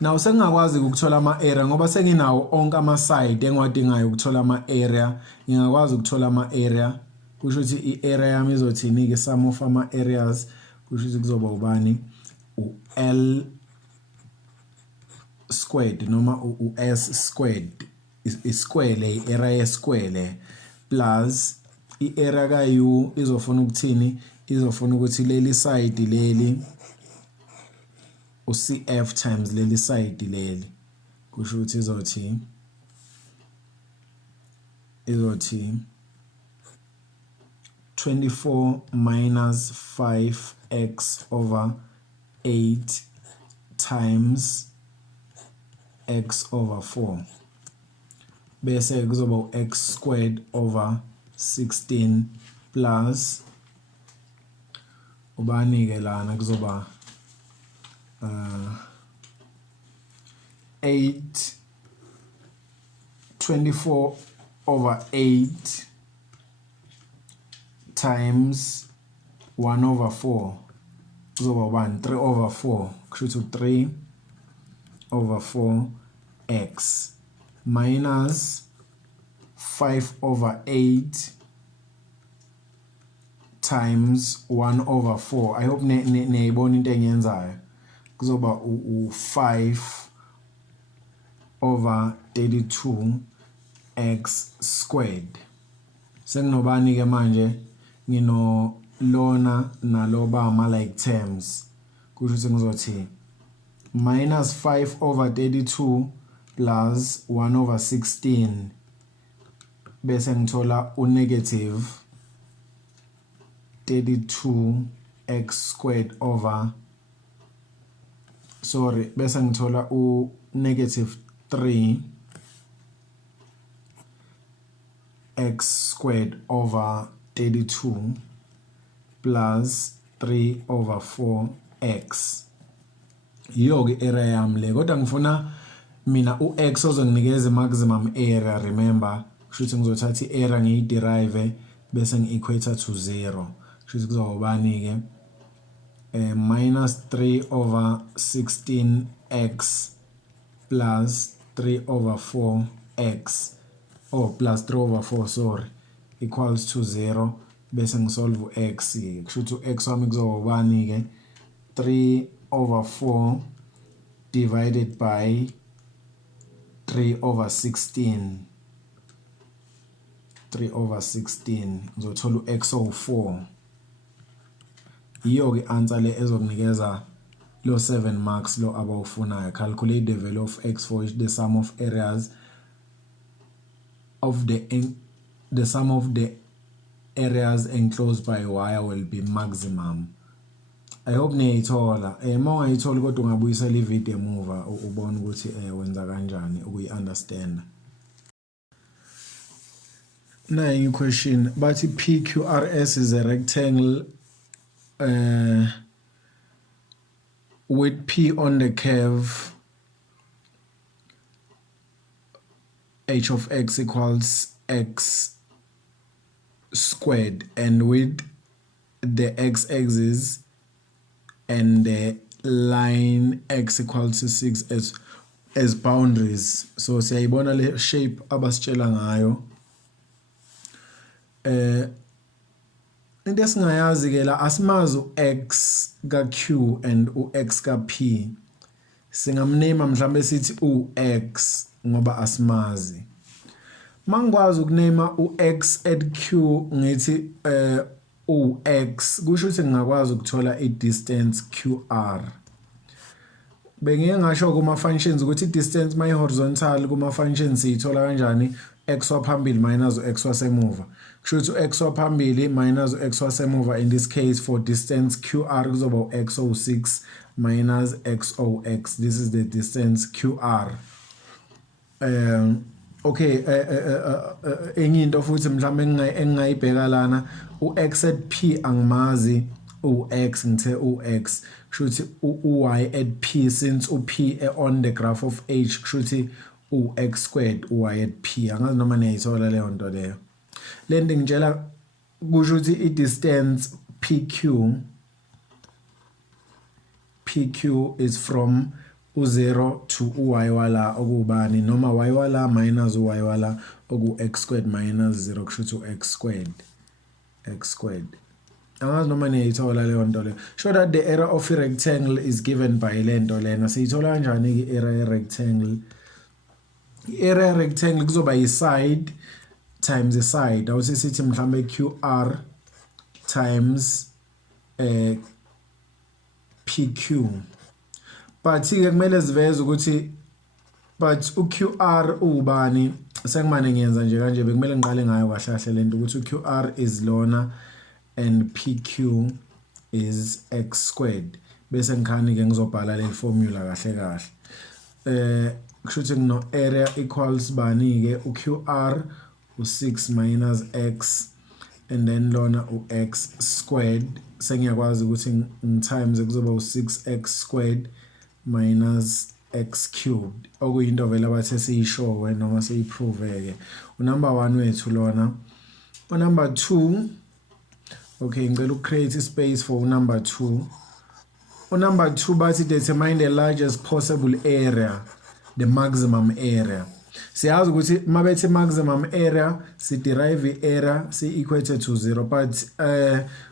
Now sengingakwazi ukuthola ama-area ngoba senginawo onke ama-side engiwadingayo ukuthola ama-area. Ngingakwazi ukuthola ama-area. Kusho ukuthi i-area yami izothini ke sum of ama-areas kusho ukuthi kuzoba ubani u-L squared noma u-S squared i-square le i-area ye-square le plus i-area ka-u izofuna ukuthini izofuna ukuthi leli side leli u-CF times leli side leli kusho ukuthi izothi 24 minus 5x over 8 times x over 4 bese kuzoba u-x squared over 16 plus ubani ke lana kuzoba 24 over 8 times 1 over 4 kuzoba 1 3 over 4 kusho ukuthi 3 over 4 x minus 5 over 8 times 1 over 4. I hope niyayibona into engiyenzayo. Kuzoba u5 over 32 x squared. Senginobani ke manje ngino lona naloba ama like terms. Kusho ukuthi ngizothi minus 5 over 32 plus 1 over 16 bese ngithola u negative 32 x squared over bese ngithola u negative 3 x squared over 32 plus 3 over 4 x. Yiyo ke area yami le, kodwa ngifuna mina u x ozonginikeza maximum area. Remember kusho ukuthi ngizothatha i-area ngiyiderive bese ngi-equator to 0. Kusho ukuthi kuzobani ke minus 3 over 16x plus 3 over 4x plus 3 over 4 sorry equals to 0 bese ngisolve x. Kusho ukuthi x wami kuzobani ke 3 over 4 divided by 3 over 16. 3 over 16 ngizothola u-x owu4. Yiyo ke answer le ezokunikeza lo 7 marks lo abawufunayo. Calculate the value of x for which the sum of areas of the sum of the areas enclosed by wire will be maximum. I hope niyayithola. Uma ungayitholi kodwa ungabuyisela i-video emuva ubone ukuthi wenza kanjani ukuyi-understand. Nayi question bathi PQRS is a rectangle with P on the curve h of x equals x squared and with the x-axis and the line x equals to 6 as boundaries. So siyayibona le shape abasitshela ngayo. Into esingayazi ke la asimazi u-x ka Q and u-x ka P. Singamname mhlambe sithi u-x ngoba asimazi. Mangikwazi ukuname u-x at Q ngithi u-x kusho ukuthi ngingakwazi ukuthola i-distance QR. Bengiye ngasho kuma functions ukuthi i-distance may horizontal kuma functions siyithola kanjani x waphambili minus x wasemuva. Kusho ukuthi x waphambili minus x wasemuva in this case for distance QR kuzoba x o 6 minus x o x. This is the distance QR. Okay, enye into futhi mhlambe engingayibheka lana u-x at P angimazi u-x ngithe u-x kusho ukuthi u-y at P since u-P on the graph of h kusho ukuthi u-x squared u-y at P. Angazi noma niyayithola leyo nto leyo. Le nto ngitshela kusho ukuthi i-distance PQ is from u0 to uy wala okubani noma y wala minus uy wala oku x squared minus 0 kusho ukuthi x squared. Angazi noma niyayithola leyo nto leyo. Show that the area of a rectangle is given by le nto lena. Siyithola kanjani ke area ye rectangle? I-area rectangle kuzoba yi-side times a side. Awuse sithi mhlambe QR times PQ. But ke kumele siveze ukuthi but uQR ubani sengimane ngiyenza nje kanje bekumele ngiqale ngayo kahle kahle lento ukuthi uQR is lona and PQ is x squared bese ngikhani ke ngizobhala le formula kahle kahle. Kusho ukuthi ngino area equals bani ke uQR u6 minus x and then lona ux squared sengiyakwazi ukuthi times kuzoba u6x squared minus x cubed okuyinto vele abathe siyishowe noma siyiprove ke. Number 1 wethu lona. Number 2 Okay, ngicela create space for number 2. Number 2 bathi determine the largest possible area, the maximum area. Siyazi ukuthi mabethi maximum area si derive area si equated to 0, but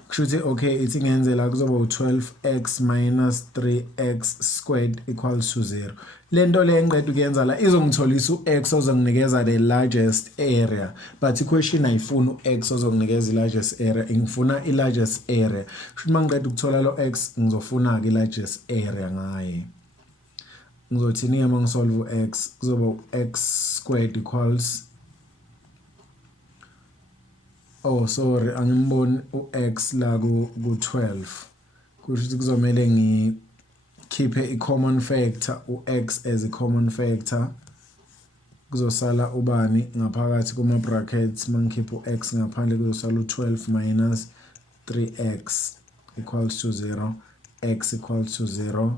kushuthi okay ithi ngenzela kuzoba u12x minus 3x squared equals to 0. Lento le engiqeda ukuyenza la izongitholisa ux ozonginikeza the largest area, but equation ayifuni ux ozonginikeza largest area, ngifuna i largest area. Kushuthi mangiqeda ukuthola lo x ngizofuna ke largest area ngaye. Ngizothi ninge mangisolve x kuzoba x squared equals sorry angimboni x la ku 12. Kusho kuzomela ngikhiphe i common factor x as a common factor. Kuzosala ubani ngaphakathi kuma brackets mangikhipha x ngaphandle kuzosala u12 minus 3x equals to 0, x equals to 0,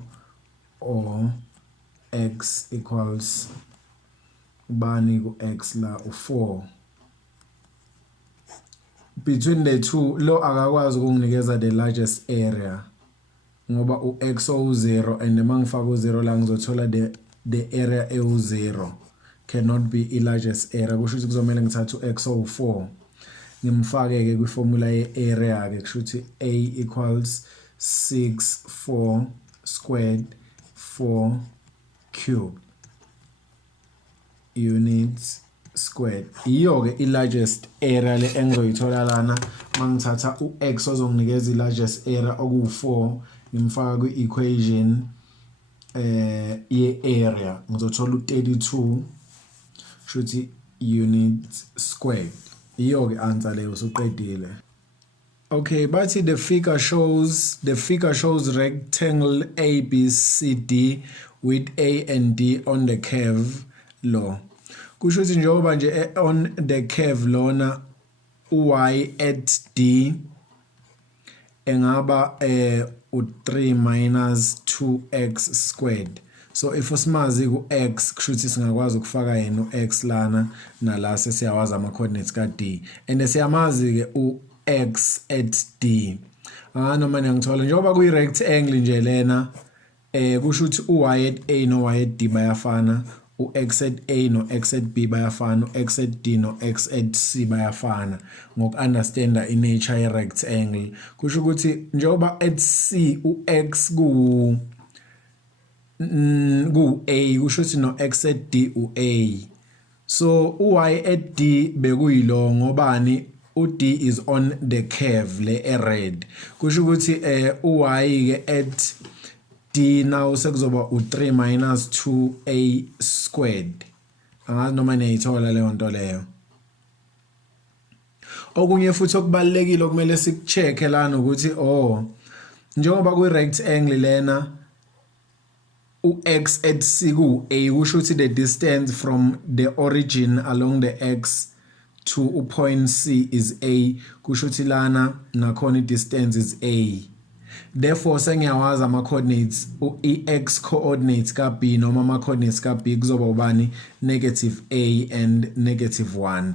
or x equals ubani ku x la u4. Between the two lo akakwazi ukunginikeza the largest area ngoba u-x o0 and mangifaka u0 la ngizothola the area e0 cannot be the largest area. Kusho ukuthi kuzomela ngithathe u-x o4 ngimfake ke kwiformula ye-area ke kusho ukuthi a equals 6 4 squared 4 cubed units squared. Iyo ke i largest area le engizoyithola lana mangithatha u-x ozonginikeza i largest area oku4 ngimfaka kwi-equation ye-area ngizothola u32 shuthi units squared. Iyo ke answer leyo soqedile. Okay, bathi the figure shows rectangle ABCD with A and D on the curve law. Kusho ukuthi njengoba nje on the curve lona y at D engaba u3 minus 2x squared. So if usimazi ku x kusho ukuthi singakwazi ukufaka yena u-x lana nala sesiyawazi ama coordinates ka D, and siyamazi ke u-x at D. Noma ngiyangithola njengoba kuyi rectangle nje lena kusho ukuthi u-y at A no y at D bayafana, u-x at A no x at B bayafana, u-x at D no x at C bayafana ngoku-understanda i-nature ye-rectangle. Kusho ukuthi njengoba at C u-x ku A kusho ukuthi no x at D u-A, so u-y at D bekuyilo ngobani u-D is on the curve le e-red. Kusho ukuthi u-y ke at D now sekuzoba u3 minus 2a squared. Angazi noma niyayithola leyo nto leyo. Okunye futhi okubalekile okumele sikuchecke lana ukuthi njengoba kuyi rectangle lena u-x at C ku A kusho ukuthi the distance from the origin along the x to a point C is A. Kusho ukuthi lana nakhona i-distance is A. Therefore sengiyawazi ama coordinates i-x coordinates ka B noma ama coordinates ka B kuzoba ubani -a and -1.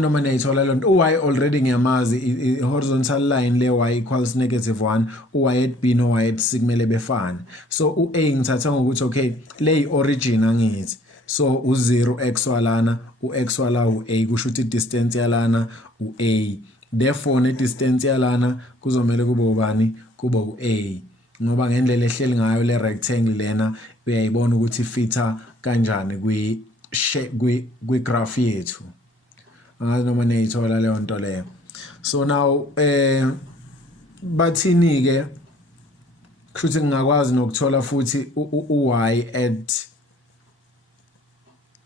Noma niyayithola lento u-y already ngiyamazi i horizontal line le y equals -1, u-y at B no y at C kumele befane. So u-a ngithatha ngokuthi okay le origin angithi, so u0 x walana u-x wala u-a kusho ukuthi distance yalana u-a, therefore ne distance yalana kuzomela kube ubani kuba u-a ngoba ngendlela ehleli ngayo le rectangle lena uyayibona ukuthi fita kanjani kwi graph yethu. Angazi noma niyayithola leyo nto leyo. So now bathini ke kushuthi ngingakwazi nokuthola futhi u-y at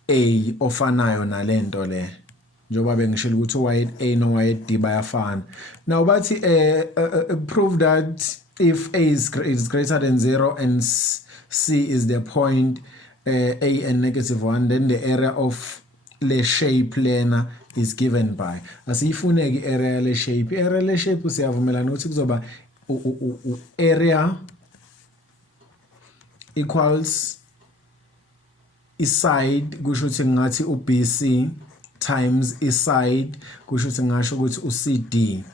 A ofanayo nalento le njengoba bengishilo ukuthi u-y at A no y at D bayafana. Now bathi prove that if A is greater than 0 and C is the point A and -1, then the area of the shape lena is given by. Asiyifuneki area le shape. Area le shape siyavumelana ukuthi kuzoba area equals iside kusho ukuthi ngathi uBC times iside kusho ukuthi ngasho ukuthi uCD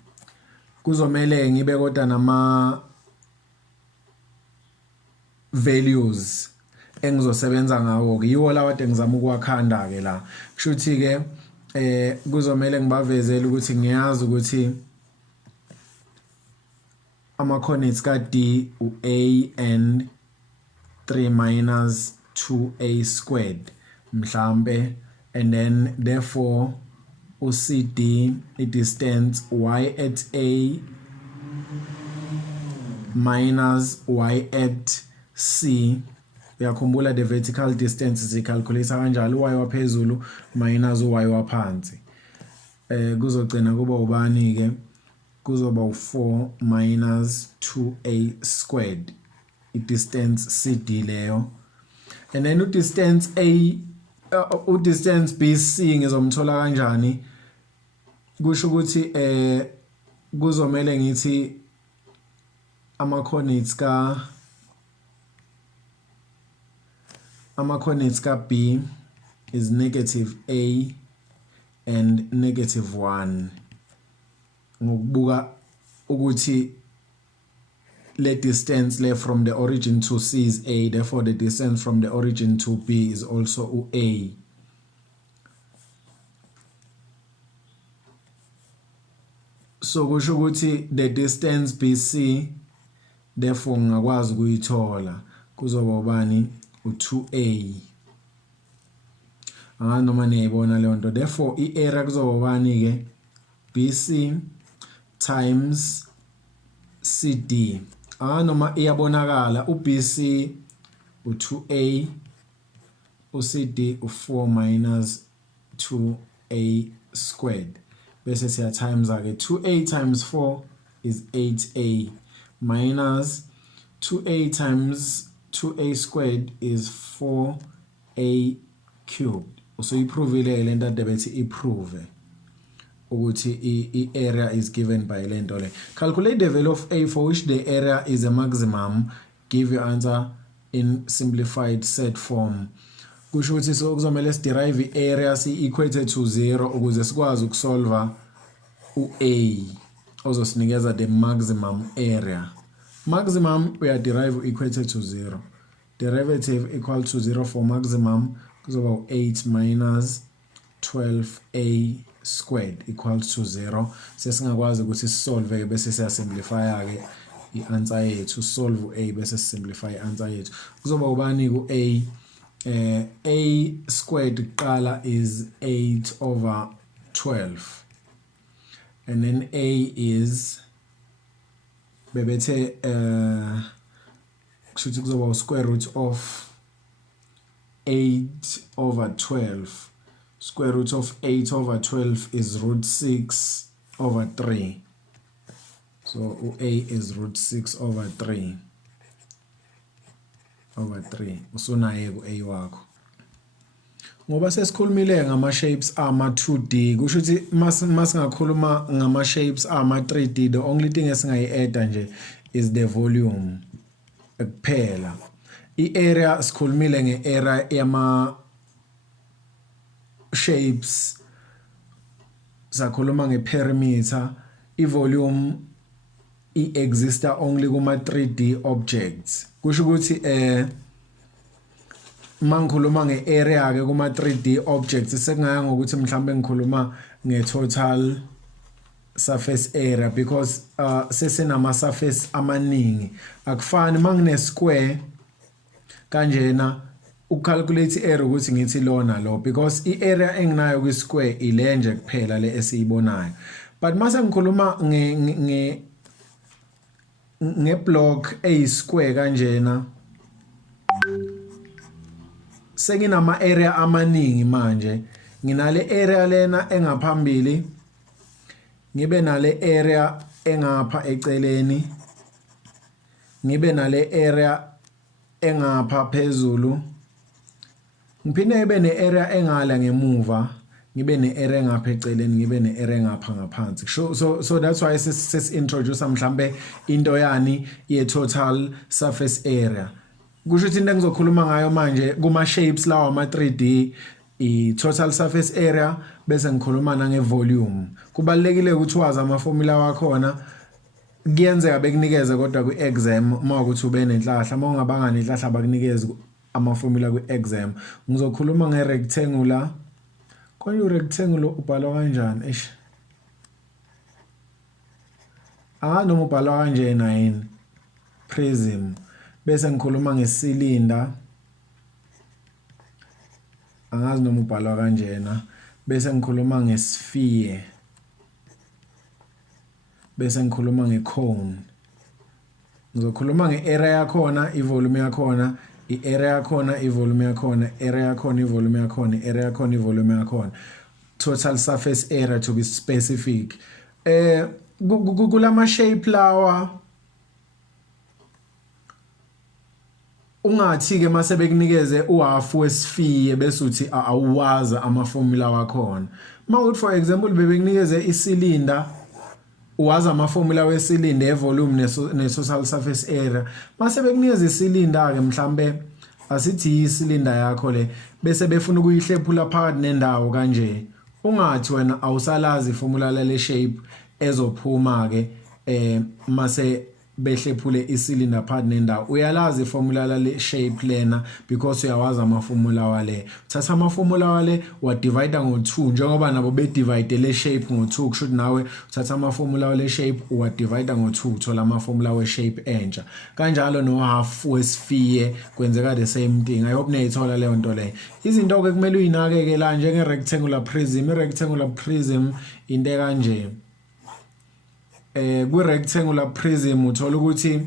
kuzomela ngibe kodwa nama values engizosebenza ngawo yiwo lawa ade ngizama ukwakhanda ke la kusho ukuthi ke kuzomela ngibavezele ukuthi ngiyazi ukuthi ama coordinates ka D u-a and 3 minus 2a squared mhlambe and then therefore uCD I distance y at a minus y at c. Uyakhumbula the vertical distance zicalculate kanjalo y waphezulu minus y waphansi. Kuzogcina kuba ubani ke kuzoba u4 minus 2a squared I distance CD leyo. And then distance a distance BC ngizomthola kanjani kusho ukuthi kuzomela ngithi ama coordinates ka B is negative a and negative 1 ngokubuka ukuthi le distance le from the origin to C is a, therefore the distance from the origin to B is also a. So kusho ukuthi the distance BC therefore ngakwazi ukuyithola kuzoba ubani u2a. Noma niyayibona le nto, therefore I-area kuzoba ubani ke BC times CD. Noma iyabonakala uBC u2a uCD u4 minus 2a squared bese siya times ke 2a times 4 is 8a minus 2a times 2a squared is 4a cubed. So iprovile le nto bethi iprove ukuthi I-area is given by le nto le. Calculate the value of a for which the area is a maximum. Give your answer in simplified set form. Kusho ukuthi so kuzomela derive I-area si-equate to 0 ukuze sikwazi ukusolva u-a ozosinikeza the maximum area. Maximum uyaderive equate to 0. Derivative equal to 0 for maximum kuzoba u8 minus 12a squared equals to 0. Sesingakwazi ukuthi sisolve bese siya simplify ke I-answer yethu, solve a bese simplify I-answer yethu. Kuzoba ubani ku a squared qala is 8 over 12 and then a is bebethe kushuthi kuzoba square root of 8 over 12. Square root of 8 over 12 is root 6 over 3. So a is root 6 over 3. Usunaye ku a wakho. Ngoba sesikhulumile ngama shapes ama 2D kusho ukuthi masingakhuluma ngama shapes ama 3D, the only thing esingayi-add nje is the volume kuphela. I-area sikhulumile nge-area yama shapes, sakhuluma nge-perimeter. I-volume i-exista only kuma 3D objects. Kusho ukuthi mangikhuluma nge-area ke kuma 3D objects sekungaya ngokuthi mhlambe ngikhuluma nge-total surface area because sesenama surface amaningi. Akufani mangine square kanjena ucalculate area ukuthi ngithi lona lo because I-area enginayo ku square ile nje kuphela le esiyibonayo. But mase ngikhuluma nge-block eyi-square kanjena sekinama area amaningi manje. Nginale area lena engaphambili, ngibe nale area engapha eceleni, ngibe nale area engapha phezulu, ngiphinde ngibe ne-area engala ngemuva, ngibe ne-area engapha eceleni, ngibe ne-area engapha ngaphansi. So that's why introduce mhlambe into yani ye-total surface area. Kusho ukuthi into engizokhuluma ngayo manje kuma shapes lawa ama 3D i-total surface area bese ngikhuluma nange volume. Kubalekile ukuthi wazi ama formula wakhona kuyenzeka bekunikeze kodwa kwi-exam uma ukuthi ube nenhlahla uma ungabanga nenhlahla bakunikeze ama-formula kwi-exam. Ngizokhuluma nge-rectangular. Konje u-rectangular ubhalwa kanjani? Eish. Noma ubhalwa kanjena yini? Prism. Bese ngikhuluma nge-cylinder. Angazi noma ubhalwa kanjena. Bese ngikhuluma nge-sphere. Bese ngikhuluma nge-cone. Ngizokhuluma nge-area yakhona, i-volume yakhona, i-area yakhona, i-volume yakhona, area yakhona, i-volume yakhona, area yakhona, i-volume yakhona. Total surface area to be specific. Kulama shape lawa ungathi ke mase bekunikeze u-half wesphere bese uthi awuwaza ama-formula wakhona. Mawuthi for example bebekunikeze i-cylinder uwaza ama-formula we-cylinder evolume ne-total surface area. Mase bekunikeze i-cylinder ke mhlambe asithi i-cylinder yakho le bese befuna ukuyihlephula phakathi nendawo kanje. Ungathi wena awusalazi i-formula le shape ezophuma ke mase behlephule i-cylinder phakathi nendawo. Uyalazi i-formula le shape lena because uyawazi ama-formula wale. Uthatha ama-formula wale wa divide ngo2 njengoba nabo be divide le shape ngo2 kusho nawe uthatha ama-formula wale shape wa divide ngo2 uthola ama-formula we shape entsha. Kanjalo no half wesphere kwenzeka the same thing. I hope niyithola leyo nto le. Izinto ke kumele uyinakeke la njenge rectangular prism. I-rectangular prism into kanje. Kwi-rectangular prism uthola ukuthi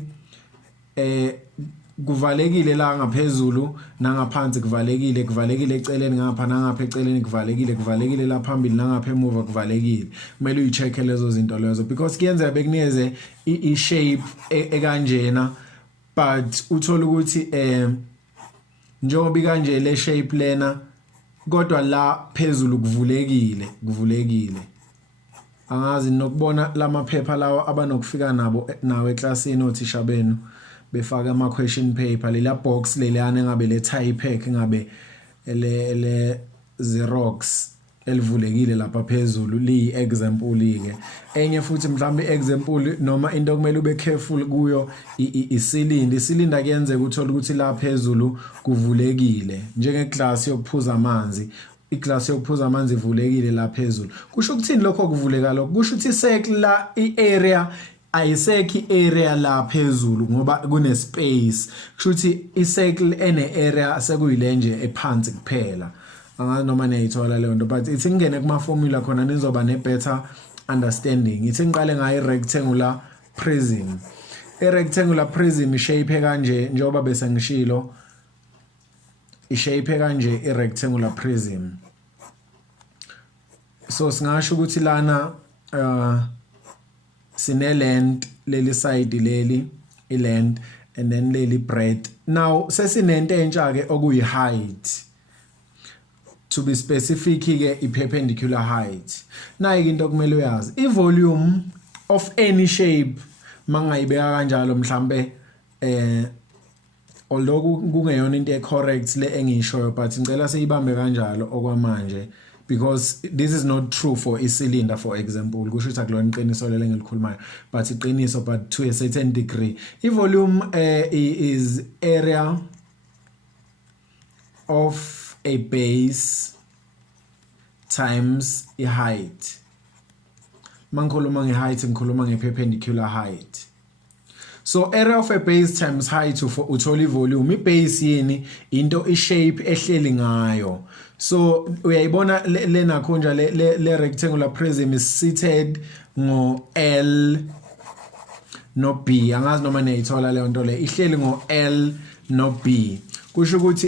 kuvalekile la ngaphezulu nangaphansi kuvalekile eceleni ngapha nangapha eceleni kuvalekile la phambili nangapha emuva kuvalekile. Kumele uyicheck lezo zinto lezo because kuyenzeka bekunikeze i-shape ekanjena but uthola ukuthi njengoba ikanje le shape lena kodwa la phezulu kuvulekile. Angazi nokubona lamaphepha lawa abanokufika nabo nawe eclassini othisha benu befaka ama question paper lela box leliyana engabe le type engabe le Xerox elivulekile lapha phezulu li example ke enye futhi mhlambe example noma into kumele ube careful kuyo i-cylinder kuyenzeka uthola ukuthi la phezulu kuvulekile njenge glass yokuphuza amanzi. Iglass yokuphuza amanzi ivulekile la phezulu. Kusho ukuthini lokho kuvuleka lokho? Kusho ukuthi circle la i-area ayisekho i-area la phezulu ngoba kune space. Kusho ukuthi i-circle ene-area sekuyile nje ephansi kuphela. Angazi noma niyithola leyo nto but ithi ngene kuma formula khona nizoba ne better understanding. Ithi ngiqale ngayo i-rectangular prism. I-rectangular prism shape kanje njengoba bese ngishilo. I-shape kanje i-rectangular prism. So singasho ukuthi lana sine length leli side leli i-length and then leli breadth. Now sesinento entsha ke okuyi height. To be specific ke i-perpendicular height. Nayi into kumele uyazi. I-volume of any shape mangayibeka kanjalo mhlambe although kungeyona into correct le engishoyo but ngicela seyibambe kanjalo okwamanje because this is not true for i-cylinder for example. Kusho ukuthi akulona iqiniso lelo engilikhulumayo but iqiniso but to a certain degree. I-volume is area of a base times i-height. Mangikhuluma nge-height ngikhuluma nge-perpendicular height. So area of a base times height uthola i-volume. I-base yini into i-shape ehleli ngayo. So uyayibona lena khonja le rectangular prism is seated ngo L no B. Angazi noma niyithola leyo nto le. Ihleli ngo L no B. Kusho ukuthi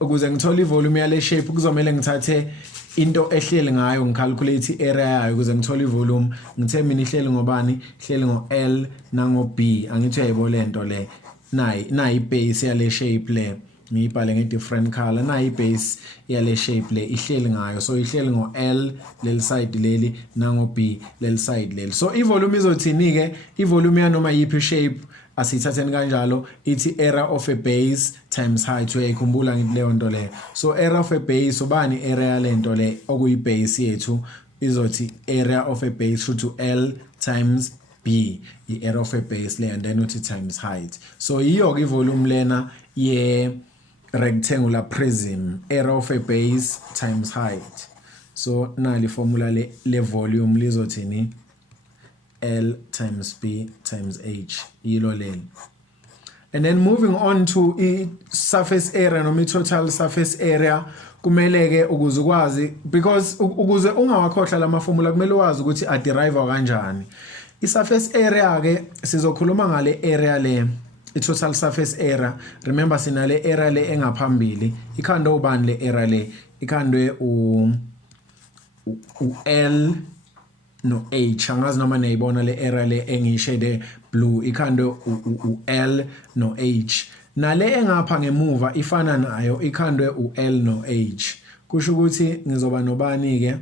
ukuze ngithole i-volume yale shape kuzomela ngithathe into ehleli ngayo ngicalculate i-area yayo ukuze ngithole i-volume. Ngithe mina ihleli ngobani? Ihleli ngo L nango B. Angithi uyayibona lento le. Nayi base yale shape le. Ngiyibhale nge-different color. Nayi base yale shape le ihleli ngayo. So ihleli ngo L leli side leli nango B leli side leli. So i-volume izothini ke? I-volume yanoma yiphi shape asithatheni kanjalo ithi area of a base times height. Uyayikhumbula ngithi leyo nto le. So area of a base ubani area lento le okuyi base yethu izothi area of a base to L times B i-area of a base layer and then uthi times height. So iyo ke volume lena ye rectangular prism, area of a base times height. So nali formula le volume lizothini L times B times H yilo leli. And then moving on to surface area noma total surface area kumele ke ukuze ukwazi, because ukuze ungawakhohlwa lama formula kumele wazi ukuthi a derive kanjani. I surface area ke sizokhuluma ngale area le, I total surface area. Remember sinale area le engaphambili ikhandwe ubani le area le, ikhandwe u L no H. Angazi noma niyibona le area le engishede blue ikhandwe u L no H. Nale engapha ngemuva ifana nayo ikhandwe u L no H. Kusho ukuthi ngizoba nobani ke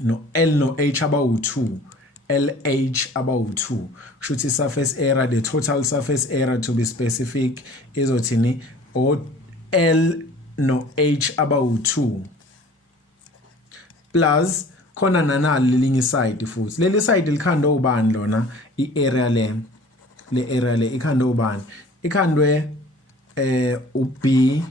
no L no H abawu2, LH abawu2. Kusho ukuthi surface area, the total surface area to be specific izothini o L no H abawu2 plus khona nanali linye side futhi. Leli side likhandwe ubani lona I-area le area le ikhandwe ubani? Ikhandwe u-B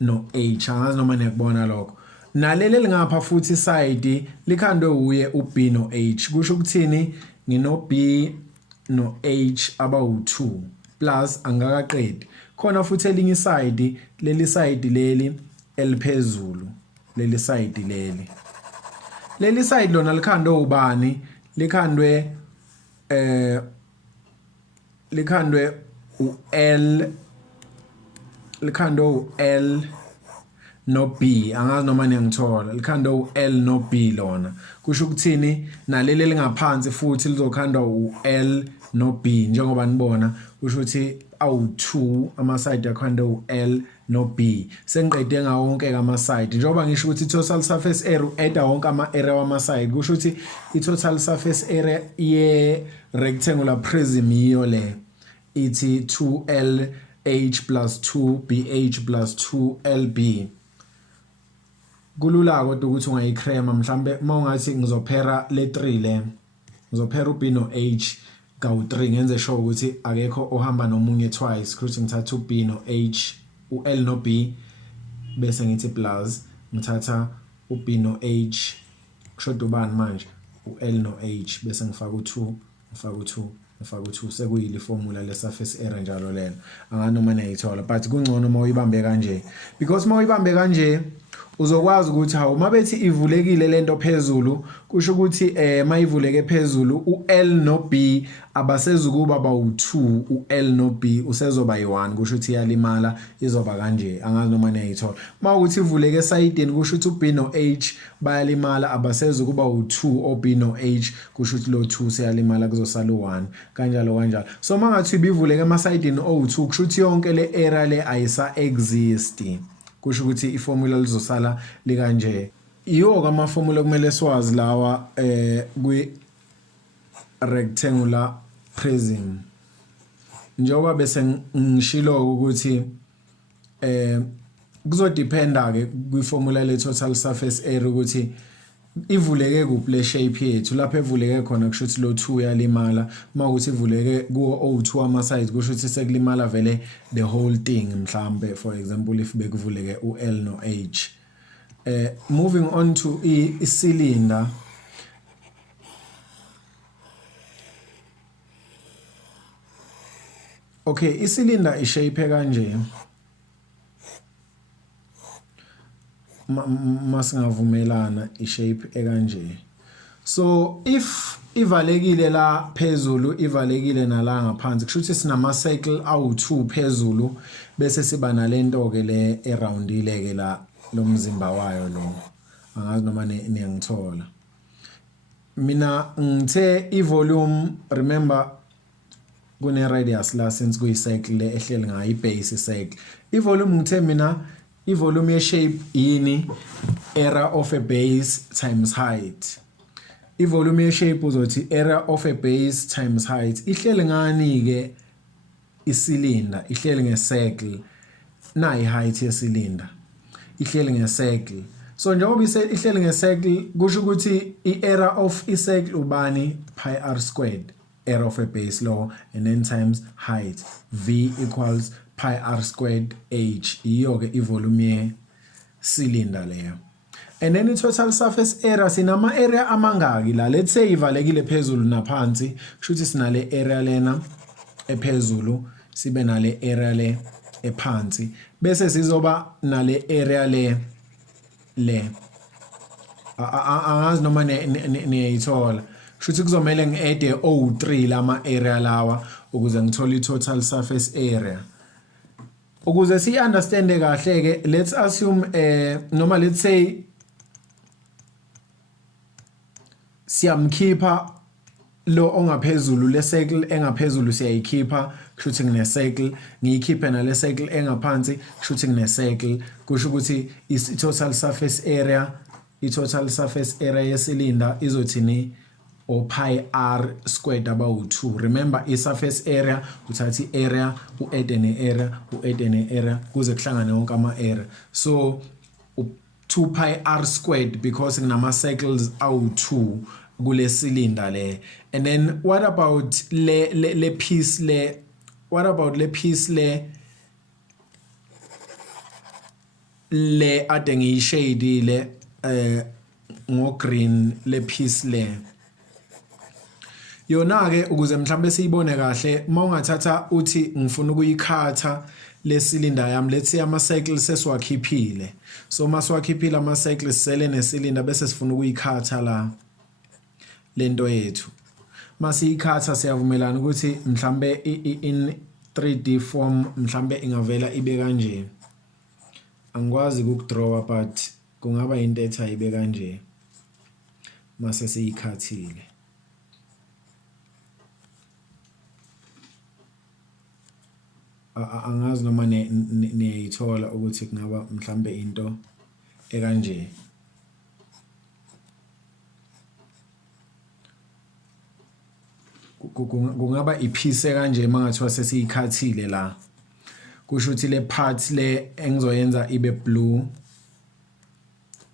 no H. Angazi noma niyakubona lokho. Naleli lingapha futhi side likhandwe uye u-B no H. Kusho ukuthini ngino B no H abawu2 plus angakaqedi. Khona futhi elinye side, leli side leli eliphezulu, leli side leli. Leli side lona likhandwe ubani? Likhandwe u-L, likhandwe u-L no B. Angazi noma niyangithola. Likhandwe u-L no B lona. Kusho ukuthini naleli lingaphansi futhi lizokhandwa u-L no B njengoba nibona. Kusho ukuthi awu2 ama side akhandwe u-L no B. Sengiqede ngawo wonke ama side. Njengoba ngisho ukuthi total surface area add wonke ama area wama side. Kusho ukuthi I total surface area ye rectangular prism iyo le. Ithi 2LH plus 2BH plus 2LB. Kulula kodwa ukuthi ungayicrema mhlambe mawungathi ngizophera le 3 le. Ngizophera uB no H kawu3 ngenze sure ukuthi akekho ohamba nomunye twice. Kusho ngithatha uB no H, uL no B bese ngithi plus ngithatha uB no H kushoda ubani manje uL no H bese ngifaka u2 ngifaka u2 ngifaka u2 sekuyile formula le surface area njalo lena. Angani noma niyayithola but kungcono mawuyibambe kanje, because mawuyibambe kanje uzokwazi ukuthi hawo mabethi ivulekile lento phezulu kusho ukuthi mayivuleke phezulu uL no B abasezukuba bawu2, uL no B usezoba yi1. Kusho ukuthi iyalimala izoba kanje. Angazi noma niyayithola. Mawukuthi ivuleke esayidini kusho ukuthi uB no H bayalimala abasezukuba u2 oB no H. Kusho ukuthi lo 2 seyalimala kuzosala u1 kanjalo kanjalo. So mangathi ibivuleke emasayidini o2 kusho ukuthi yonke le area le ayisa exist. Kusho ukuthi iformula lizosala likanje. Iyo kama formula kumele siwazi lawa kwi rectangular prism. Njengoba bese ngishilo ukuthi kuzodependa ke kwi formula le total surface area ukuthi ivuleke kuphi le shape yethu. Lapho evuleke khona kusho ukuthi lo 2 yalimala. Mawukuthi ivuleke kuwo o2 ama sides kusho ukuthi sekulimala vele the whole thing. Mhlambe for example if bekuvuleke uL no H. Moving on to cylinder. Okay, cylinder ishape kanje. Masingavumelana ishape ekanje. So if ivalekile la phezulu ivalekile nala ngaphansi kusho ukuthi sinama cycle awu2 phezulu bese siba nalento ke le aroundile ke la lomzimba wayo lo. Angazi noma niyangithola. Mina ngithe ivolume, remember kune radius la since kuyi cycle le ehleli ngayo ibase cycle. Ivolume ngithe mina ivolume ye shape yini? Area of a base times height. Ivolume ye shape uzothi area of a base times height. Ihleli ngani ke icylinder? Ihleli nge-circle. Na i-height ye-cylinder. Ihleli nge-circle. So njengoba ihleli nge-circle kusho ukuthi i-area of i-circle ubani? Pi r squared. area of a base law, and then times height. V equals pi r squared h. Iyo ke ivolume cylinder layer. And then total surface area sinama area amangaki la. Let's say ivalekile phezulu naphansi, kushuthi sinale area lena ephezulu, sibe nale area le ephansi. Bese sizoba nale area le. Angazi noma niyayithola. Kushuthi kuzomela ngi-add O3 lama area lawa ukuze ngithole i-total surface area. Ukuze si-understande kahle ke, let's assume noma let's say siyamkhipha lo ongaphezulu le circle engaphezulu siyayikhipha, kushuthi ngine circle, ngiyikhiphe nale circle engaphansi, kushuthi ngine circle, kusho ukuthi i-total surface area yecylinder izothini o pi r squared about 2. Remember i-surface area uthatha i-area u-add ne-area kuze kuhlangane wonke ama-area. So 2 pi r squared because nginama circles awu-2 kule cylinder le. And then what about le piece le ade ngiyishade le ngo green le piece le. Yona ke ukuze mhlambe siyibone kahle, mawungathatha uthi ngifuna ukuyikhatha le cylinder yami, let's say ama cycles sesiwakhiphile. So masiwakhiphile ama cycles sele ne cylinder bese sifuna ukuyikhatha la lento yethu. Masiyikhatha siyavumelana ukuthi mhlambe in 3D form mhlambe ingavela ibe kanje. Angikwazi ukudraw but kungaba into etha ibe kanje mase siyikhathile. Angazi noma niyayithola ukuthi kungaba mhlambe into ekanje. Kungaba ipiece kanje mangathiwa sesiyikhathile la. Kusho ukuthi le part le engizoyenza ibe blue,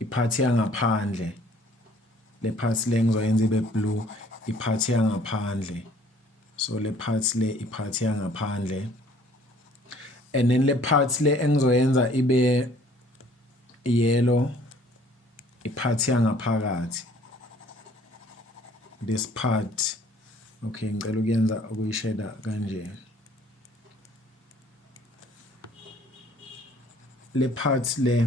ipart yangaphandle. Le part le engizoyenza ibe blue, ipart yangaphandle. So le part le ipart yangaphandle. And then le part le engizoyenza ibe yellow, ipart yangaphakathi. This part, okay, ngicela ukuyenza ukuyishada kanje. Le part le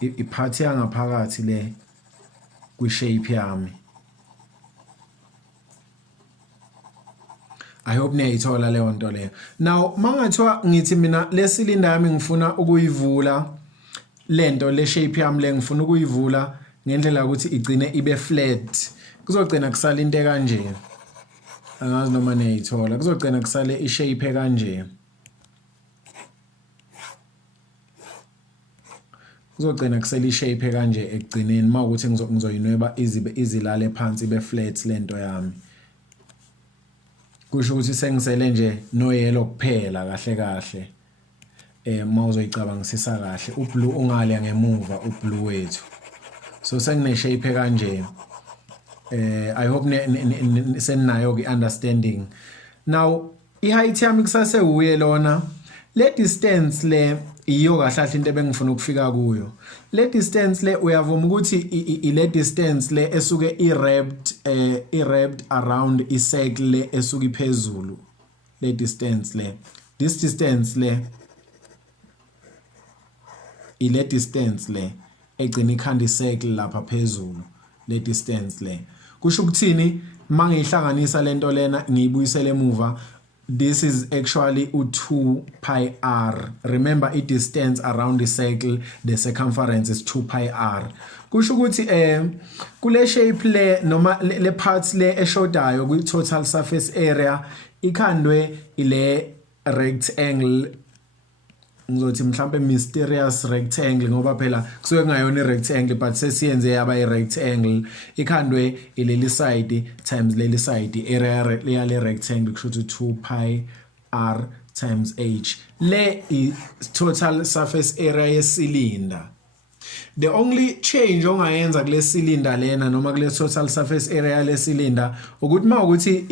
ipart yangaphakathi le kwi shape yami. I hope niyayithola leyo nto leyo. Now mangathiwa ngithi mina le cylinder yami ngifuna ukuyivula, lento le shape yami le ngifuna ukuyivula ngendlela ukuthi igcine ibe flat, kuzogcina kusala into kanje. Angazi noma niyayithola, kuzogcina kusale i-shape kanje. Kuzogcina kusela i-shape kanje ekugcineni mawukuthi ngizoyinweba izilale phansi ibe flat lento yami. Kusho ukuthi sengisele nje no yellow kuphela kahle kahle. Mawuzoyicabangisisa kahle, ublue ungale ngemuva, ublue wethu. So sengine shape kanje. I hope seninayo ke understanding. Now i-height yami kusase uye lona, le distance le iyo kahle into ebengifuna ukufika kuyo. Le distance le uyavuma ukuthi ile distance le esuke i-wrapped around i-circle le esuke iphezulu. Le distance le, this distance le ile distance le egcina ikhanda i-circle lapha phezulu. Le distance le kusho ukuthini mangihlanganisa lento lena ngiyibuyisele emuva, this is actually u2 pi r. Remember I distance around the circle, the circumference is 2 pi r. Kusho ukuthi kule shape le noma le parts le eshodayo ku total surface area ikhandwe ile rectangle, ngizothi mhlambe mysterious rectangle ngoba phela kusuke kungayona i-rectangle but sesiyenze yaba i-rectangle, ikhandwe ileli side times leli side, area le rectangle kusho ukuthi 2 pi r times h. Le i total surface area yecylinder. The only change ongayenza kule cylinder lena noma kule total surface area le cylinder ukuthi mawukuthi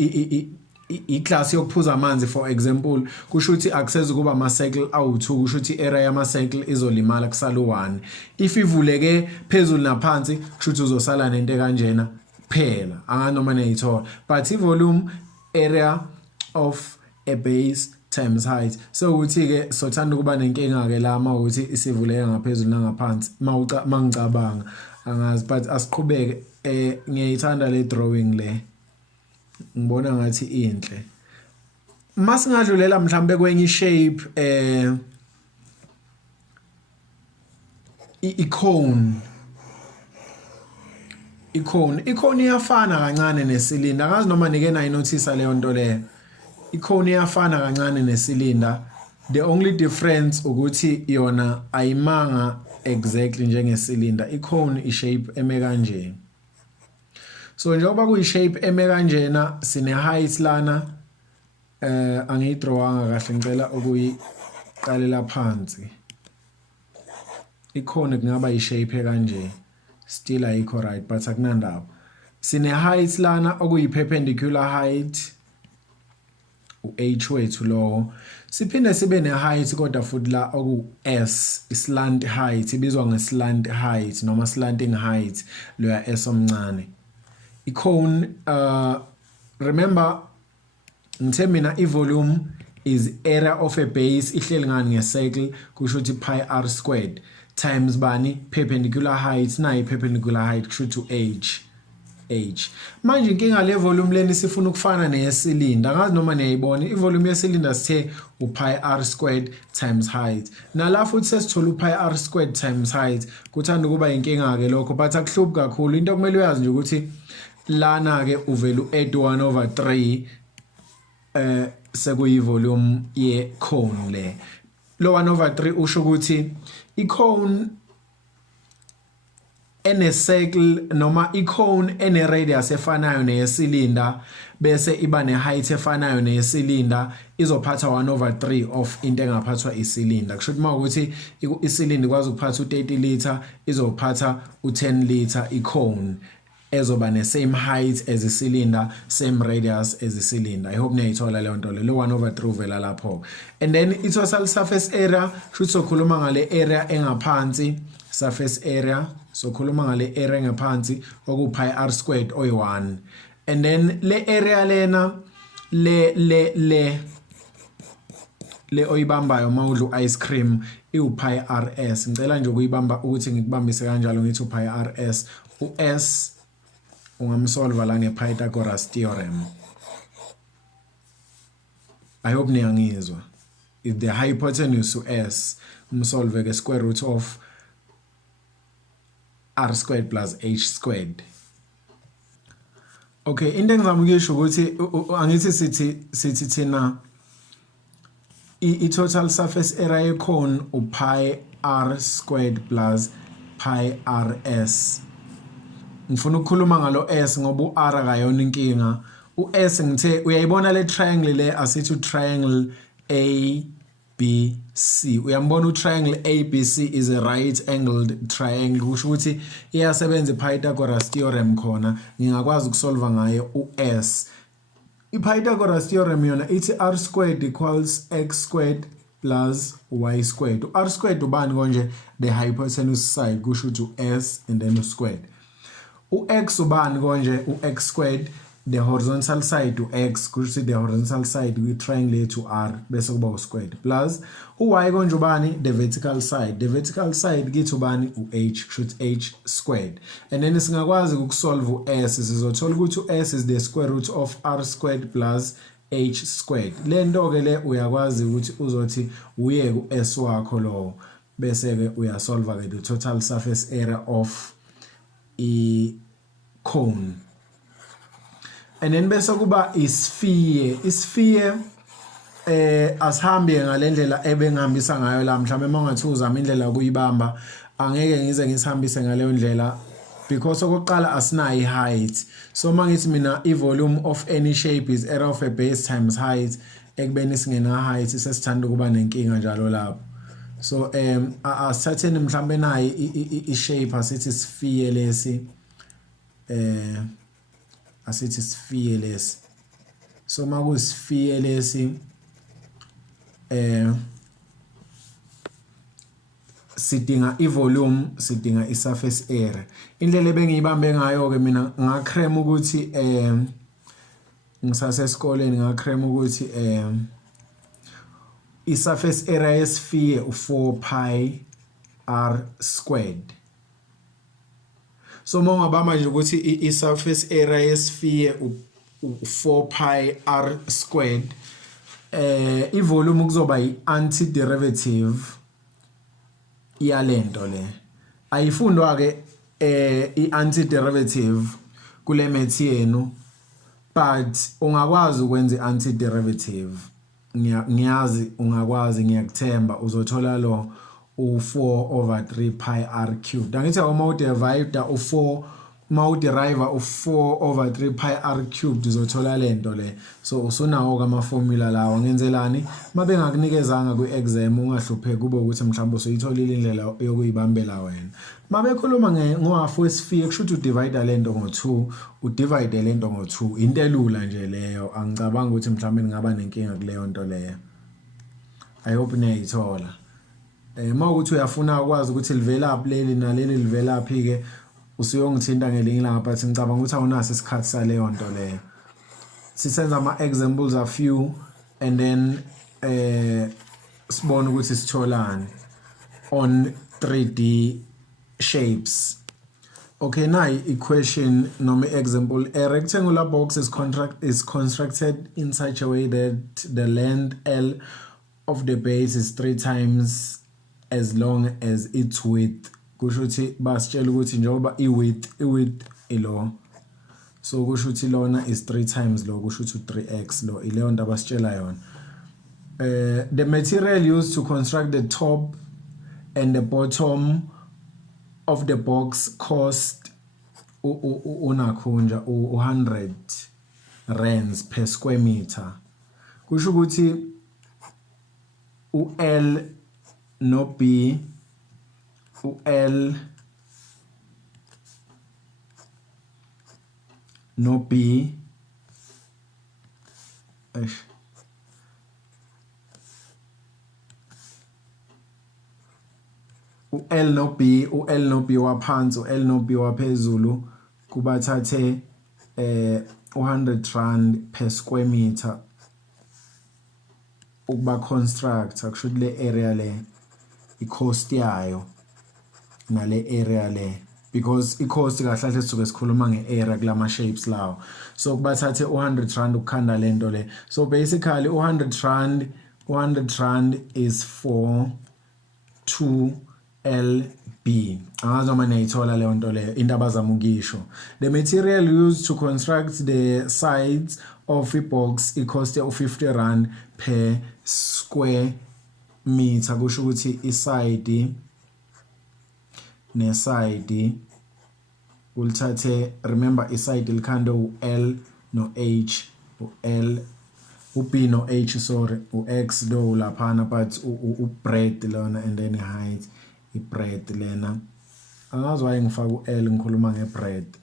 iclass yokuphuza amanzi for example kusho ukuthi access kuba ama cycle awu2 kusho ukuthi area yama cycle izolimala kusala u1 if ivuleke phezulu naphansi kusho ukuthi uzosala nento kanjena phela anganoma neyithola but I volume area of a base times height so ukuthi ke sothanda kuba nenkinga ke la mawukuthi isivuleke ngaphezulu nangaphansi mangicabanga angazi but asiqhubeke ngiyayithanda le drawing le ngibona ngathi inhle masingadlulela mhlambe kwenye shape icone iyafana kancane nesilinda akazi noma nike nayi notice leyo nto le icone iyafana kancane nesilinda the only difference ukuthi yona ayimanga exactly njengesilinda icone ishape eme kanje so njengoba kuyi shape eme kanjena sine height lana angiyidrawanga kahle ngicela ukuyiqalela phansi icone kungaba yi shape kanje still ayikho right but akunandaba sine height lana okuyi perpendicular height u-h wethu lo siphinde sibe ne height kodwa futhi la oku s islant height ibizwa ngeslant height noma slanting height lo ya s omncane icone remember ngithe mina ivolume is area of a base ihleli ngani ngecycle kusho ukuthi pi r squared times bani perpendicular height nayi perpendicular height kusho ukuthi h manje inkinga le volume leni sifuna ukufana neyesilinda angazi noma niyayibona ivolume yesilinda sithe upi r squared times height nala futhi sesithola upi r squared times height kuthanda kuba inkinga ke lokho but akuhluphi kakhulu into kumele uyazi nje ukuthi lana ke uvela u-add 1/3 sekuyi volume ye cone le lo 1/3 usho ukuthi icone ene cycle noma icone ene radius efanayo neyesilinda bese iba ne height efanayo neyesilinda izophatha 1/3 of into engaphathwa isilinda kusho ukuthi isilinda ikwazi ukuphatha u30 liter izophatha u10 liter icone ezoba ne same height as isilinda same radius as isilinda I hope niyayithola leyo nto le 1/3 uvela lapho and then I total surface area should sokhuluma ngale area engaphansi surface area sokhuluma ngale area engaphansi oku pi r squared oy1 and then le area lena le oyibambayo mawudlu ice cream iu pi rs ngicela nje ukuyibamba ukuthi ngikubambise kanjalo ngithi pi rs us ungamsolva la ngePythagoras theorem I hope niyangizwa if the hypotenuse s umsolve ke square root of r squared plus h squared okay into engizama ukuyisho ukuthi angithi sithi thina I total surface area yecone u pi r squared plus pi rs ngifuna ukukhuluma ngalo s ngoba u-r akayona inkinga u-s ngithe uyayibona le triangle le asithi triangle ABC uyambona u-triangle ABC is a right angled triangle kusho ukuthi iyasebenza iPythagoras theorem khona ngingakwazi ukusolva ngayo u-s iPythagoras theorem yona ithi r squared equals x squared plus y squared r squared ubani konje the hypotenuse side kusho ukuthi u-s and then u-squared u-x ubani konje u-x squared the horizontal side u-x kusho the horizontal side kwi-triangle yethu r bese kuba u-squared plus u-y konje ubani the vertical side kithi ubani u-h kusho h squared and then singakwazi ukusolve u-s sizothola ukuthi u-s is the square root of r squared plus h squared le nto ke le uyakwazi ukuthi uzothi uye ku-s wakho lo bese ke uyasolva ke the total surface area of cone and then bese kuba isphere asihambe ngalendlela ebengihambisa ngayo la mhlawumbe mangathi uzama indlela ukuyibamba angeke ngize ngisihambise ngaleyo ndlela because okokuqala asinayo i-height so mangithi mina i-volume of any shape is area of a base times height ekubeni singena height sesithanda kuba nenkinga njalo lapho So asathe mhlambe nayi I shape asithi sphere lesi asithi sphere lesi. So maku sphere lesi sidinga ivolume sidinga isurface area. Indlela ebengiyibambe ngayo ke mina ngacreme ukuthi ngisase esikoleni ngacreme ukuthi isurface area yesphere u4 pi r squared. So mawungabamba nje ukuthi isurface area yesphere u4 pi r squared ivolume kuzoba i-antiderivative iyalento le ayifundwa ke i-antiderivative kule math yenu but ungakwazi ukwenza i-antiderivative ngiyazi ungakwazi ngiyakuthemba uzothola lo u4 over 3 pi r cubed angithi uma udivide u4 uma uderive u4 over 3 pi r cubed uzothola lento le so usunawo kama formula lawa ngenzelani mabe ngakunikezanga ku-exam ungahlupheki kube ukuthi mhlawumbe usuyitholile indlela yokuyibambela wena mabe khuluma ngo-half wesphere kusho ukuthi udivide lento ngo2 udivide lento ngo2 into elula nje leyo angicabanga ukuthi mhlawumbe ngaba nenkinga kuleyo nto leyo I hope niyayithola mawukuthi uyafuna ukwazi ukuthi livela up leli naleli livela phi ke usuyongithinta ngelinye ilanga but ngicabanga ukuthi awunaso isikhathi saleyo nto leyo sisenza ama examples a few and then sibone ukuthi sitholani on 3D shapes. Okay, now equation noma example a rectangular box is constructed in such a way that the length L of the base is 3 times as long as its width. Kusho ukuthi basitshela ukuthi njengoba i-width ilo so kusho ukuthi lona is 3 times lo kusho ukuthi 3x lo ileyo nto abasitshela yona. The material used to construct the top and the bottom of the box cost unakhunja 100 rands per square meter. Kusho ukuthi u-L no B u-L no B u-L no B u-L no B waphansi u-L no B waphezulu kubathathe 100 rand per square meter ukuba construct akusho le area le i-cost yayo nale area le because i-cost kahle kahle sisuke sikhuluma nge-area kulama shapes lawo so kubathathe 100 rand ukukhanda lento le so basically 100 rand is for 2LB angazi noma niyayithola leyo nto leyo into abazama ukisho. The material used to construct the sides of a box i-cost ya 50 rand per square meter kusho ukuthi iside neside ulithathe remember iside likhanda u-L no H u-L u-B no H sorry u-X lo laphana but u-breadth lona and then height i-breadth lena angazi why ngifaka u-L ngikhuluma nge-breadth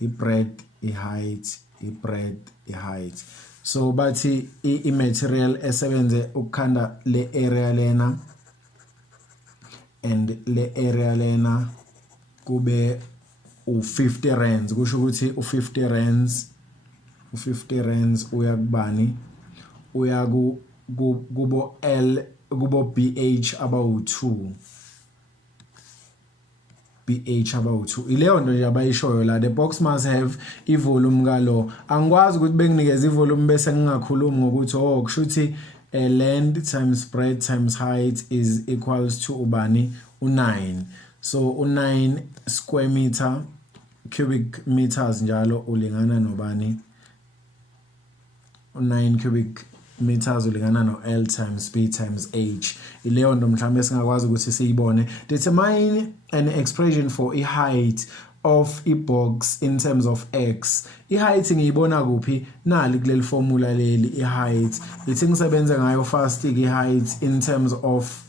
i-breadth i-height i-breadth i-height so bathi i-material esebenze ukukhanda le area lena and le area lena kube u50 rands kusho ukuthi u50 rands uya kubani uya kubo L kubo BH abawu2 BH abawu2 ileyo nto nje abayishoyo la the box must have ivolume kalo angikwazi ukuthi benginikeza ivolume bese ngingakhulumi ngokuthi kusho ukuthi length times breadth times height is equals to ubani u9 so u9 square meter cubic meters njalo ulingana nobani u9 cubic meters ulingana no L times B times H ileyo nto mhlawumbe singakwazi ukuthi siyibone. Determine an expression for a height of a box in terms of x. I-height ngiyibona kuphi nali kuleli formula leli i-height ithi ngisebenze ngayo first i-height in terms of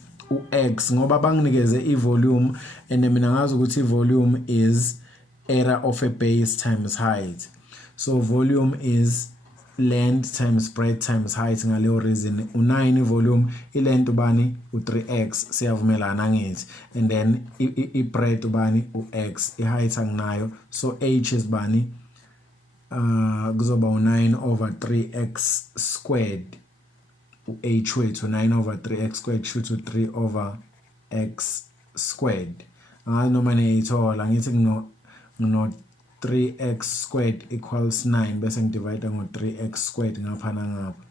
x ngoba banginikeze i-volume and mina ngazi ukuthi i-volume is area of a base times height. So volume is length times breadth times height. Ngaleyo reason u9 volume, i-length ubani u3x, siyavumelana ngithi, and then i-breadth ubani u-x, i-height anginayo, so h is bani kuzoba u9 over 3x squared, u-h wethu 9 over 3x squared shoot u3 over x squared. Noma niyithola ngithi ngino 3x squared equals 9 bese ngidivide ngo 3x squared ngapha nangapha.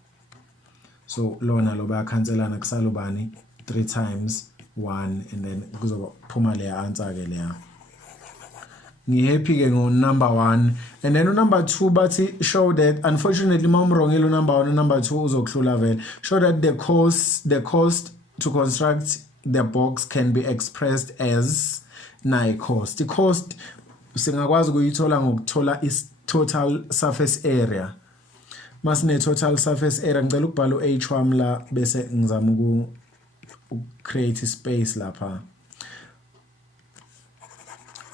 So lona lo bayakhanselana kusala ubani 3 times 1 and then kuzoba phuma le answer ke leya. Ngihappy ke ngo number 1 and then number 2 bathi show that unfortunately mawumrongile number 1 number 2 uzokuhlula vele. Show that the cost to construct the box can be expressed as cost. The cost singakwazi ukuyithola ngokuthola is total surface area. Masine total surface area ngicela ukubhala u-h wami la bese ngizama create space lapha.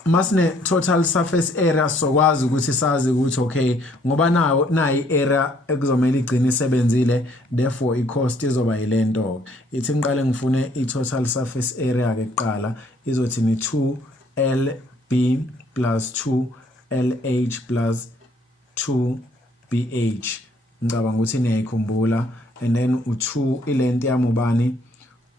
Masine total surface area sokwazi ukuthi sazi ukuthi okay ngoba nayi area ekuzomela igcine isebenzile, therefore i-cost izoba yilento. Ithi ngiqale ngifune i-total surface area ke kuqala izothi ni 2lb plus 2lh plus 2bh. Ngicabanga ukuthi niyayikhumbula, and then u2 ilength yami ubani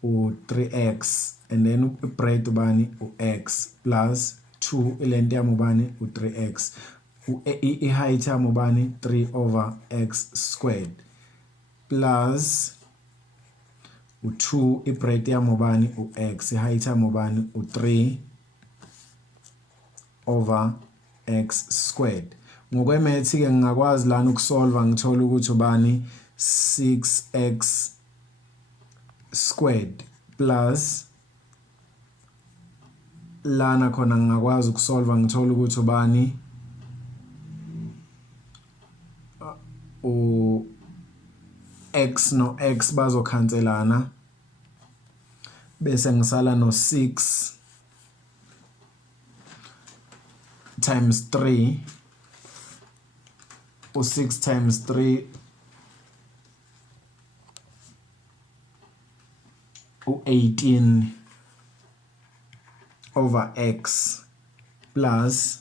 u3x and then i-breadth ubani u-x plus 2 ilength yami ubani u3x, i-height yami ubani 3 over x squared plus u2 i-breadth yami ubani u-x, i-height yami ubani u3 over x squared. Ngokwemethi ke ngingakwazi lana ukusolve ngithola ukuthi ubani 6x squared plus lana khona ngingakwazi ukusolve ngithola ukuthi ubani u x no x bazokhanselana bese ngisala no 6 times 3 u6 times 3 u18 over x plus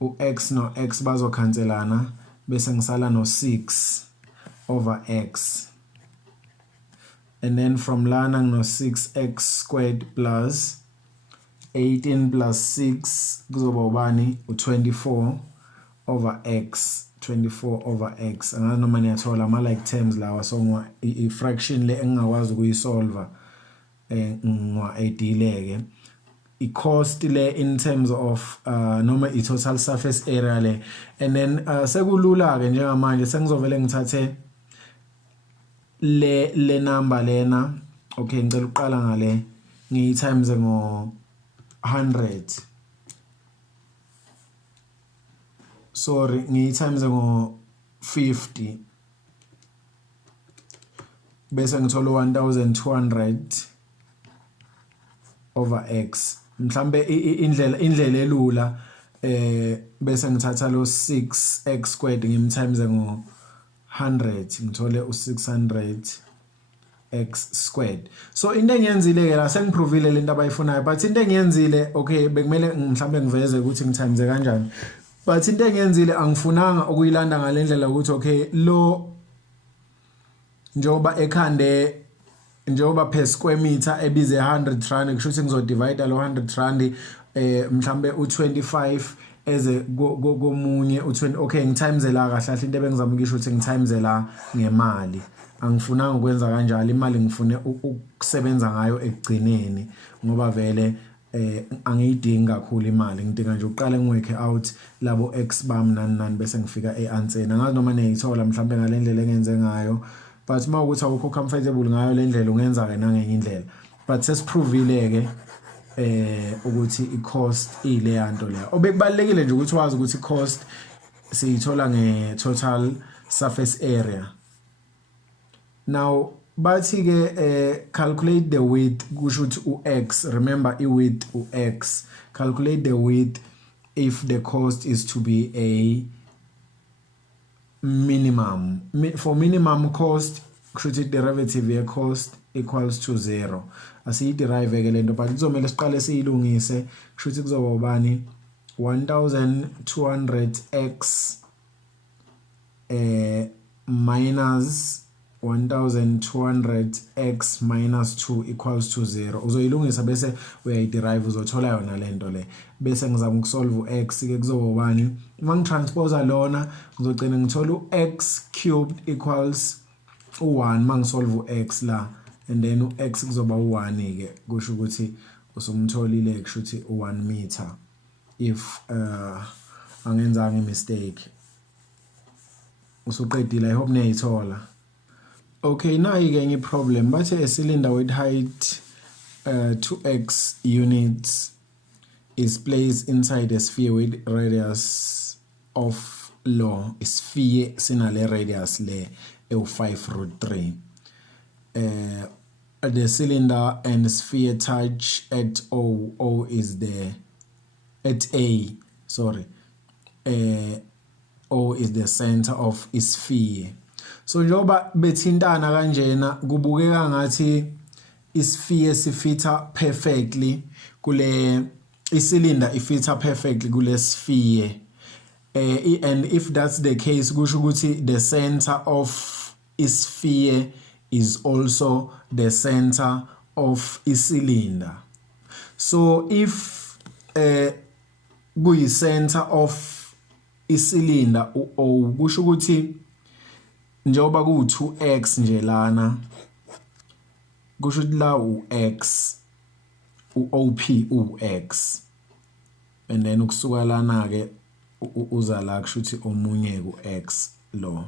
u-x no x bazokhanselana bese ngisala no 6 over x, and then from lana ngino 6x squared plus 18 plus 6 kuzoba ubani u24 over x, 24 over x. Angazi noma niyathola ama like terms lawa, so i-fraction le engingakwazi ukuyisolve ngwa idileke i-cost le in terms of noma i-total surface area le, and then sekulula ke njengamanje sengizovele ngithathe le number lena, okay ngicela uqala ngale ngiyi times ngo 100, sorry ngiyi times ngo 50 bese ngithola 1200 over x. Mhlambe indlela elula bese ngithatha lo 6x squared ngimtimes ngo 100 ngithole u600 x squared. So into engiyenzile ke la sengiprovile lento abayifunayo, but into engiyenzile okay bekumele mhlambe ngiveze ukuthi ngitimes kanjani, but into engiyenzile angifunanga ukuyilanda ngalendlela ukuthi okay lo njoba ekhande njoba per square meter ebize 100 rand kusho ukuthi ngizodivide lo 100 rand mhlambe u25 eze komunye u20, okay ngitimesela kahle kahle into ebengizama ukisho ukuthi ngitimesela ngemali. Angifunanga ukwenza kanjalo, imali ngifune ukusebenza ngayo ekugcineni ngoba vele angiyidingi kakhulu imali, ngidinga nje uqale ngiwork out labo x bam nani bese ngifika eanswering. Angazi noma niyithola mhlambe ngalendlela engenze ngayo, but mawukuthi awukho comfortable ngayo le ndlela ungenza ke nangenye indlela, but sesiprovile ke ukuthi i-cost ile yanto leyo. Obekubalekile nje ukuthi wazi ukuthi i-cost siyithola nge-total surface area. Now bathi ke calculate the width kusho ukuthi u-x, remember i-width u-x, calculate the width if the cost is to be a minimum. For minimum cost kusho ukuthi derivative ye cost equals to 0. Asiyiderive ke lento but kuzomela siqale siyilungise kusho ukuthi kuzoba ubani 1200x minus 1200x minus 2 equals to 0. Uzoyilungisa bese uyayiderive uzothola yona lento le. Bese ngizama ukusolve x ke kuzoba ubani. Uma ngitranspose lona ngizogcina ngithola u-x cubed equals 1 mangisolve x la, and then u-x kuzoba u1 ke kusho ukuthi usumtholile kusho ukuthi u1 meter if angenzanga imistake. Usuqedile, I hope niyayithola. Okay, now again a problem. But a cylinder with height 2x units is placed inside a sphere with radius of law. Sphere sinale radius le 5√3. The cylinder and sphere touch at O. O is the at A. Sorry. O is the center of a sphere. So njoba bethintana kanjena kubukeka ngathi isphere sifita perfectly kule icylinder ifita perfectly kule sphere. And if that's the case kusho ukuthi the center of a sphere is also the center of a cylinder. So if kuyi center of icylinder u-O kusho ukuthi njengoba ku2x nje lana kusho ukuthi la u-x u-OP u-x, and then ukusuka lana ke uza la kusho ukuthi omunye ku-x lo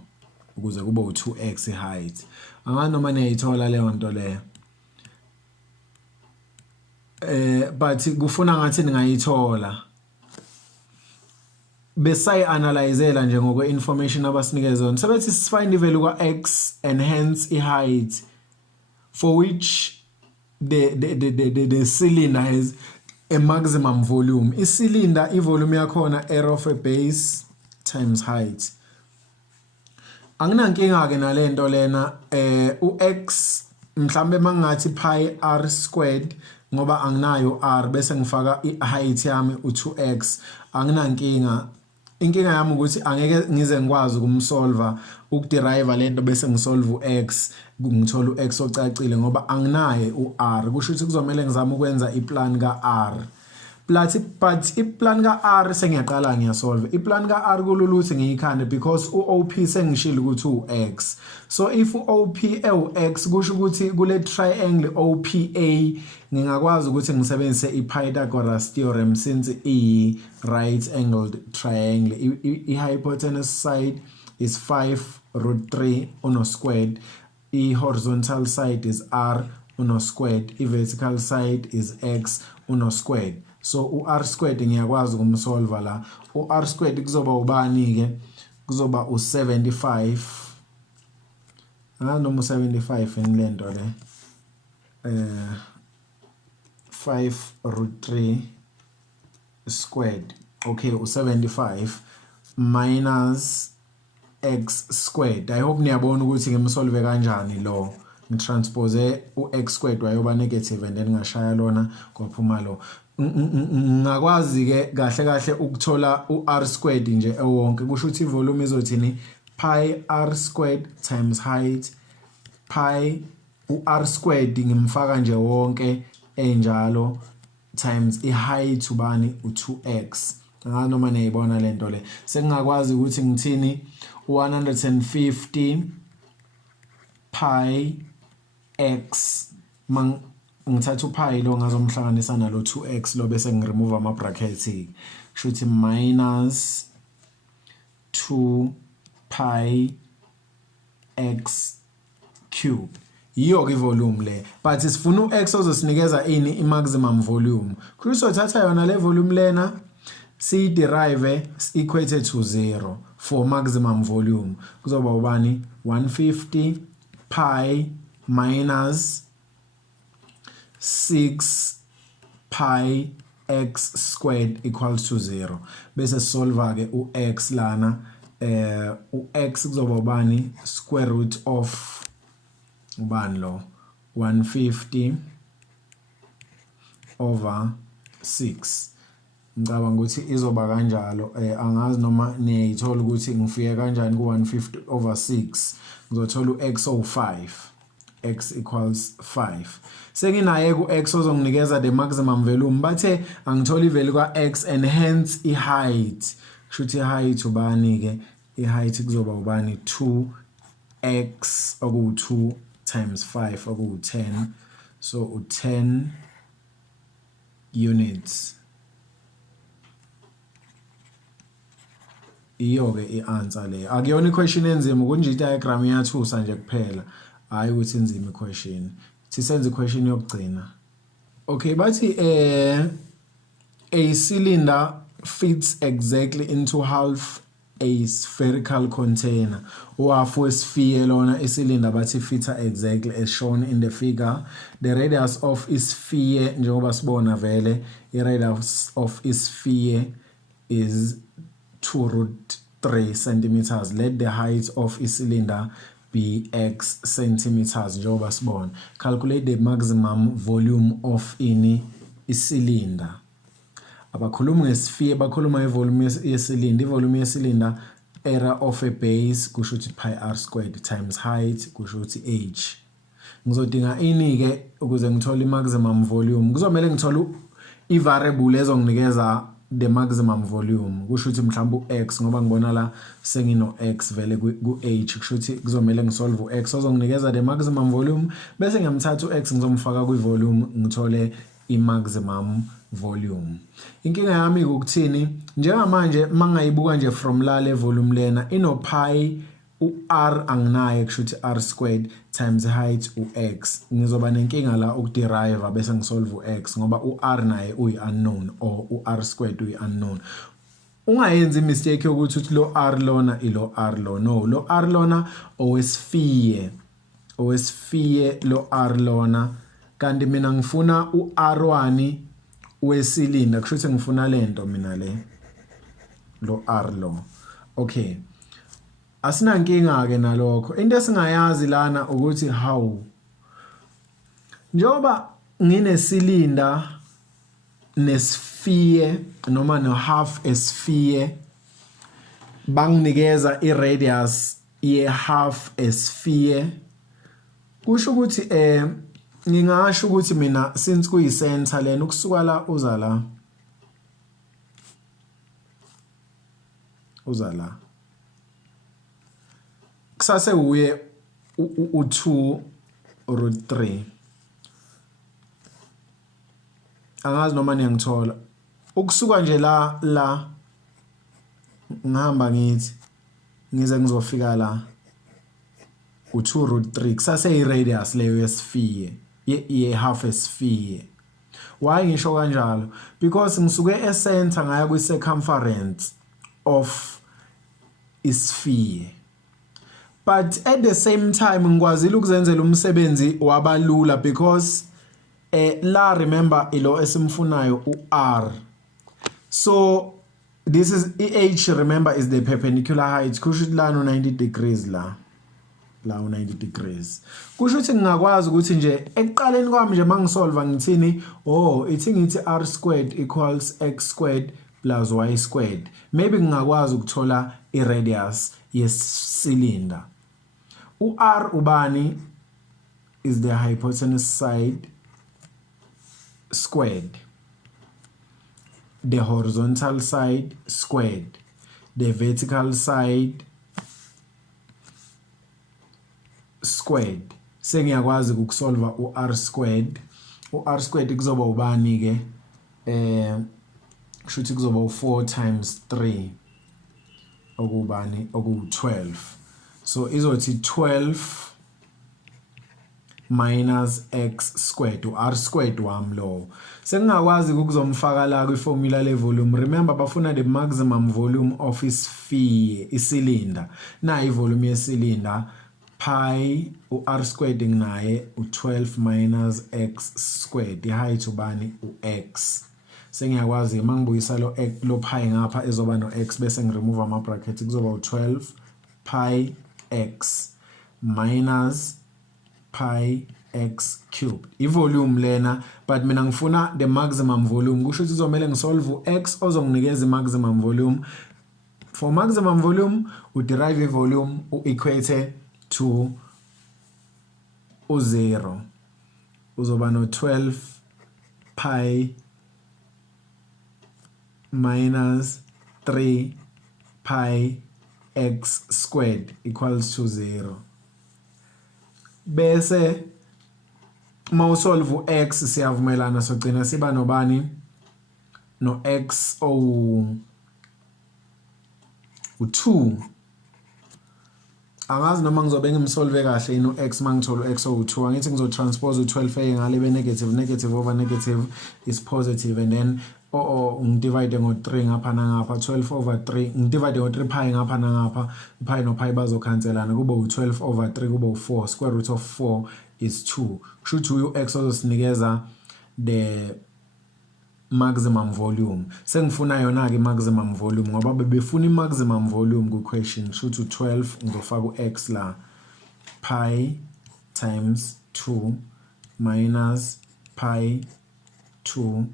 ukuze kube u2x height. Anganoma niyayithola leyo nto leyo. But kufuna ngathi ningayithola. Besay analyzela nje ngokwe information abasinikeza yona. Sebethi find the value ka x and hence I height for which the cylinder has a maximum volume. I cylinder I volume yakhona area of a base times height. Anginankinga ke nalento lena u-x mhlambe mangathi pi r squared ngoba anginayo r bese ngifaka i-height yami u2x anginankinga. Inkinga yami ukuthi angeke ngize ngikwazi ukumsolva ukuderive lento bese ngisolve u-x ngithola u-x ocacile ngoba anginaye u-r. Kusho ukuthi kuzomela ngizama ukwenza iplan ka-r. But iplan ka-r sengiyaqala ngiyasolve. Iplan ka-r kulula ukuthi ngiyikhande because u-OP sengishilo ukuthi u-x. So if u-OP ewu-x kusho ukuthi kule triangle OPA ngingakwazi ukuthi ngisebenzise i-Pythagoras theorem since right angled triangle. I-hypotenuse side is 5√3 uno squared. I-horizontal side is r uno squared. I-vertical side is x uno squared. So u-r squared ngiyakwazi ukumsolva la. U-r squared kuzoba ubani ke? Kuzoba u75. Noma u75 enilento le. 5√3 squared. Okay, u75 minus x squared. I hope niyabona ukuthi ngimsolve kanjani lo. Ngitranspose u-x squared wayoba negative and then ngashaya lona kwaphuma lo. Ngakwazi ke kahle ukuthola u-r squared nje ewonke. Kusho ukuthi volume izothini pi r squared times height pi u-r squared ngimfaka nje wonke enjalo times i-height ubani u2x. Nganoma niyayibona lento le. Sengingakwazi ukuthi ngithini 150 pi x ngithatha upi lo ngazomhlanganisa nalo 2x lo bese ngiremove ama brackets kushuthi minus 2 pi x cube. Iyo ke volume le, but sifuna u-x ozosinikeza ini i-maximum volume. Kusho thatha yona le volume lena si derive equated to 0 for maximum volume. Kuzoba ubani 150 pi minus 6 pi x squared equals to 0 bese solve ke u-x lana u-x kuzoba ubani square root of ubani lo 150 over 6 ngicabanga ukuthi izoba kanjalo angazi noma niyayithola ukuthi ngifike kanjani ku 150 over 6 ngizothola u-x owu5 x equals 5 senginaye ku-x ozonginikeza the maximum value bathe angithola ivalue ka-x and hence i-height kushuthi i-height ubani ke i-height kuzoba ubani 2x oku2 times 5 oku10 so u10 units iyo ke i-answer le akuyona i-question enzima kunje i-diagram iyathusa nje kuphela hayi ukuthi inzima i-question sisenze i-question yokugcina okay bathi a cylinder fits exactly into half a spherical container uhafu wesphere lona icylinder bathi fita exactly as shown in the figure the radius of isphere njengoba sibona vele i-radius of isphere is 2√3 centimeters let the height of icylinder be x centimeters njengoba sibona calculate the maximum volume of any icylinder abakhuluma ngesphere bakhuluma ivolume yecylinder ivolume yecylinder area of a base kusho ukuthi pi r squared times height kusho ukuthi h ngizodinga ini ke ukuze ngithole maximum volume kuzomela ngithole i-variable ezonginikeza the maximum volume kusho ukuthi mhlawumbe u-x ngoba ngibona la sengino x vele ku-h kusho ukuthi kuzomela ngisolve u-x ozonginikeza the maximum volume bese ngiyamthatha u-x ngizomfaka kwi-volume ngithole i-maximum volume inkinga yami ukuthini njengamanje mangayibuka nje from la le volume lena ino pi u-r anginaye kusho ukuthi r squared times height u-x ngizoba nenkinga la ukuderive bese ngisolve u-x ngoba u-r naye uyi-unknown or u-r squared uyi-unknown ungayenzi mistake yokuthi uthi lo r lona ilo r lo no lo r lona owesphere lo r lona kanti mina ngifuna u-r1 wesilinda kusho ukuthi ngifuna lento mina le lo r lo okay asinankinga ke nalokho into esingayazi lana ukuthi how njoba nginesilinda nesphere noma no half a sphere banginikeza iradius ye half a sphere kusho ukuthi ngingasho ukuthi mina since kuyi center lena ukusuka la uza la kusase uye u2√3 angazi noma niyangithola ukusuka nje la ngihamba ngithi ngize ngizofika la u2√3 kusase iradius leyo yesphere ye half a sphere why ngisho kanjalo because ngisuke e-center ngaya kwi-circumference of isphere but at the same time ngikwazile ukuzenzela umsebenzi wabalula because la remember ilo esimfunayo u-r so this is h remember is the perpendicular height kusho ukuthi la no 90 degrees la u90 degrees kusho ukuthi ngingakwazi ukuthi nje ekuqaleni kwami nje mangisolve ngithini ithi ngithi r squared equals x squared plus y squared maybe ngingakwazi ukuthola iradius yesilinda u-r ubani is the hypotenuse side squared the horizontal side squared the vertical side squared sengiyakwazi ukusolve u-r squared kuzoba ubani ke kushuthi kuzoba u4 times 3 okubani oku12 so izothi 12 minus x squared u-r squared wami lo sengingakwazi ukuzomfaka la kwi-formula le volume remember bafuna the maximum volume of isphere icylinder na ivolume yecylinder pi u-r squared nginaye u-12 minus x squared. I-height ubani u-x. Sengiyakwazi uma ngibuyisa lo pi ngapha ezoba no-x bese ngiremove ama-bracket kuzoba u-12 pi x minus pi x cubed. I-volume lena, but mina ngifuna the maximum volume. Kusho ukuthi kuzomele ngisolve u-x ozonginikeza i-maximum volume. For maximum volume, u-derive i-volume u-equate to u-0. Uzoba no-12 pi minus 3 pi x squared equals to 0. Bese uma usolve u-x siyavumelana sogcina siba nobani no x u2. Angazi noma ngizobe ngimsolve kahle ino x mangithola x u2. Angithi ngizotranspose u12 engale be negative, negative over negative is positive, and then ngidivide ngo3 ngapha nangapha, 12 over 3 ngidivide ngo3 pi ngapha nangapha, pi no pi bazokhanselana kuba u12 over 3 kuba u4, square root of 4 is 2. Kusho ukuthi u-x ozosinikeza the maximum volume. Sengifuna yona ke maximum volume ngoba bebefuna i-maximum volume ku question. Kusho ukuthi u12 ngizofaka u-x la, pi times 2 minus pi 2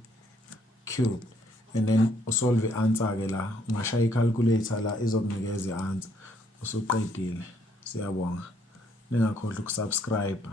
cubed, and then usolve i-answer ke la, ungashaya i-calculator la izokunikeza i-answer usuqedile. Siyabonga, ningakhohlwa ukusubscribe.